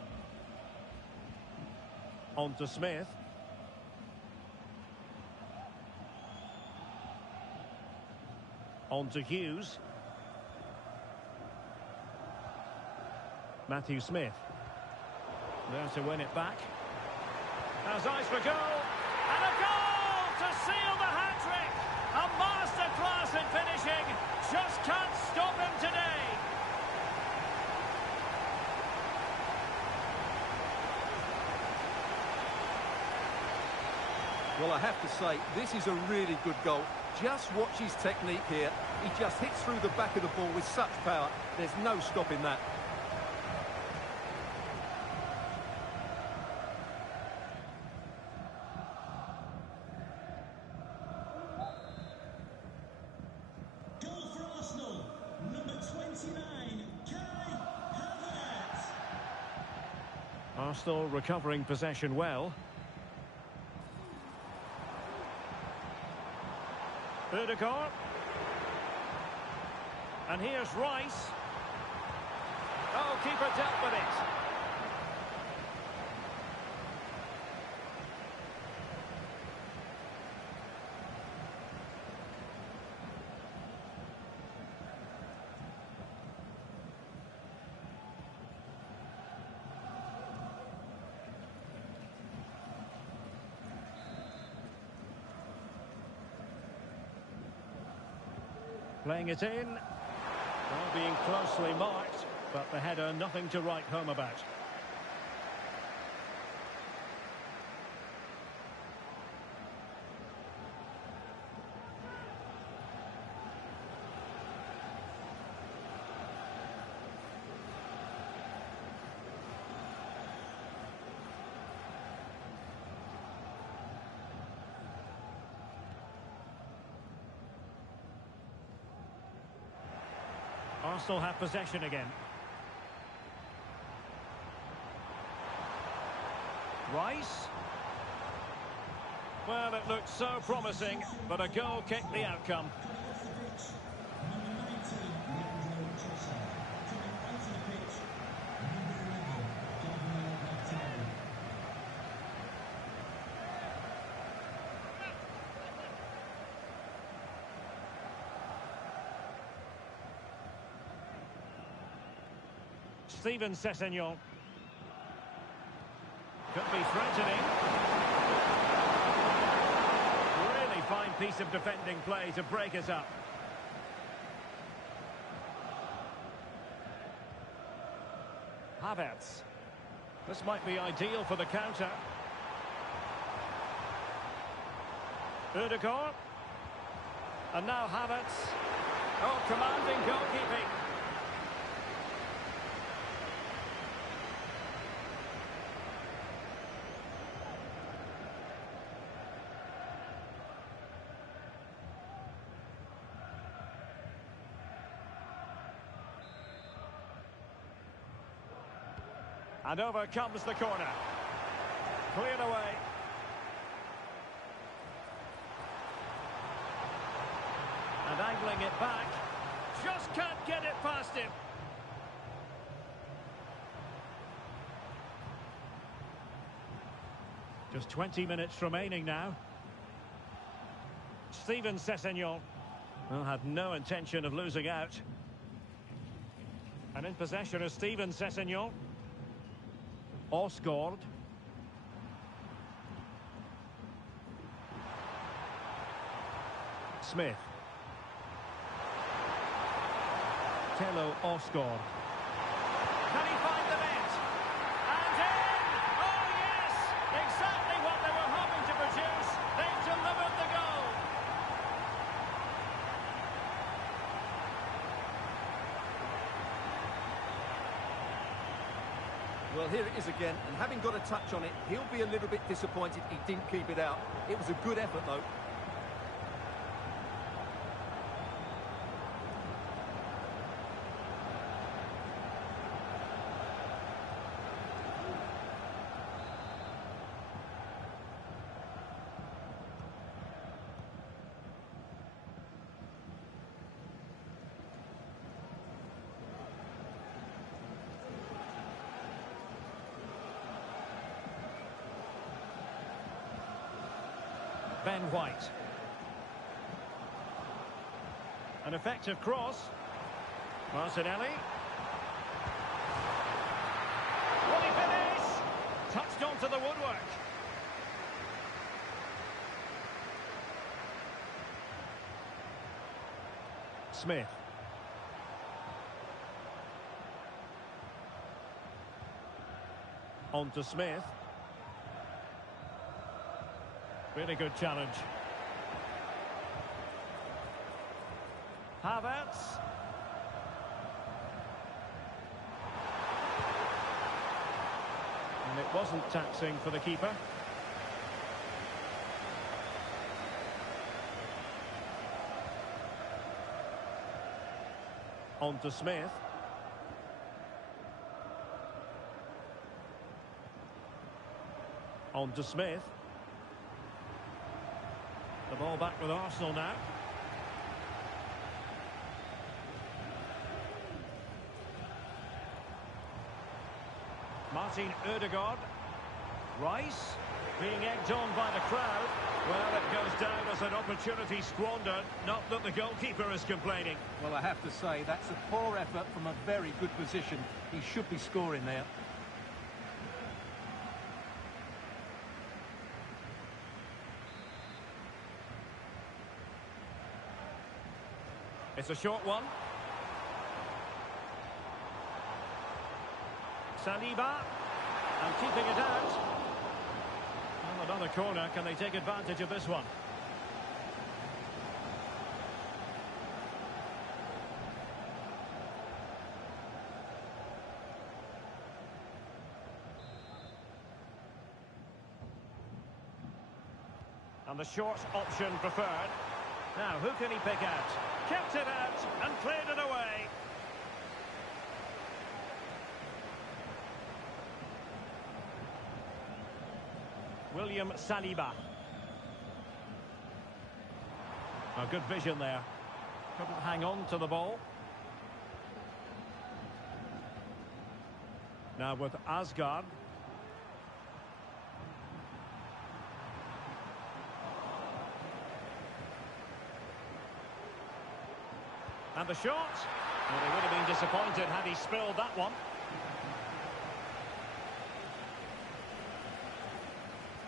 On to Smith. On to Hughes. Matthew Smith. There to win it back. Has eyes for goal. And a goal to seal the hat-trick. A masterclass in finishing. Just can't stop him today. Well, I have to say, this is a really good goal. Just watch his technique here. He just hits through the back of the ball with such power. There's no stopping that. Goal for Arsenal, number 29, Kai Havertz. Arsenal recovering possession well. Ødegaard. And here's Rice. Oh, keeper dealt with it. Playing it in. Well, being closely marked, but the header nothing to write home about. Arsenal have possession again. Rice. Well, it looked so promising, but a goal kicked the outcome. Coming off the pitch, number 19, Coming onto the pitch, number 11, Gabriel Martinelli. Steven Sessegnon. Could be threatening. Really fine piece of defending play to break us up. Havertz. This might be ideal for the counter. Ødegaard. And now Havertz. Oh, commanding goalkeeping. And over comes the corner. Cleared away. And angling it back. Just can't get it past him. Just 20 minutes remaining now. Steven Sessegnon. Well, had no intention of losing out. And in possession is Steven Sessegnon. Osgaard. Smith. Tello Osgaard. Can he find the net? And in! Oh yes! Exactly what they were hoping to produce. They've delivered the goal. Well, here it is again, and having got a touch on it, he'll be a little bit disappointed he didn't keep it out. It was a good effort, though. Ben White. An effective cross. Martinelli. Will he finish? Touched onto the woodwork. Smith. On to Smith. Really good challenge. Havertz. And it wasn't taxing for the keeper. On to Smith. On to Smith. The ball back with Arsenal now. Martin Ødegaard. Rice being egged on by the crowd. Well, it goes down as an opportunity squandered. Not that the goalkeeper is complaining. Well, I have to say, that's a poor effort from a very good position. He should be scoring there. It's a short one. Saliba. And keeping it out. Well, another corner. Can they take advantage of this one? And the short option preferred. Now, who can he pick out? Kept it out and cleared it away. William Saliba. A good vision there. Couldn't hang on to the ball. Now with Asgard. And the shot. Well, he would have been disappointed had he spilled that one.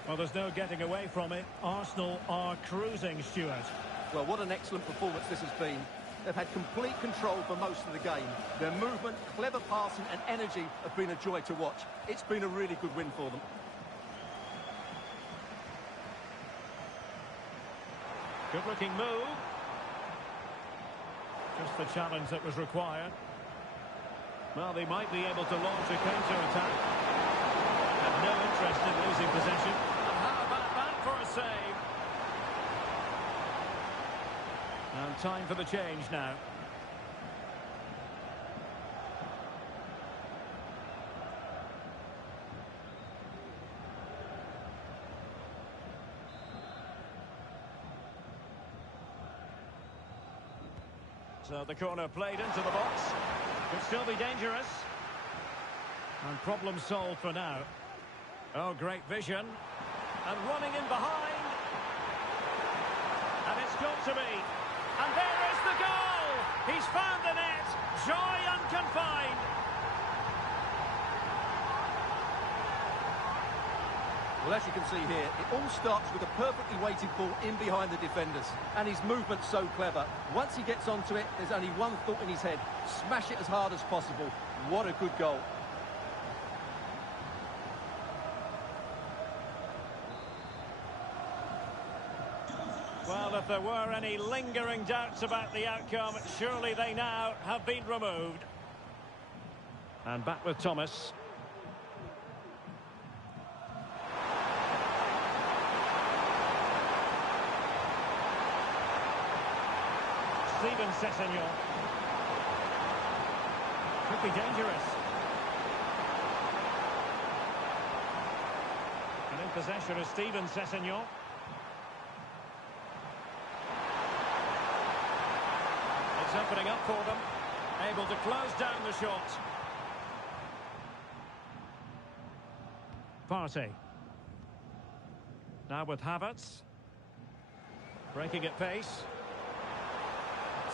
Well, there's no getting away from it. Arsenal are cruising, Stuart. Well, what an excellent performance this has been. They've had complete control for most of the game. Their movement, clever passing and energy have been a joy to watch. It's been a really good win for them. Good-looking move. Just the challenge that was required. Well, they might be able to launch a counter-attack. Have no interest in losing possession. And how about that for a save? And time for the change now. So the corner played into the box. Could still be dangerous. And problem solved for now. Oh, great vision. And running in behind. And it's got to be. And there is the goal! He's found the net. Joy unconfined. Well, as you can see here, it all starts with a perfectly weighted ball in behind the defenders. And his movement's so clever. Once he gets onto it, there's only one thought in his head. Smash it as hard as possible. What a good goal. Well, if there were any lingering doubts about the outcome, surely they now have been removed. And back with Thomas. Steven Sessegnon. Could be dangerous. And in possession is Steven Sessegnon. It's opening up for them. Able to close down the shot. Partey. Now with Havertz. Breaking at pace.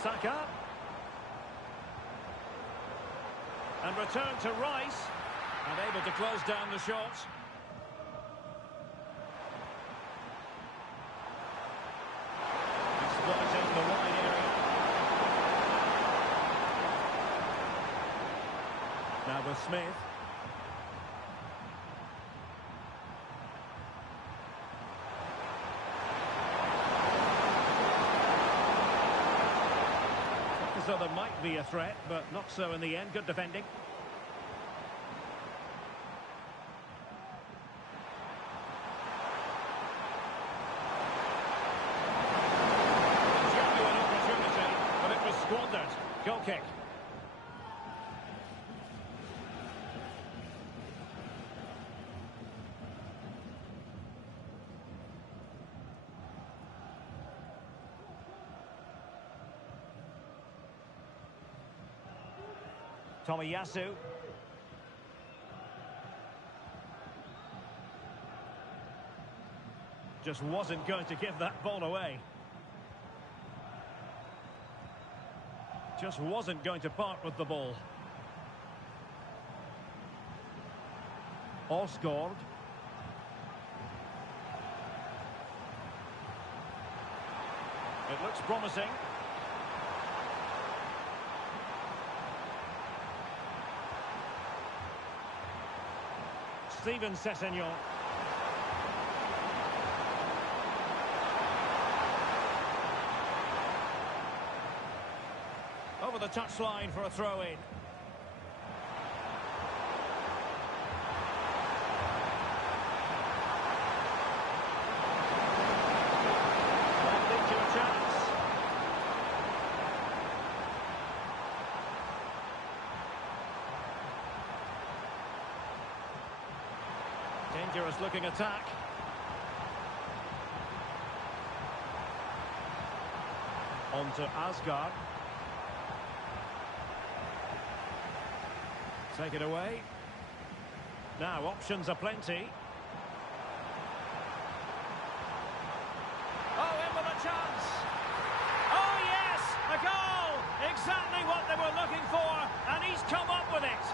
Saka. And return to Rice. And able to close down the shot. Exploiting the wide area. Now with Smith. So there might be a threat, but not so in the end. Good defending. Genuine opportunity, but it was squandered. Goal kick. Tomiyasu. Just wasn't going to give that ball away. Just wasn't going to part with the ball. Osgaard. It looks promising. Steven Sessegnon. Over the touchline for a throw-in. Landing to a chance. Dangerous looking attack. On to Asgard. Take it away. Now options are plenty. Oh, in with a chance. Oh yes, a goal. Exactly what they were looking for, and he's come up with it.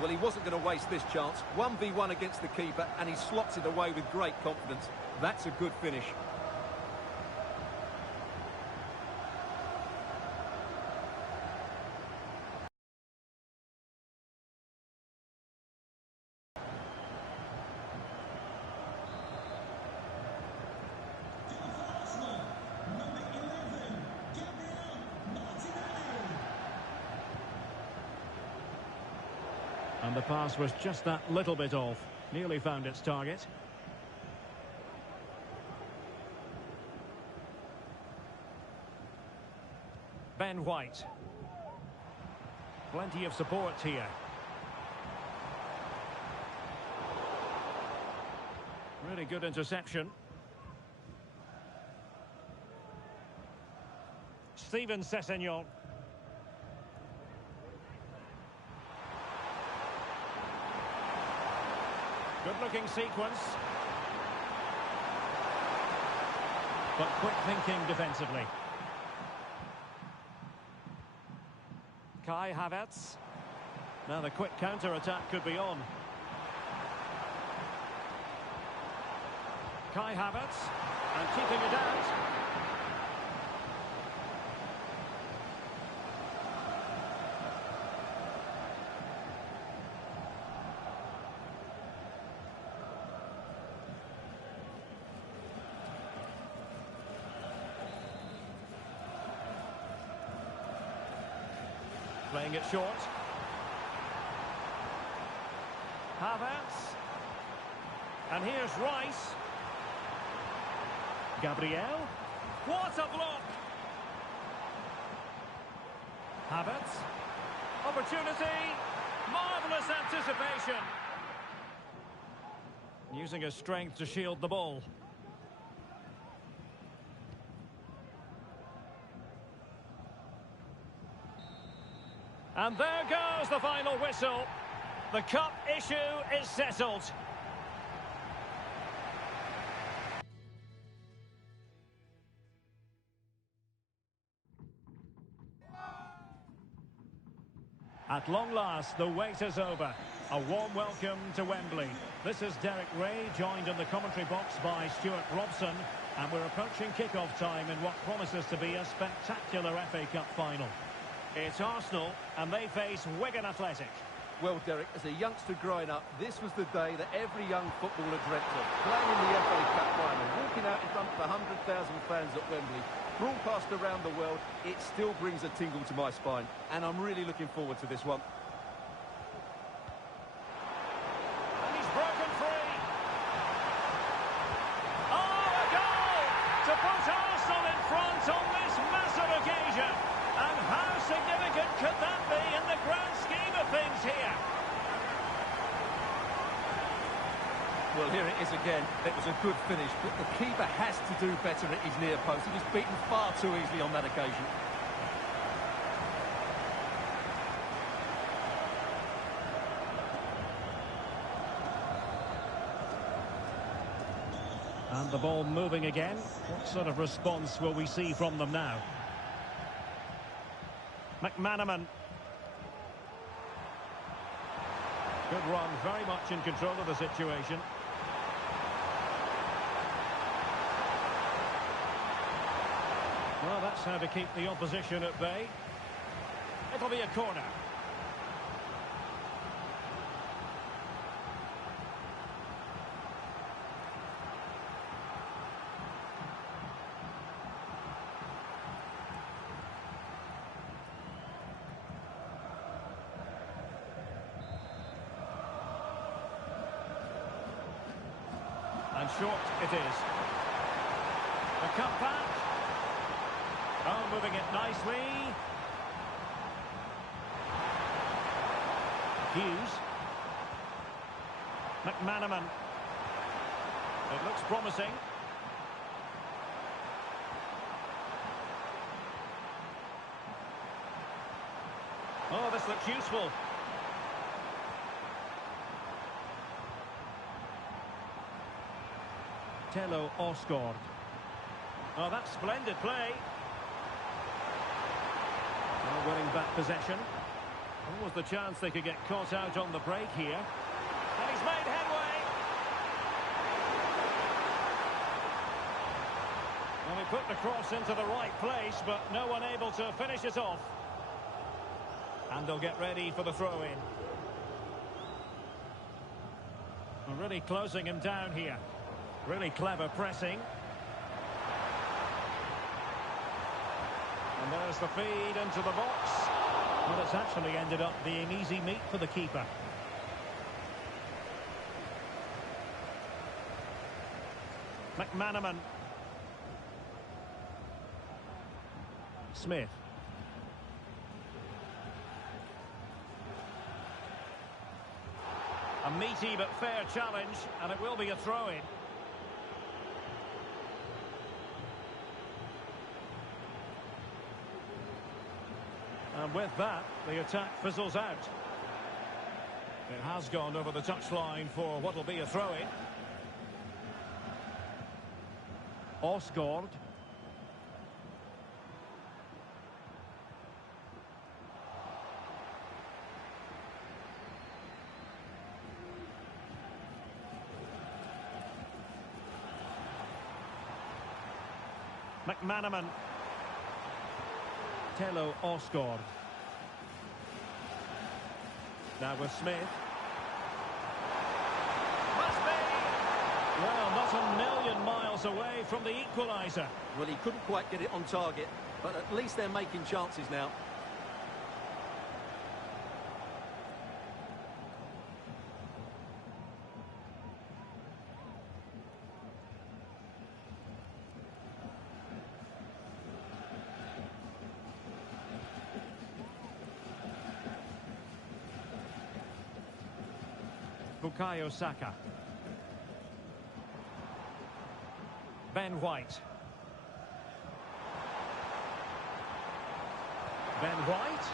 Well, he wasn't going to waste this chance. 1v1 against the keeper, and he slots it away with great confidence. That's a good finish. And the pass was just that little bit off. Nearly found its target. Ben White. Plenty of support here. Really good interception. Steven Sessegnon. Good-looking sequence. But quick thinking defensively. Kai Havertz. Now the quick counter-attack could be on. Kai Havertz. And keeping it out. Playing it short. Havertz. And here's Rice. Gabriel. What a block! Havertz. Opportunity. Marvellous anticipation. Using his strength to shield the ball. And there goes the final whistle. The cup issue is settled. At long last, the wait is over. A warm welcome to Wembley. This is Derek Ray, joined in the commentary box by Stuart Robson. And we're approaching kick-off time in what promises to be a spectacular FA Cup final. It's Arsenal, and they face Wigan Athletic. Well, Derek, as a youngster growing up, this was the day that every young footballer dreamt of. Playing in the FA Cup final, walking out in front of 100,000 fans at Wembley, broadcast around the world, it still brings a tingle to my spine. And I'm really looking forward to this one. And he's broken free. Oh, a goal! To put Arsenal in front on this massive occasion. And how significant could that be in the grand scheme of things here? Well, here it is again. It was a good finish, but the keeper has to do better at his near post. He was beaten far too easily on that occasion. And the ball moving again. What sort of response will we see from them now? McManaman. Good run, very much in control of the situation. Well, that's how to keep the opposition at bay. It'll be a corner. And short it is. The cut back. Oh, moving it nicely. Hughes. McManaman. It looks promising. Oh, this looks useful. Tello Osgård. Oh, that's splendid play. Oh, winning back possession. What was the chance they could get caught out on the break here? And he's made headway. Well, he put the cross into the right place, but no one able to finish it off. And they'll get ready for the throw-in. Really closing him down here. Really clever pressing. And there's the feed into the box. Well, it's actually ended up being easy meat for the keeper. McManaman. Smith. A meaty but fair challenge, and it will be a throw-in. And with that, the attack fizzles out. It has gone over the touchline for what will be a throw-in. Osgård. McManaman. Tello Osgård. Now with Smith. Must be! Well, not a million miles away from the equaliser. Well, he couldn't quite get it on target, but at least they're making chances now. Bukayo Saka. Ben White. Ben White.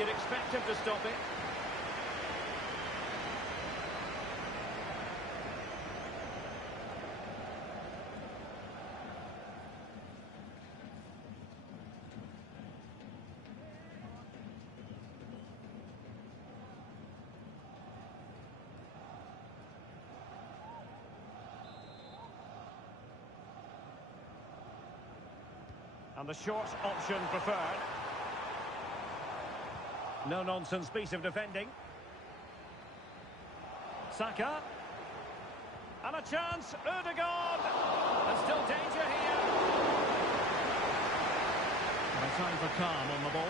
you'd expect him to stop it. And the short option preferred. No-nonsense piece of defending. Saka. And a chance. Ødegaard. And still danger here. And a time for calm on the ball.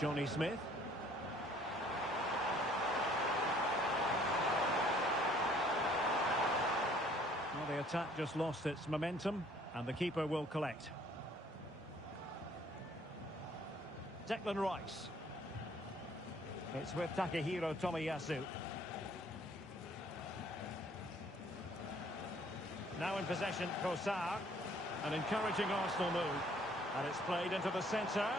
Johnny Smith. Well, the attack just lost its momentum, and the keeper will collect. Declan Rice. It's with Takehiro Tomiyasu. Now in possession, Kosar. An encouraging Arsenal move. And it's played into the centre.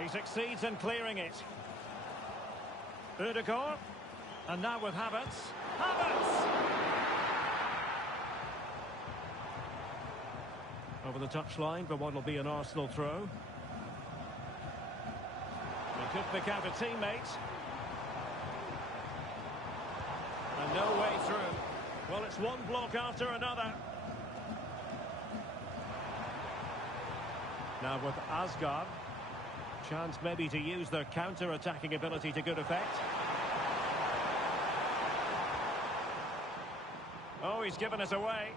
He succeeds in clearing it. Ødegaard. And now with Havertz. Havertz! Over the touchline for what will be an Arsenal throw. They could pick out a teammate. And no way through. Well, it's one block after another. Now with Asgard. Chance maybe to use their counter-attacking ability to good effect. Oh, he's given us away.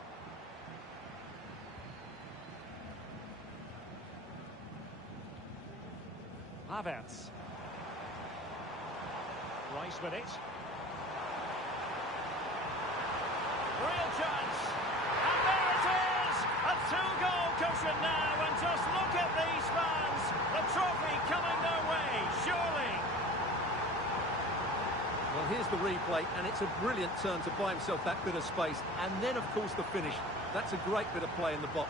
Havertz. Rice with it. Real chance. And there it is! A two-goal cushion now, and just look at these fans. The trophy coming their way, surely. Well, here's the replay, and it's a brilliant turn to buy himself that bit of space. And then, of course, the finish. That's a great bit of play in the box.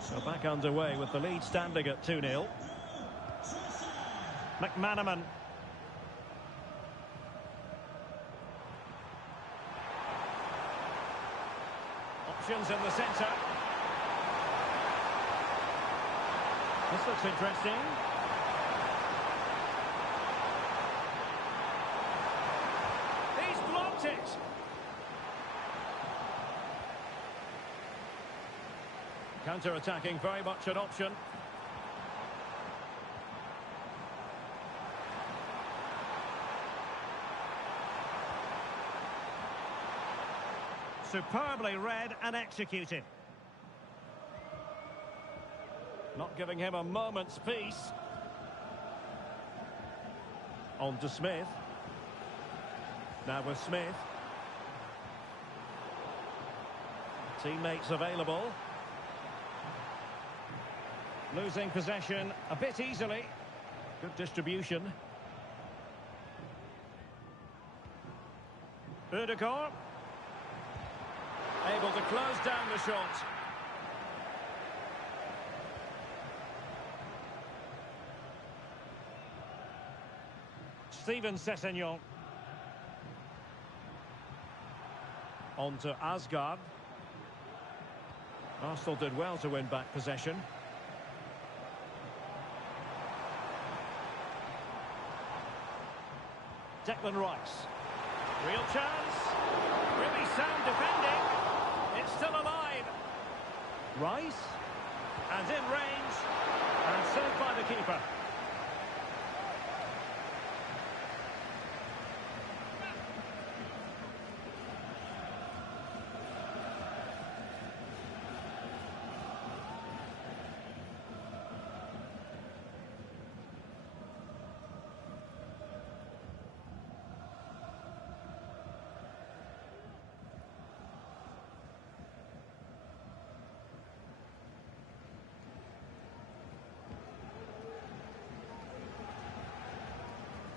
So back underway with the lead standing at 2-0. McManaman. Options in the centre. This looks interesting. He's blocked it. Counter-attacking, very much an option. Superbly read and executed. Not giving him a moment's peace. On to Smith. Now with Smith. Teammates available. Losing possession a bit easily. Good distribution. Ødegaard. Able to close down the shot. Steven Sessegnon. On to Asgard. Arsenal did well to win back possession. Declan Rice. Real chance. Really sound defending. It's still alive. Rice. And in range. And saved by the keeper.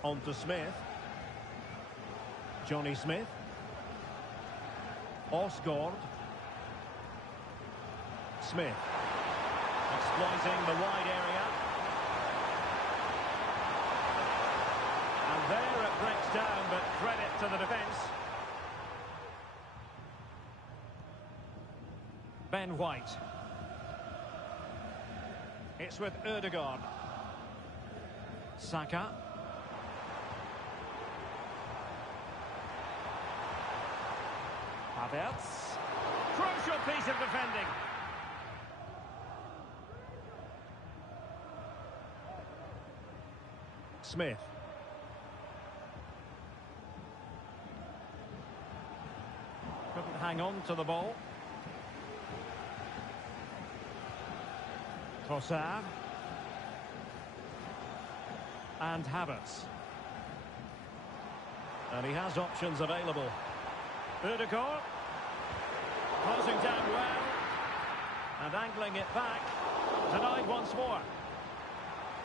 On to Smith. Johnny Smith. Osgård. Smith. Exploiting the wide area. And there it breaks down, but credit to the defence. Ben White. It's with Ødegaard. Saka. Havertz. Crucial piece of defending. Smith. Couldn't hang on to the ball. Trossard. And Havertz. And he has options available. Ødegaard. Closing down well. And angling it back. Denied once more.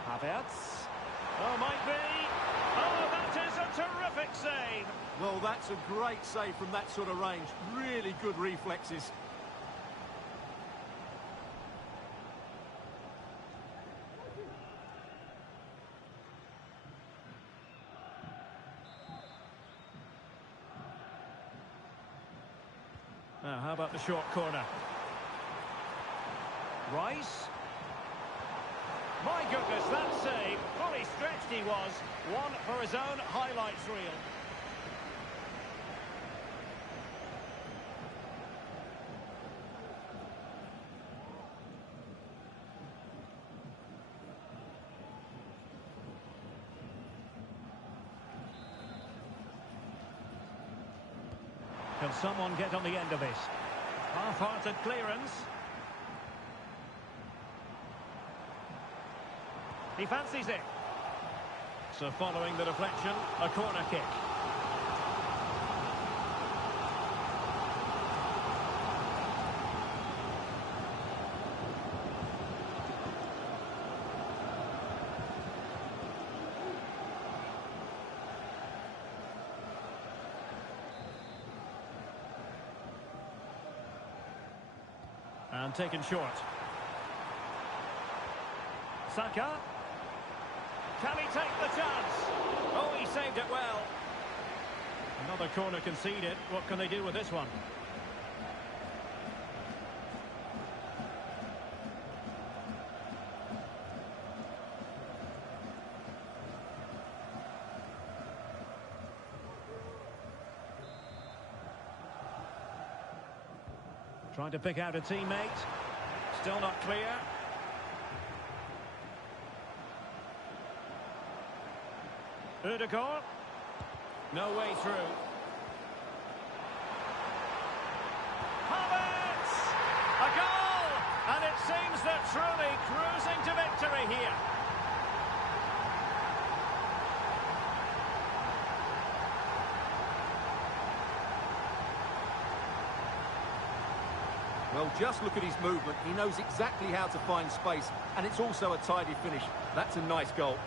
Havertz. Oh, might be. Oh, that is a terrific save. Well, that's a great save from that sort of range. Really good reflexes. Now, how about the short corner? Rice. My goodness, that save. Fully stretched he was. One for his own highlights reel. Can someone get on the end of this? Half-hearted clearance. He fancies it. So following the deflection, a corner kick. And taken short. Saka. Can he take the chance? Oh, he saved it well. Another corner conceded. What can they do with this one? Trying to pick out a teammate. Still not clear. Ødegaard. No way through. Havertz! A goal! And it seems they're truly cruising to victory here. Well, just look at his movement. He knows exactly how to find space, and it's also a tidy finish. That's a nice goal.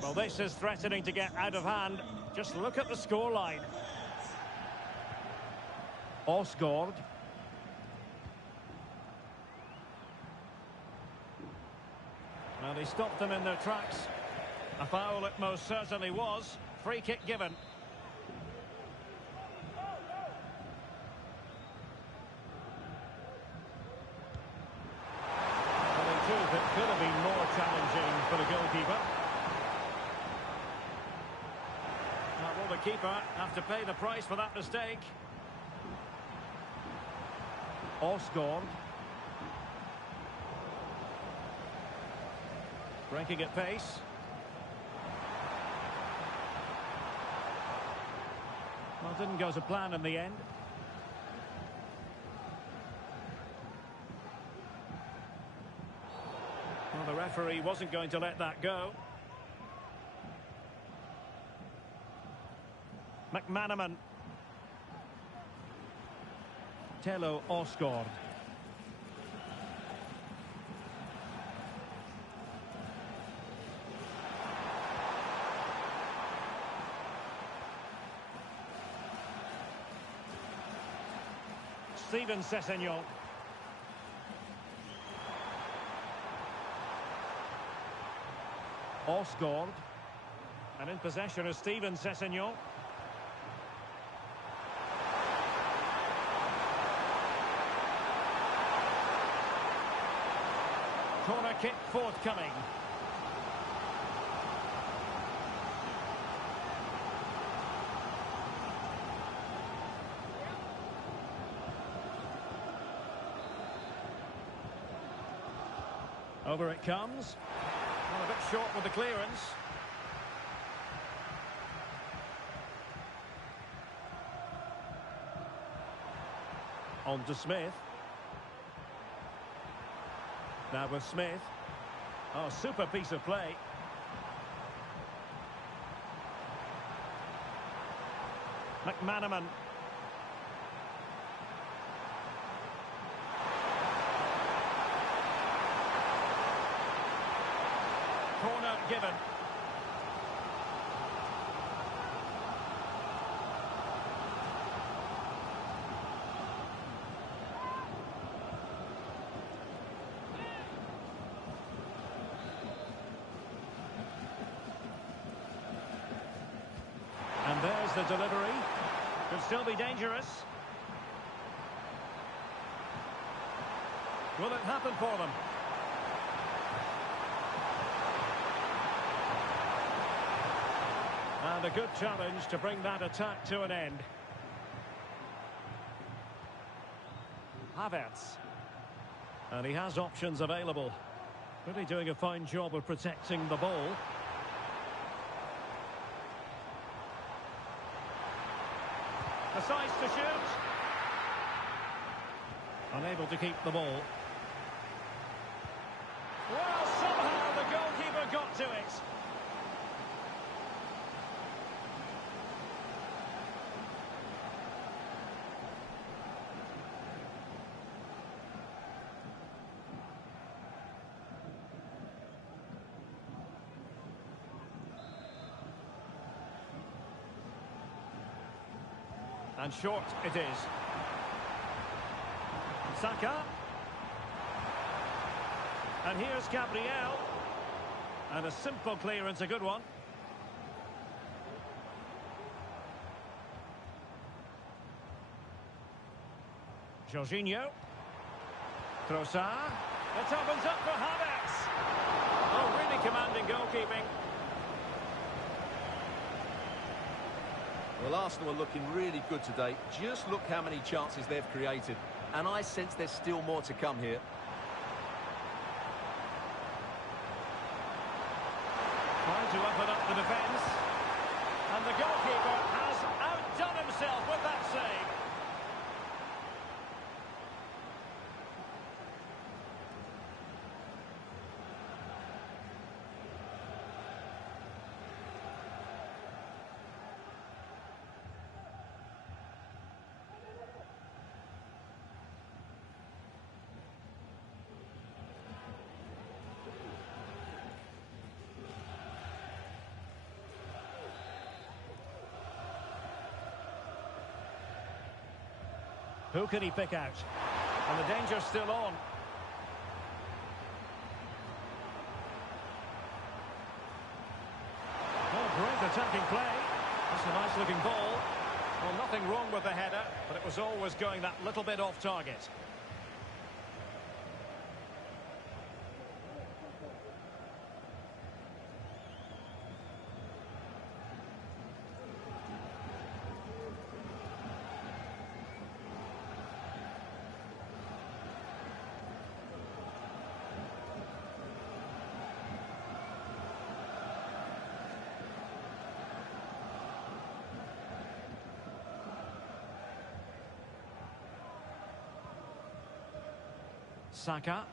Well, this is threatening to get out of hand. Just look at the scoreline. Osgård. Well, he stopped them in their tracks. A foul it most certainly was. Free kick given. Well, in truth, it could have been more challenging for the goalkeeper. Now, will the keeper have to pay the price for that mistake? Osgård. Breaking at pace. Well, didn't go to plan in the end. Well, the referee wasn't going to let that go. McManaman. Tello Osgård. Steven Sessegnon. Osgård. And in possession is Steven Sessegnon. Corner kick forthcoming. Over it comes. Well, a bit short with the clearance. On to Smith. Now with Smith. Oh, super piece of play. McManaman. Corner given. And there's the delivery. Could still be dangerous. Will it happen for them? And a good challenge to bring that attack to an end. Havertz. And he has options available. Really doing a fine job of protecting the ball. Decides to shoot. Unable to keep the ball. Well, somehow the goalkeeper got to it. And short it is. Saka. And here's Gabriel. And a simple clearance, a good one. Jorginho. Trossard. It opens up for Havertz. Oh, really commanding goalkeeping. Well, Arsenal are looking really good today. Just look how many chances they've created. And I sense there's still more to come here. Trying to open up the defence. And the goalkeeper has outdone himself with that save. Who can he pick out? And the danger's still on. Oh, great attacking play. That's a nice looking ball. Well, nothing wrong with the header, but it was always going that little bit off target. Saka.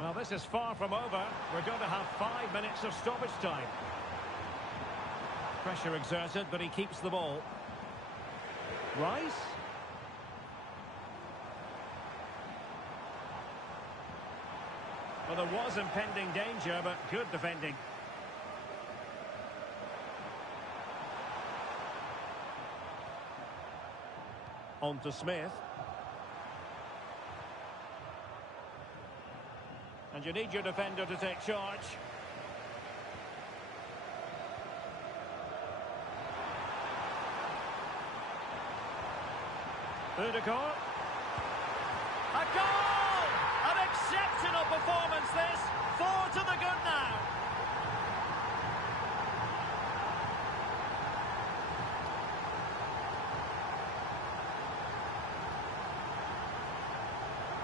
Well, this is far from over. We're going to have 5 minutes of stoppage time. Pressure exerted, but he keeps the ball. Rice. Well, there was impending danger, but good defending. On to Smith. And you need your defender to take charge. Ødegaard. A goal! An exceptional performance this. 4 to the good now.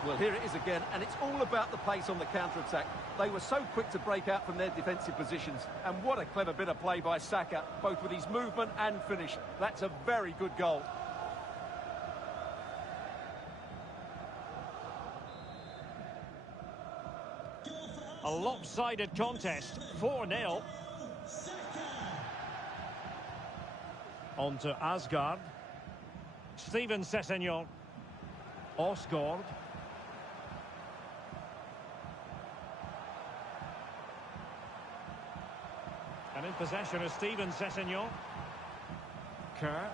Well, here it is again, and it's all about the pace on the counter-attack. They were so quick to break out from their defensive positions, and what a clever bit of play by Saka, both with his movement and finish. That's a very good goal. A lopsided contest, 4-0. On to Asgard. Steven Sessegnon. Osgård. And in possession is Steven Sessegnon. Kerr.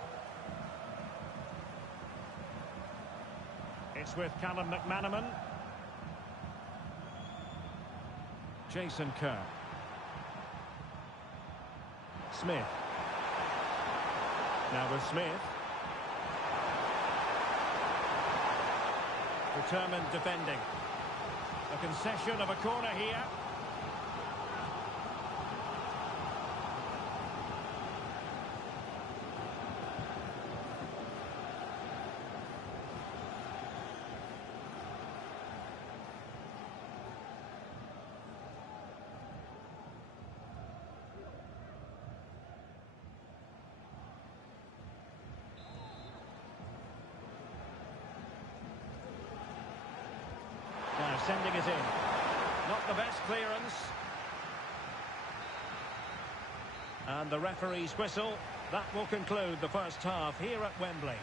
It's with Callum McManaman. Jason Kerr. Smith. Now with Smith. Determined defending. A concession of a corner here. Now sending it in. Not the best clearance. And the referee's whistle. That will conclude the first half here at Wembley.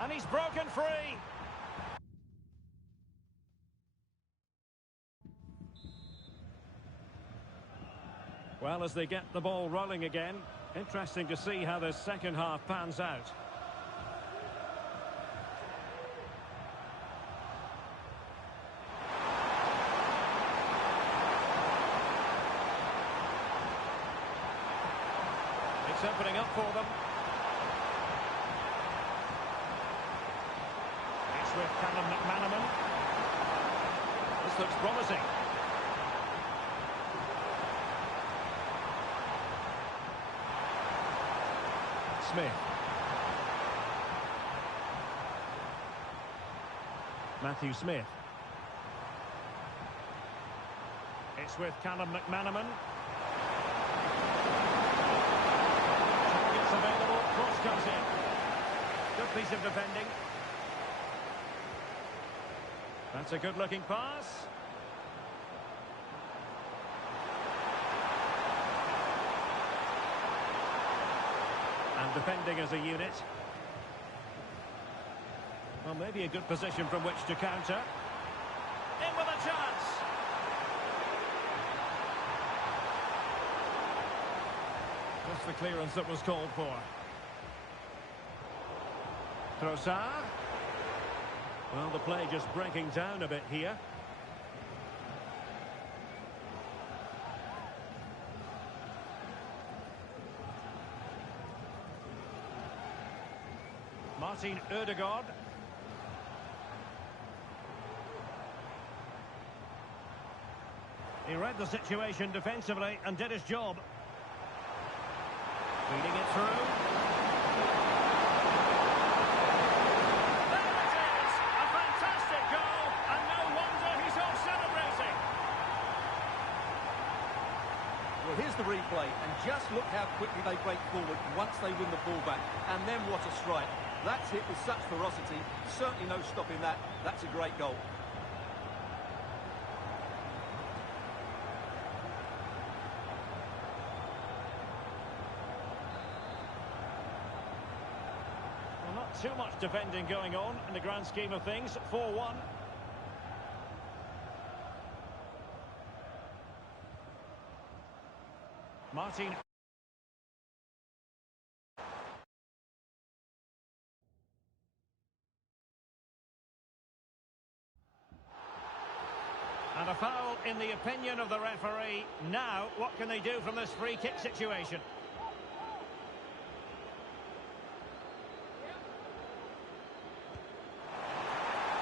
And he's broken free. Well, as they get the ball rolling again, interesting to see how the second half pans out. It's opening up for them. With Callum McManaman. This looks promising. Smith. Matthew Smith. It's with Callum McManaman. Targets available. Cross comes in. Good piece of defending. That's a good-looking pass. And defending as a unit. Well, maybe a good position from which to counter. In with a chance. Just the clearance that was called for. Trossard. Well, the play just breaking down a bit here. Martin Ødegaard. He read the situation defensively and did his job. Feeding it through. here's the replay, and just look how quickly they break forward once they win the ball back. And then what a strike. That's hit with such ferocity. Certainly no stopping that. That's a great goal. Well, not too much defending going on in the grand scheme of things. 4-1. Martin. And a foul in the opinion of the referee. Now, what can they do from this free kick situation?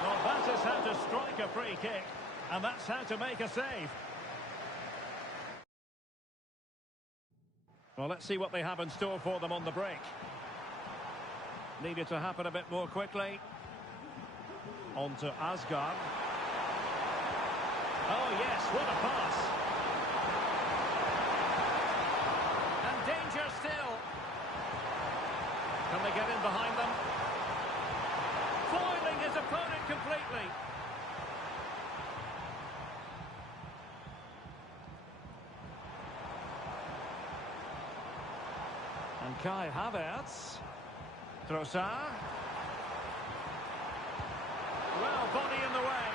Well, that is how to strike a free kick. And that's how to make a save. Well, let's see what they have in store for them on the break. Needed to happen a bit more quickly. On to Asgard. Oh, yes, what a pass. And danger still. Can they get in behind them? Foiling his opponent completely. And Kai Havertz. Trossard. Well, body in the way.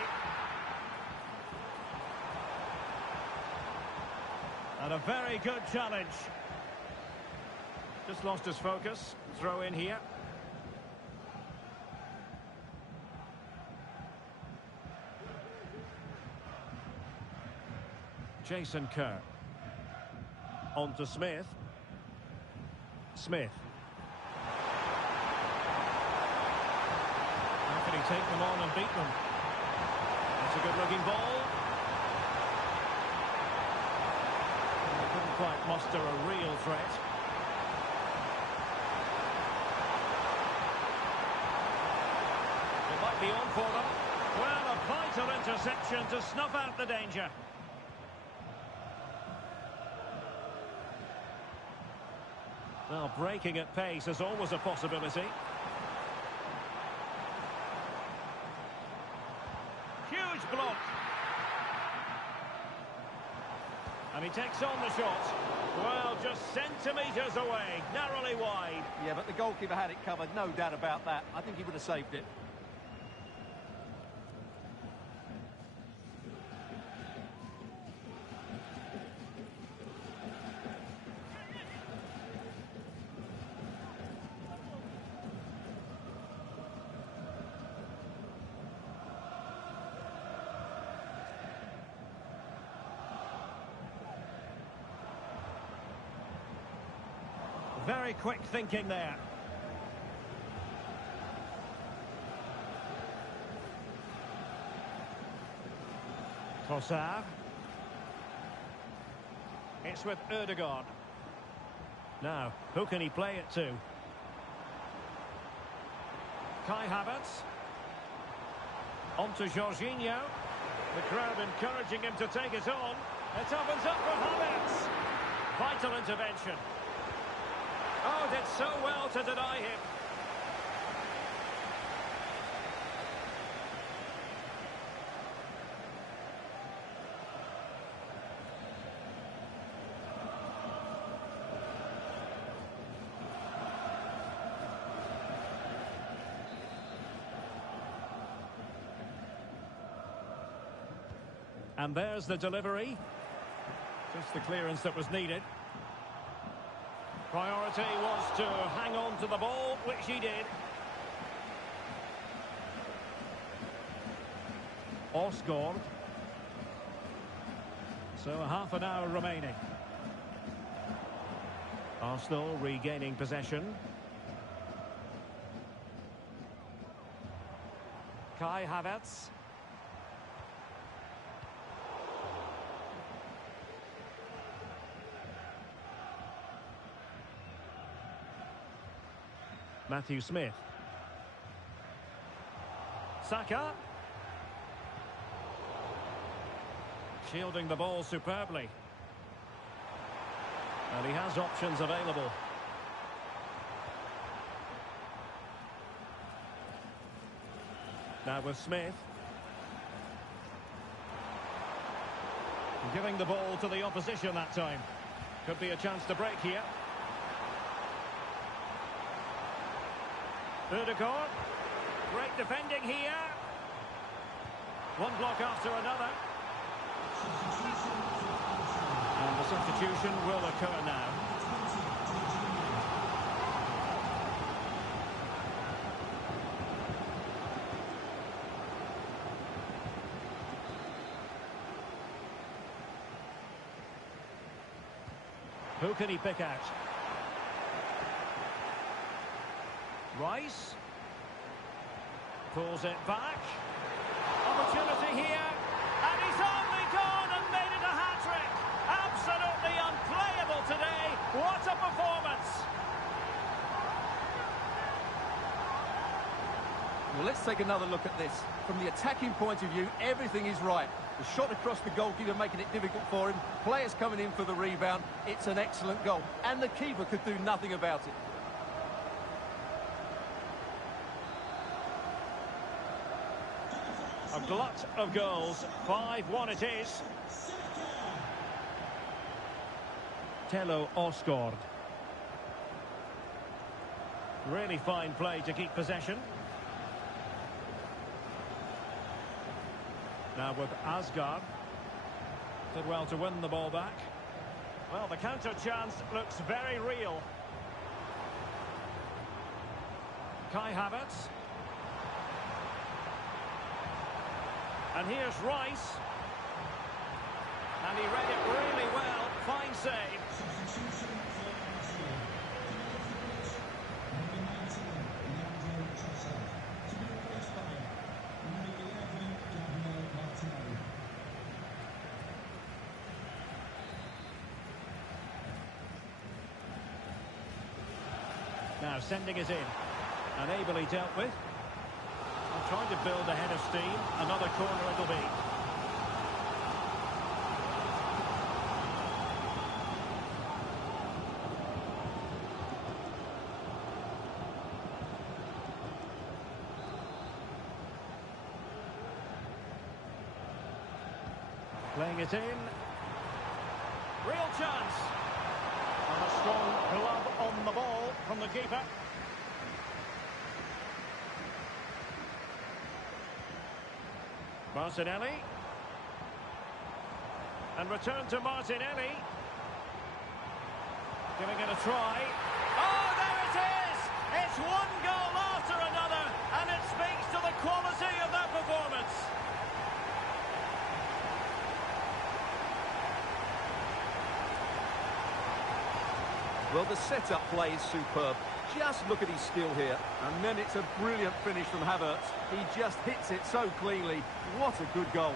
And a very good challenge. Just lost his focus. Throw in here. Jason Kerr. On to Smith. Smith. How can he take them on and beat them? That's a good-looking ball. They couldn't quite muster a real threat. It might be on for them. Well, a vital interception to snuff out the danger. Well, breaking at pace is always a possibility. Huge block. And he takes on the shot. Well, just centimetres away, narrowly wide. Yeah, but the goalkeeper had it covered, no doubt about that. I think he would have saved it. Very quick thinking there. Trossard. It's with Ødegaard. Now, who can he play it to? Kai Havertz. On to Jorginho. The crowd encouraging him to take it on. It opens up for Havertz. Vital intervention. Oh, did so well to deny him. And there's the delivery. Just the clearance that was needed. Priority was to hang on to the ball, which he did. Osgård. So half an hour remaining. Arsenal regaining possession. Kai Havertz. Matthew Smith. Saka. Shielding the ball superbly. And he has options available. Now with Smith. Giving the ball to the opposition that time. Could be a chance to break here. Ødegaard. Great defending here. One block after another. And the substitution will occur now. Who can he pick out? Rice. Pulls it back. Opportunity here. And he's only gone and made it a hat-trick. Absolutely unplayable today. What a performance. Well, let's take another look at this. From the attacking point of view, everything is right. The shot across the goalkeeper making it difficult for him. Players coming in for the rebound. It's an excellent goal. And the keeper could do nothing about it. A glut of goals. 5-1 it is. Tello Osgård. Really fine play to keep possession. Now with Asgard. Did well to win the ball back. Well, the counter chance looks very real. Kai Havertz. And here's Rice. And he read it really well. Fine save. Substitution for Arsenal. Coming off the pitch, number 19, Trossard. To be replaced by number 11, Gabriel Martinelli. Now sending it in. And ably dealt with. And trying to build a head of steam. Another corner it'll be. Playing it in. Real chance. And a strong glove on the ball from the keeper. Martinelli. And return to Martinelli. Giving it a try. Oh, there it is! It's one goal after another, and it speaks to the quality of that performance. Well, the setup play is superb. Just look at his skill here. And then it's a brilliant finish from Havertz. He just hits it so cleanly. What a good goal.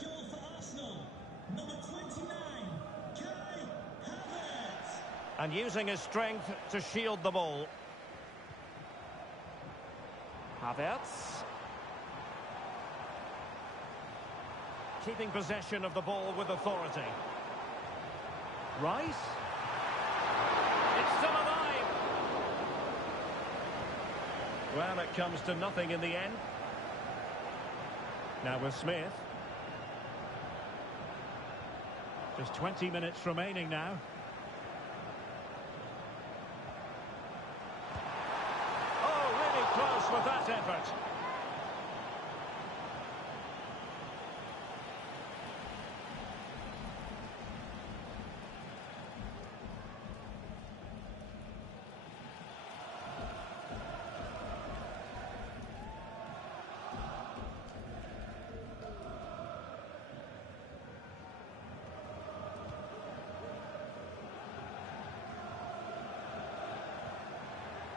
Goal for Arsenal. Number 29, Kai Havertz. And using his strength to shield the ball. Havertz. Keeping possession of the ball with authority. Rice. It's still alive. Well, it comes to nothing in the end. Now with Smith. Just 20 minutes remaining now. Oh, really close with that effort.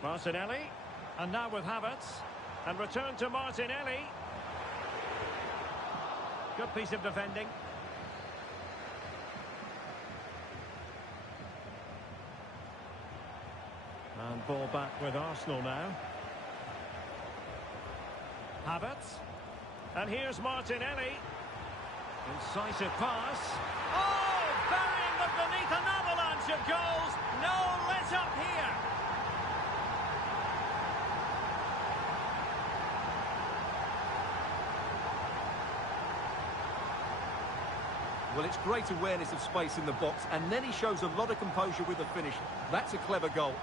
Martinelli, and now with Havertz, and return to Martinelli. Good piece of defending. And ball back with Arsenal now. Havertz. And here's Martinelli. Incisive pass. Oh, burying them beneath an avalanche of goals. No let up here. Well, it's great awareness of space in the box, and then he shows a lot of composure with the finish. That's a clever goal.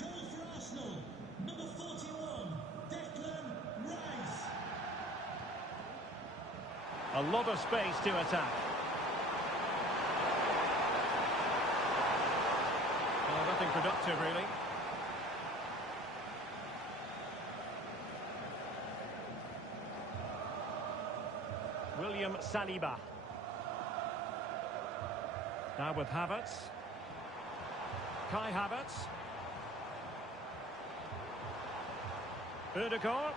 Goal for Arsenal, number 41, Declan Rice. A lot of space to attack. Well, nothing productive, really. William Saliba. Now with Havertz. Kai Havertz. Ødegaard.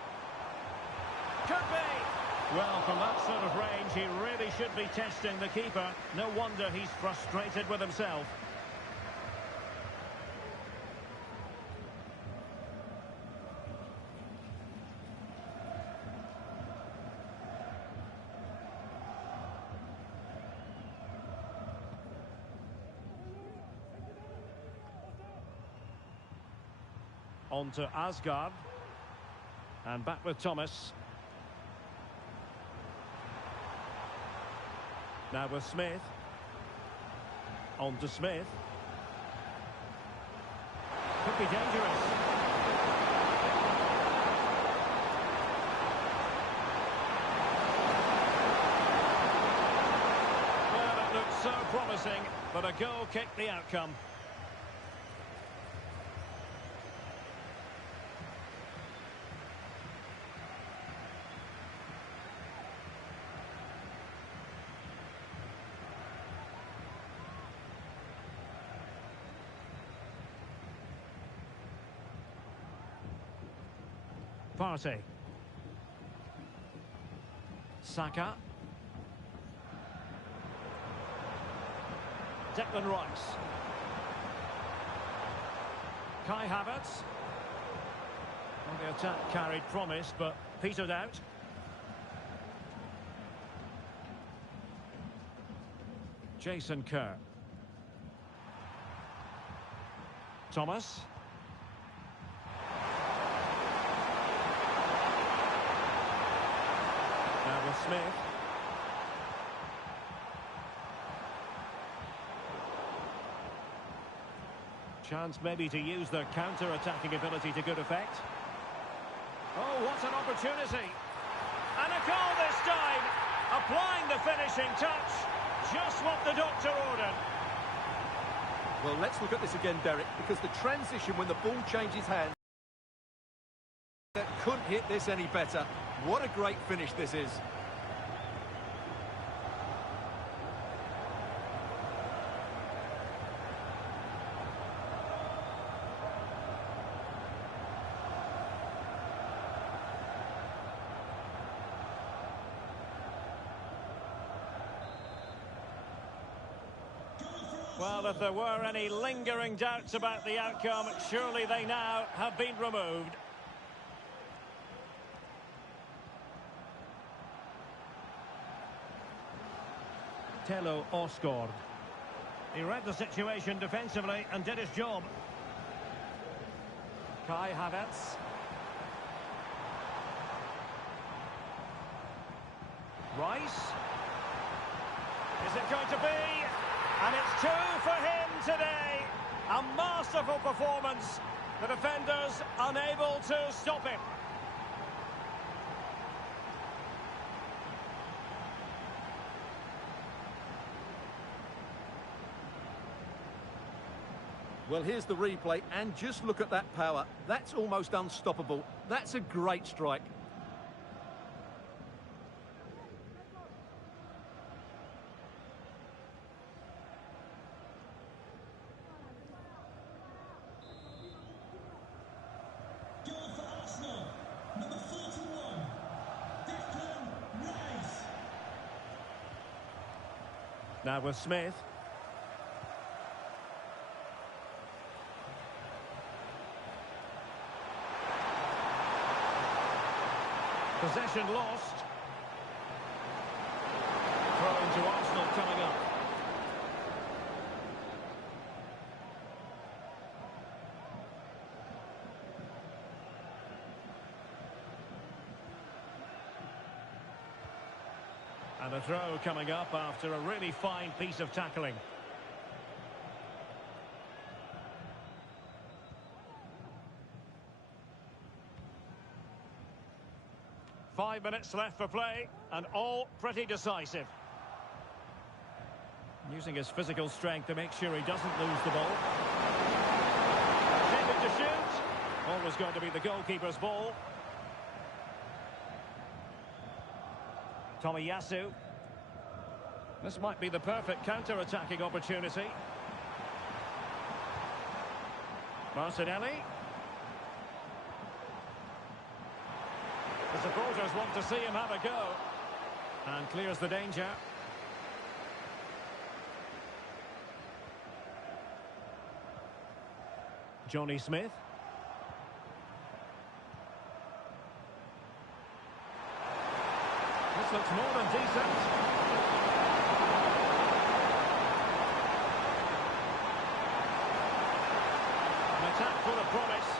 Could be. Well, from that sort of range, he really should be testing the keeper. No wonder he's frustrated with himself. On to Asgard. And back with Thomas. Now with Smith. On to Smith. Could be dangerous. Well, it looked so promising, but a goal kicked the outcome. Partey. Saka. Declan Rice. Kai Havertz. Well, the attack carried promise, but petered out. Jason Kerr. Thomas. Now with Smith. Chance maybe to use their counter-attacking ability to good effect. Oh, what an opportunity. And a goal this time. Applying the finishing touch. Just what the doctor ordered. Well, let's look at this again, Derek, because the transition when the ball changes hands couldn't hit this any better. What a great finish this is. Well, if there were any lingering doubts about the outcome, surely they now have been removed. Tello Osgård. He read the situation defensively and did his job. Kai Havertz. Rice. Is it going to be? And it's two for him today. A masterful performance. The defenders unable to stop him. Well, here's the replay, and just look at that power. That's almost unstoppable. That's a great strike. Goal for Arsenal, number 41, Declan Rice. Now with Smith. Possession lost. Throw into Arsenal coming up. And a throw coming up after a really fine piece of tackling. Five minutes left for play, and all pretty decisive. Using his physical strength to make sure he doesn't lose the ball. Intended to shoot. Always going to be the goalkeeper's ball. Tomiyasu. This might be the perfect counter-attacking opportunity. Martinelli. The supporters want to see him have a go. And clears the danger. Johnny Smith. This looks more than decent. An attack full of promise.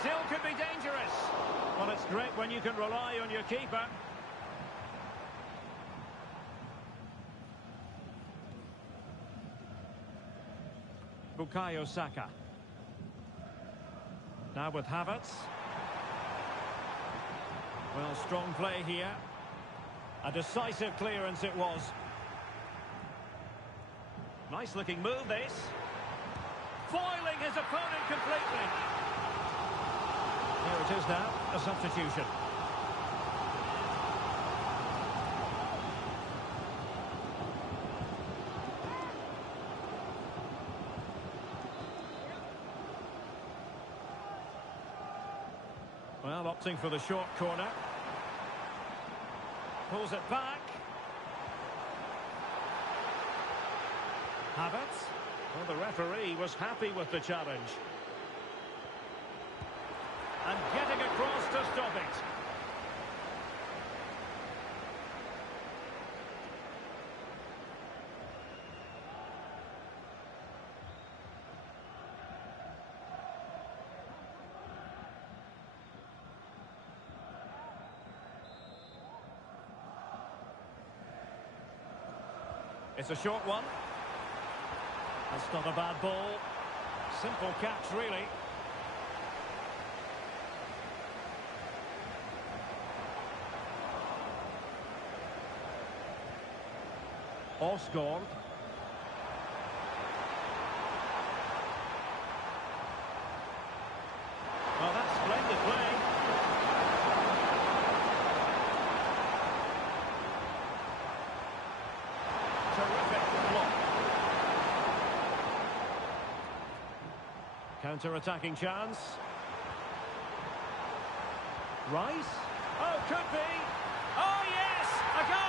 Still could be dangerous. Well, it's great when you can rely on your keeper. Bukayo Saka. Now with Havertz. Well, strong play here. A decisive clearance it was. Nice looking move this. Foiling his opponent completely. Here it is now, a substitution. Well, opting for the short corner. Pulls it back. Havertz. Well, the referee was happy with the challenge. And getting across to stop it. It's a short one. That's not a bad ball. Simple catch, really. Osgård. Well, that's splendid play. Terrific block. Counter-attacking chance. Rice? Oh, could be. Oh, yes! A goal!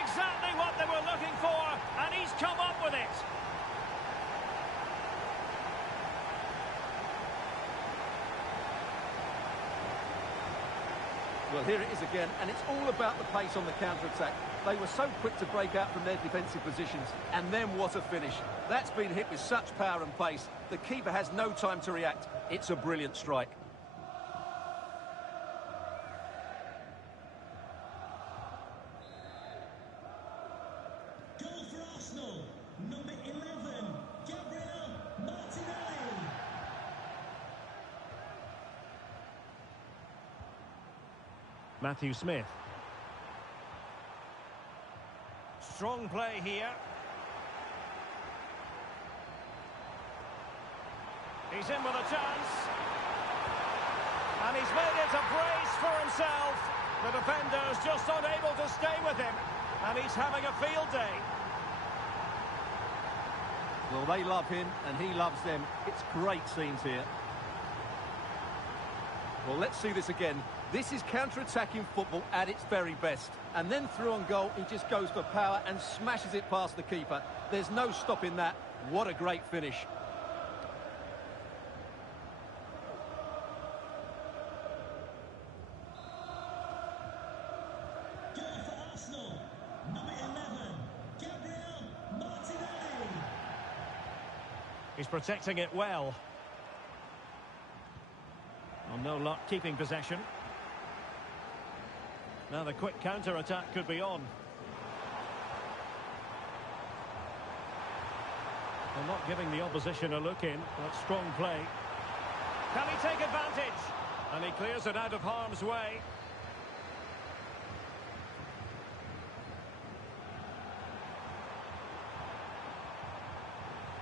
Exactly what they were looking for, and he's come up with it. Well, here it is again, and it's all about the pace on the counter-attack. They were so quick to break out from their defensive positions, and then what a finish. That's been hit with such power and pace. The keeper has no time to react. It's a brilliant strike. Goal for Arsenal, number 11, Gabriel Martinelli. Matthew Smith. Strong play here. He's in with a chance. And he's made it a brace for himself. The defender's just unable to stay with him. And he's having a field day. Well, they love him, and he loves them. It's great scenes here. Well, let's see this again. This is counter-attacking football at its very best. And then through on goal, he just goes for power and smashes it past the keeper. There's no stopping that. What a great finish. Goal for Arsenal. Number 11, Gabriel Martinelli. He's protecting it well. Well, no luck keeping possession. Now the quick counter-attack could be on. Well, not giving the opposition a look in, but strong play. Can he take advantage? And he clears it out of harm's way.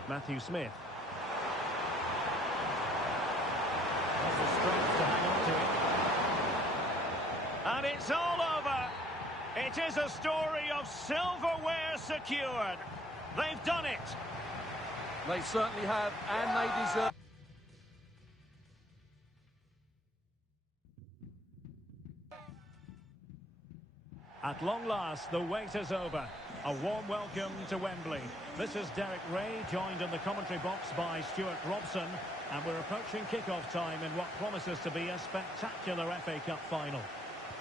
Matthew Smith. Has the strength to hang on to it. And it's all over. It is a story of silverware secured. They've done it. They certainly have, and they deserve... At long last, the wait is over. A warm welcome to Wembley. This is Derek Ray, joined in the commentary box by Stuart Robson, and we're approaching kick-off time in what promises to be a spectacular FA Cup final.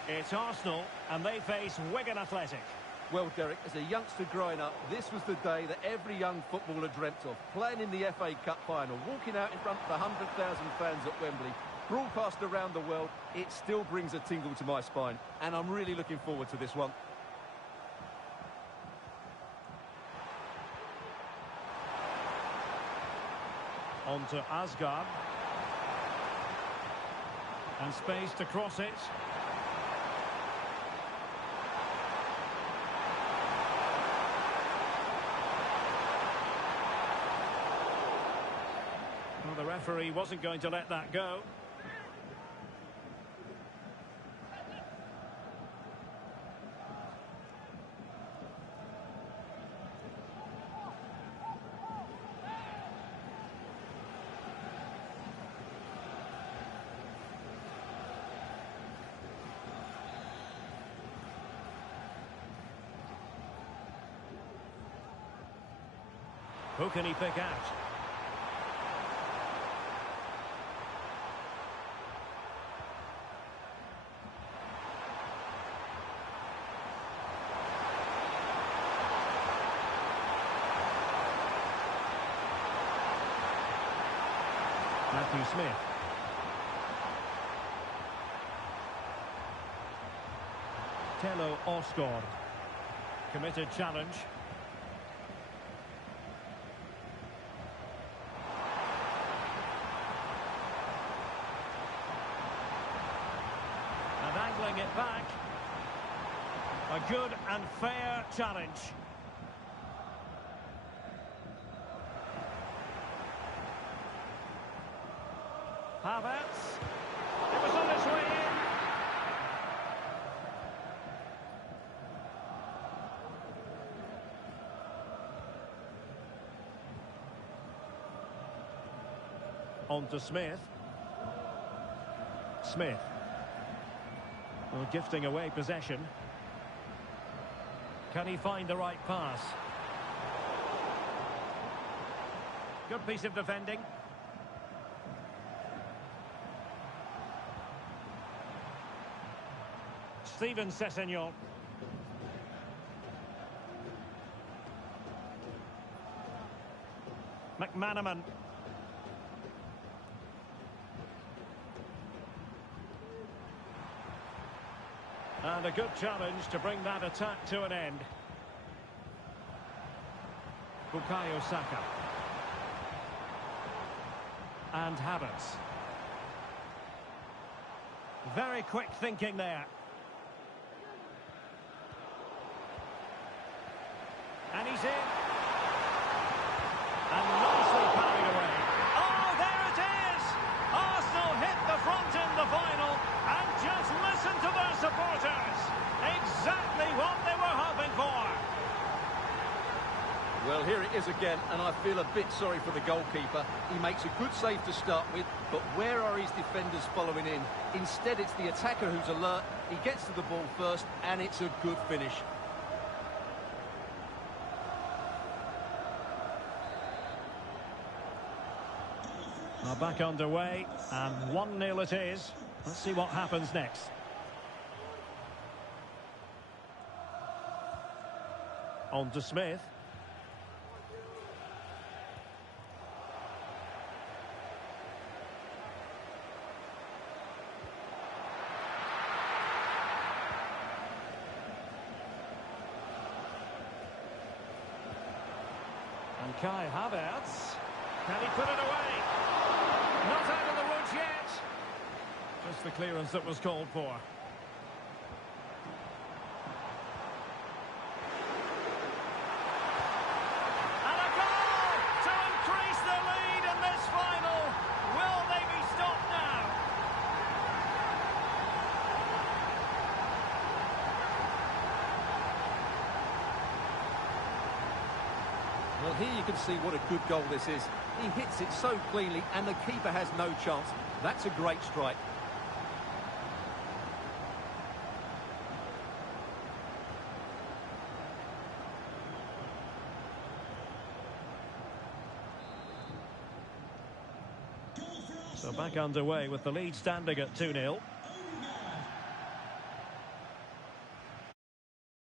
It's Arsenal, and they face Wigan Athletic. Well, Derek, as a youngster growing up, this was the day that every young footballer dreamt of. Playing in the FA Cup final, walking out in front of the 100,000 fans at Wembley, broadcast around the world, it still brings a tingle to my spine. And I'm really looking forward to this one. On to Asgard. And space to cross it. Well, the referee wasn't going to let that go. Who can he pick out? Matthew Smith. Tello Osgård. Committed challenge. And angling it back. A good and fair challenge. Havertz. It was on its way in. On to Smith. Smith. Well, gifting away possession. Can he find the right pass? Good piece of defending. Steven Sessegnon. McManaman. And a good challenge to bring that attack to an end. Bukayo Saka. And Havertz. Very quick thinking there. And he's in. And nicely carried away. Oh, there it is! Arsenal hit the front in the final. And just listen to their supporters. Exactly what they were hoping for. Well, here it is again, and I feel a bit sorry for the goalkeeper. He makes a good save to start with, but where are his defenders following in? Instead, it's the attacker who's alert. He gets to the ball first, and it's a good finish. Are back underway, and 1-0 it is. Let's see what happens next. On to Smith. And Kai Havertz. Can he put it away? Not out of the woods yet. Just the clearance that was called for. And a goal to increase the lead in this final. Will they be stopped now? Well, here you can see what a good goal this is. He hits it so cleanly, and the keeper has no chance. That's a great strike. So back underway with the lead standing at 2-0.